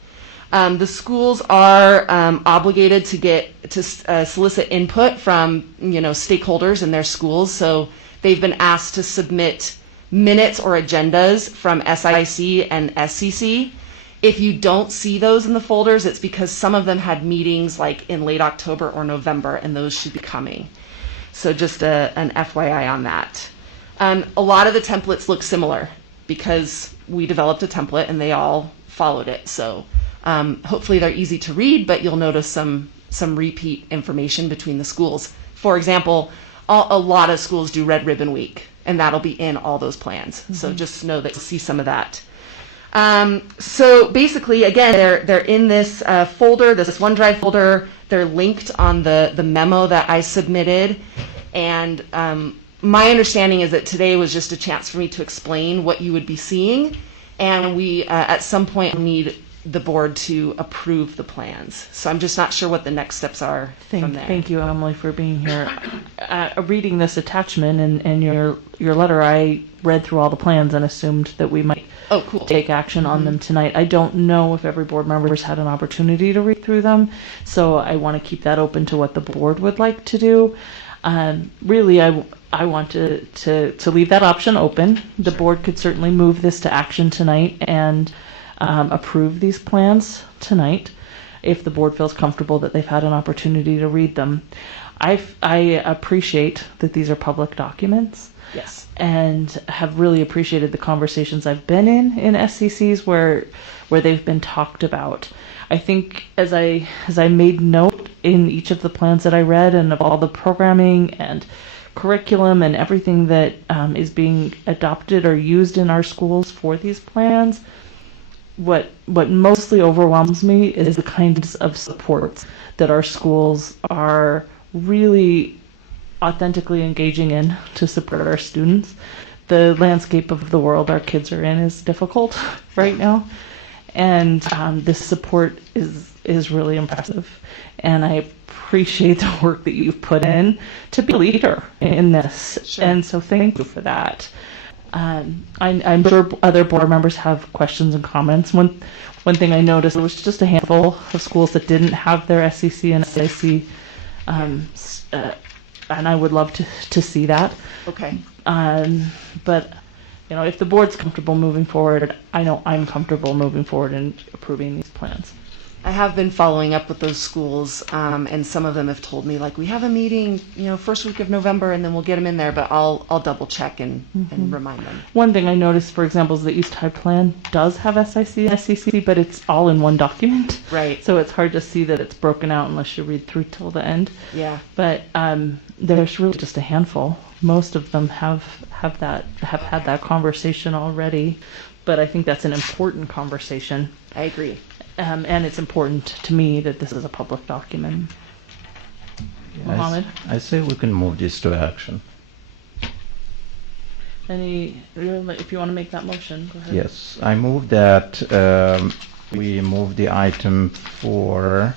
The schools are obligated to solicit input from stakeholders in their schools, so they've been asked to submit minutes or agendas from SIC and SCC. If you don't see those in the folders, it's because some of them had meetings in late October or November, and those should be coming. So just an FYI on that. A lot of the templates look similar because we developed a template and they all followed it. So hopefully they're easy to read, but you'll notice some repeat information between the schools. For example, a lot of schools do Red Ribbon Week, and that'll be in all those plans. Mm-hmm. So just know that you'll see some of that. So basically, again, they're in this folder, this OneDrive folder. They're linked on the memo that I submitted. And my understanding is that today was just a chance for me to explain what you would be seeing. And we, at some point, need the board to approve the plans. So I'm just not sure what the next steps are from there. Thank you, Emily, for being here. Reading this attachment and your letter, I read through all the plans and assumed that we might take action on them tonight. I don't know if every board member has had an opportunity to read through them, so I want to keep that open to what the board would like to do. Really, I want to leave that option open. The board could certainly move this to action tonight and approve these plans tonight if the board feels comfortable that they've had an opportunity to read them. I appreciate that these are public documents. Yes. And have really appreciated the conversations I've been in SCCs where they've been talked about. I think as I made note in each of the plans that I read and of all the programming and curriculum and everything that is being adopted or used in our schools for these plans, what mostly overwhelms me is the kinds of supports that our schools are really authentically engaging in to support our students. The landscape of the world our kids are in is difficult right now, and this support is is really impressive, and I appreciate the work that you've put in to be a leader in this. Sure. And so thank you for that. I'm sure other board members have questions and comments. One thing I noticed, there was just a handful of schools that didn't have their SEC and SIC, and I would love to see that. Okay. But you know, if the board's comfortable moving forward, I know I'm comfortable moving forward and approving these plans. I have been following up with those schools, and some of them have told me, like, we have a meeting, you know, first week of November, and then we'll get them in there, but I'll double check and remind them. One thing I noticed, for example, is the East High Plan does have SIC and SCC, but it's all in one document. Right. So it's hard to see that it's broken out unless you read through till the end. Yeah. But there's really just a handful. Most of them have had that conversation already, but I think that's an important conversation. I agree. And it's important to me that this is a public document. Mohammed? I say we can move this to action. If you want to make that motion, go ahead. Yes, I move that we move the item for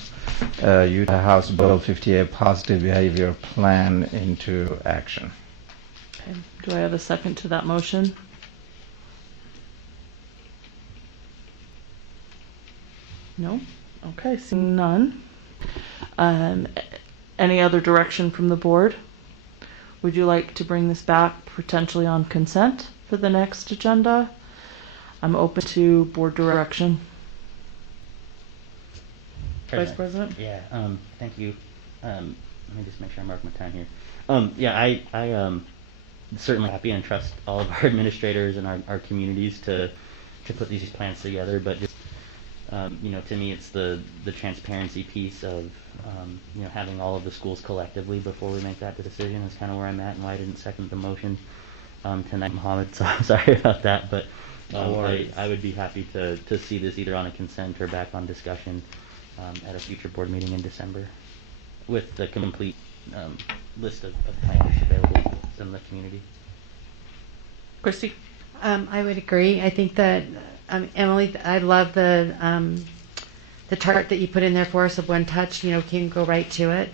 Utah House Bill 58 Positive Behavior Plan into action. Okay. Do I have a second to that motion? No? Okay, seeing none. Any other direction from the board? Would you like to bring this back potentially on consent for the next agenda? I'm open to board direction. Vice President? Yeah, thank you. Let me just make sure I mark my time here. Yeah, I certainly happy and trust all of our administrators and our communities to put these plans together, but just you know, to me, it's the transparency piece of you know, having all of the schools collectively before we make that decision is kind of where I'm at, and why I didn't second the motion tonight, Mohammed. So I'm sorry about that, but I would be happy to see this either on a consent or back on discussion at a future board meeting in December with the complete list of plans available in the community. Christy? I would agree. I think that Emily, I love the chart that you put in there for us of one touch, you know, can go right to it.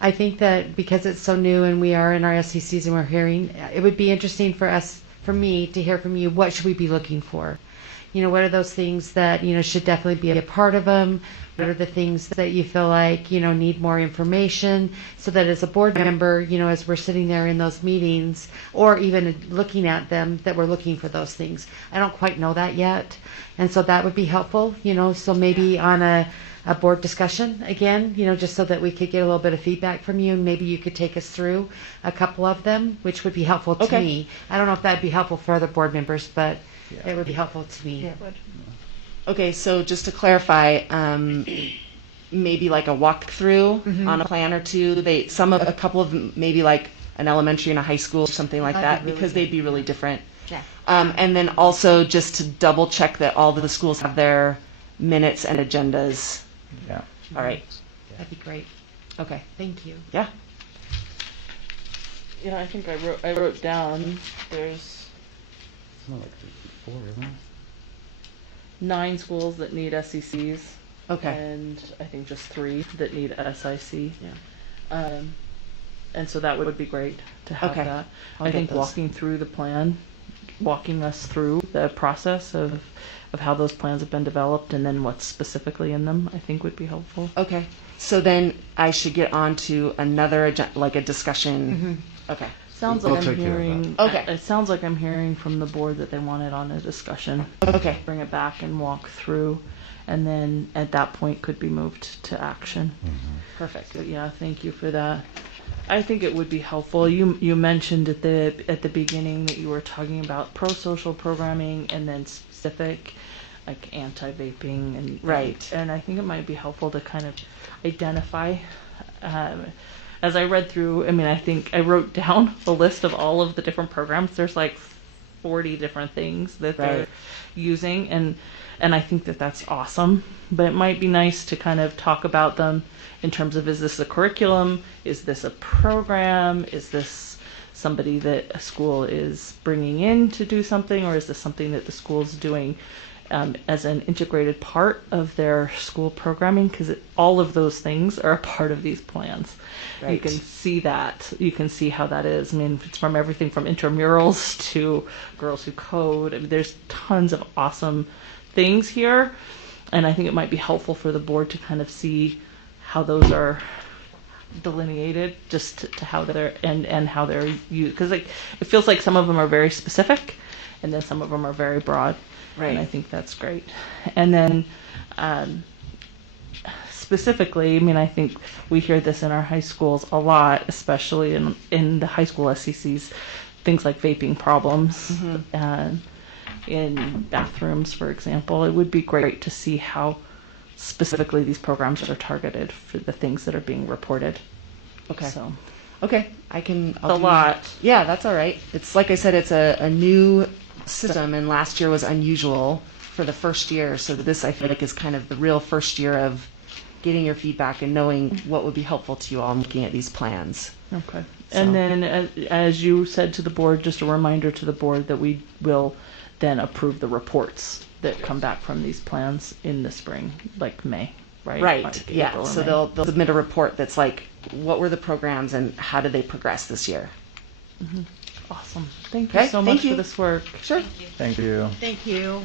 I think that because it's so new and we are in our SECs and we're hearing, it would be interesting for me to hear from you, what should we be looking for? You know, what are those things that, you know, should definitely be a part of them? What are the things that you feel like, you know, need more information, so that as a board member, you know, as we're sitting there in those meetings or even looking at them, that we're looking for those things. I don't quite know that yet. And so that would be helpful, you know, so maybe on a board discussion again, you know, just so that we could get a little bit of feedback from you, and maybe you could take us through a couple of them, which would be helpful to me. I don't know if that'd be helpful for other board members, but it would be helpful to me. Yeah, it would. Okay, so just to clarify, maybe like a walkthrough on a plan or two. A couple of them, maybe like an elementary and a high school or something like that, because they'd be really different. Yeah. And then also just to double check that all of the schools have their minutes and agendas. Yeah. All right. That'd be great. Okay. Thank you. Yeah. Yeah, I think I wrote down there's Something like 4, isn't it? 9 schools that need SECs. Okay. And I think just 3 that need SIC. Yeah. And so that would be great to have that. I'll I get think those. walking through the plan, walking us through the process of how those plans have been developed and then what's specifically in them, I think would be helpful. Okay. So then I should get on to another like a discussion. Okay. Sounds We'll like I'm take care of hearing. Okay. It sounds like I'm hearing from the board that they want it on a discussion. Okay. Bring it back and walk through, and then at that point could be moved to action. Perfect. So yeah, thank you for that. I think it would be helpful. You mentioned at the beginning that you were talking about pro-social programming and then specific, like anti-vaping and Right. And I think it might be helpful to kind of identify. As I read through, I mean, I think I wrote down a list of all of the different programs. There's like 40 different things that they're using, and I think that that's awesome. But it might be nice to kind of talk about them in terms of, is this a curriculum? Is this a program? Is this somebody that a school is bringing in to do something? Or is this something that the school's doing as an integrated part of their school programming, because all of those things are a part of these plans. You Right. can see that. You can see how that is. I mean, it's from everything from intramurals to Girls Who Code. I mean, there's tons of awesome things here, and I think it might be helpful for the board to kind of see how those are delineated, just to how they're and how they're used, because like it feels like some of them are very specific, and then some of them are very broad. Right. And I think that's great. And then specifically, I mean, I think we hear this in our high schools a lot, especially in the high school SCCs, things like vaping problems in bathrooms, for example. It would be great to see how specifically these programs are targeted for the things that are being reported. Okay. So, Okay, I'll a lot. Yeah, that's all right. It's like I said, it's a new system, and last year was unusual for the first year. So this, I feel like, is kind of the real first year of getting your feedback and knowing what would be helpful to you all in looking at these plans. Okay. So- And then, as you said to the board, just a reminder to the board that we will then approve the reports that come back from these plans in the spring, like May, right? Right. Like Yeah. April or So May. they'll submit a report that's like, what were the programs and how did they progress this year? Mhm. Awesome. Thank you Okay, so thank much you. for this work. Sure. Thank you. Thank you.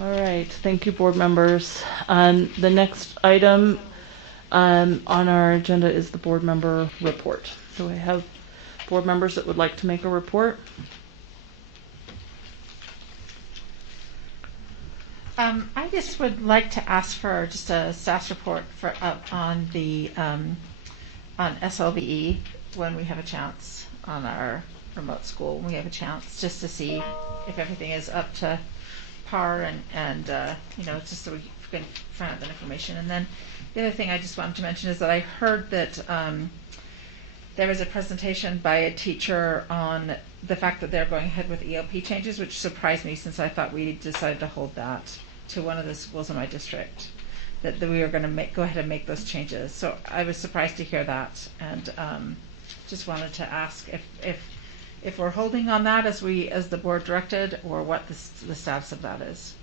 All right. Thank you, board members. The next item on our agenda is the board member report. Do we have board members that would like to make a report? I just would like to ask for just a staff report for on the on SLVE when we have a chance, on our remote school when we have a chance, just to see if everything is up to par and you know, just so we can find out that information. And then the other thing I just wanted to mention is that I heard that there was a presentation by a teacher on the fact that they're going ahead with ELP changes, which surprised me since I thought we decided to hold that to one of the schools in my district, that we were going to go ahead and make those changes. So I was surprised to hear that, and just wanted to ask if we're holding on that as the board directed, or what the status of that is.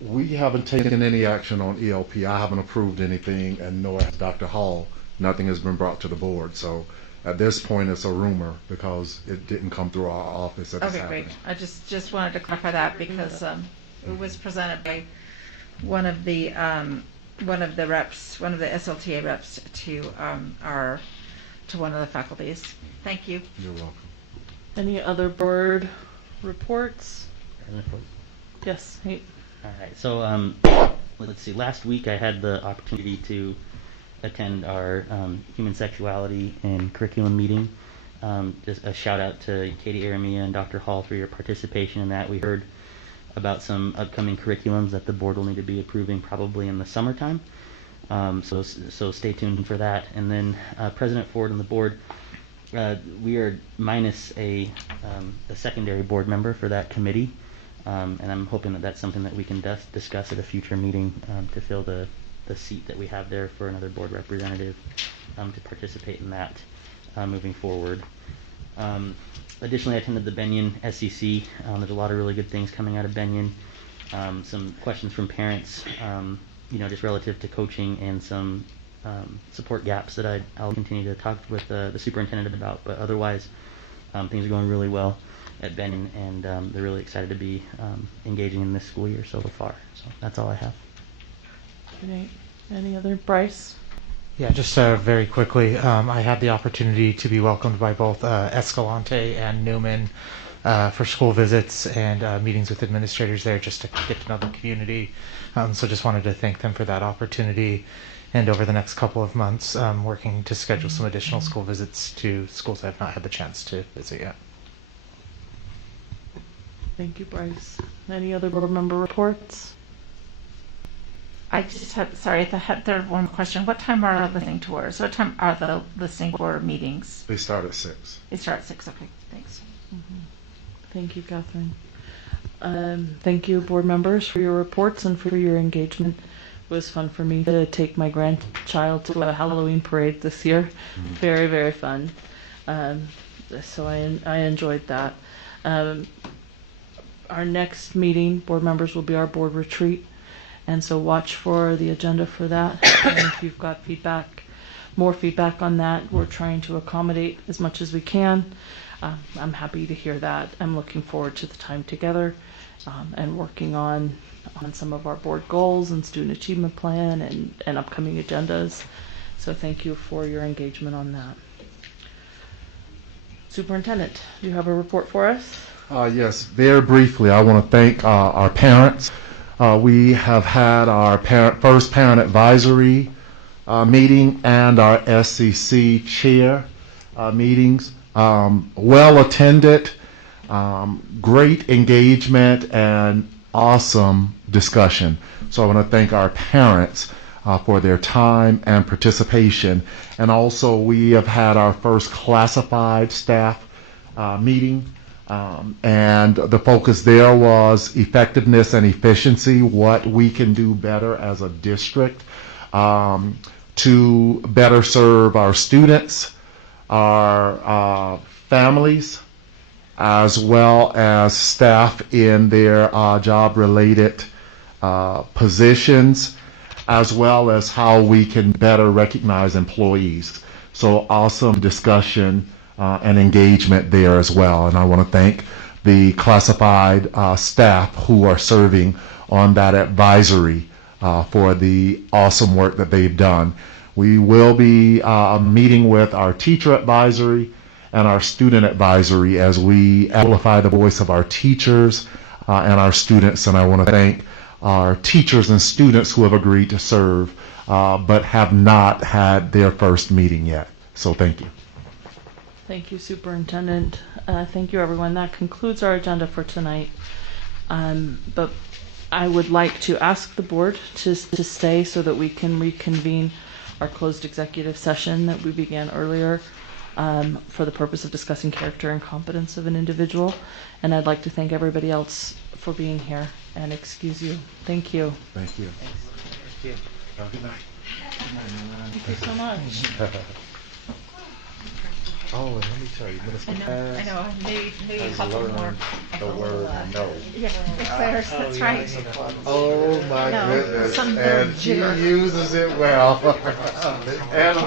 We haven't taken any action on ELP. I haven't approved anything, and nor has Dr. Hall. Nothing has been brought to the board. So at this point, it's a rumor because it didn't come through our office that it's Okay, happening. great. I just wanted to clarify that because it was presented by one of the reps, one of the SLTA reps to one of the faculties. Thank you. You're welcome. Any other board reports? Yes. Hey. All right. So let's see. Last week I had the opportunity to attend our human sexuality and curriculum meeting. Just a shout out to Katie Aramia and Dr. Hall for your participation in that. We heard about some upcoming curriculums that the board will need to be approving probably in the summertime. So stay tuned for that. And then President Ford and the board, we are minus a secondary board member for that committee. And I'm hoping that that's something that we can discuss at a future meeting to fill the seat that we have there for another board representative to participate in that moving forward. Additionally, I attended the Benyon SCC. There's a lot of really good things coming out of Benyon. Some questions from parents, just relative to coaching, and some support gaps that I'll continue to talk with the superintendent about. But otherwise, things are going really well at Benyon, and they're really excited to be engaging in this school year so far. So that's all I have. Great. Any other? Bryce? Yeah, just very quickly, I had the opportunity to be welcomed by both Escalante and Newman for school visits and meetings with administrators there, just to get to know the community. So just wanted to thank them for that opportunity. And over the next couple of months, working to schedule some additional school visits to schools I've not had the chance to visit yet. Thank you, Bryce. Any other board member reports? I just had third one question. What time are our listening tours? What time are the listening tour meetings? They start at 6. They start at 6. Okay, thanks. Thank you, Catherine. Thank you, board members, for your reports and for your engagement. It was fun for me to take my grandchild to a Halloween parade this year. Very, very fun. So I enjoyed that. Our next meeting, board members, will be our board retreat. And so watch for the agenda for that. And if you've got feedback, more feedback on that, we're trying to accommodate as much as we can. I'm happy to hear that. I'm looking forward to the time together and working on some of our board goals and student achievement plan and upcoming agendas. So thank you for your engagement on that. Superintendent, do you have a report for us? Yes, very briefly, I want to thank our parents. We have had our first parent advisory meeting and our SCC chair meetings. Well attended, great engagement, and awesome discussion. So I want to thank our parents for their time and participation. And also we have had our first classified staff meeting. And the focus there was effectiveness and efficiency, what we can do better as a district to better serve our students, our families, as well as staff in their job-related positions, as well as how we can better recognize employees. So awesome discussion and engagement there as well. And I want to thank the classified staff who are serving on that advisory for the awesome work that they've done. We will be meeting with our teacher advisory and our student advisory as we amplify the voice of our teachers and our students. And I want to thank our teachers and students who have agreed to serve but have not had their first meeting yet. So thank you. Thank you, Superintendent. Thank you, everyone. That concludes our agenda for tonight. But I would like to ask the board to stay so that we can reconvene our closed executive session that we began earlier for the purpose of discussing character and competence of an individual. And I'd like to thank everybody else for being here and excuse you. Thank you. Thank you. Thank you. Good night. Thank you so much. Oh, and let me tell you, Minister I know. Maybe a couple more. The word no. Yeah, declares, that's right. Oh my No, goodness, some and she verb. uses it well. And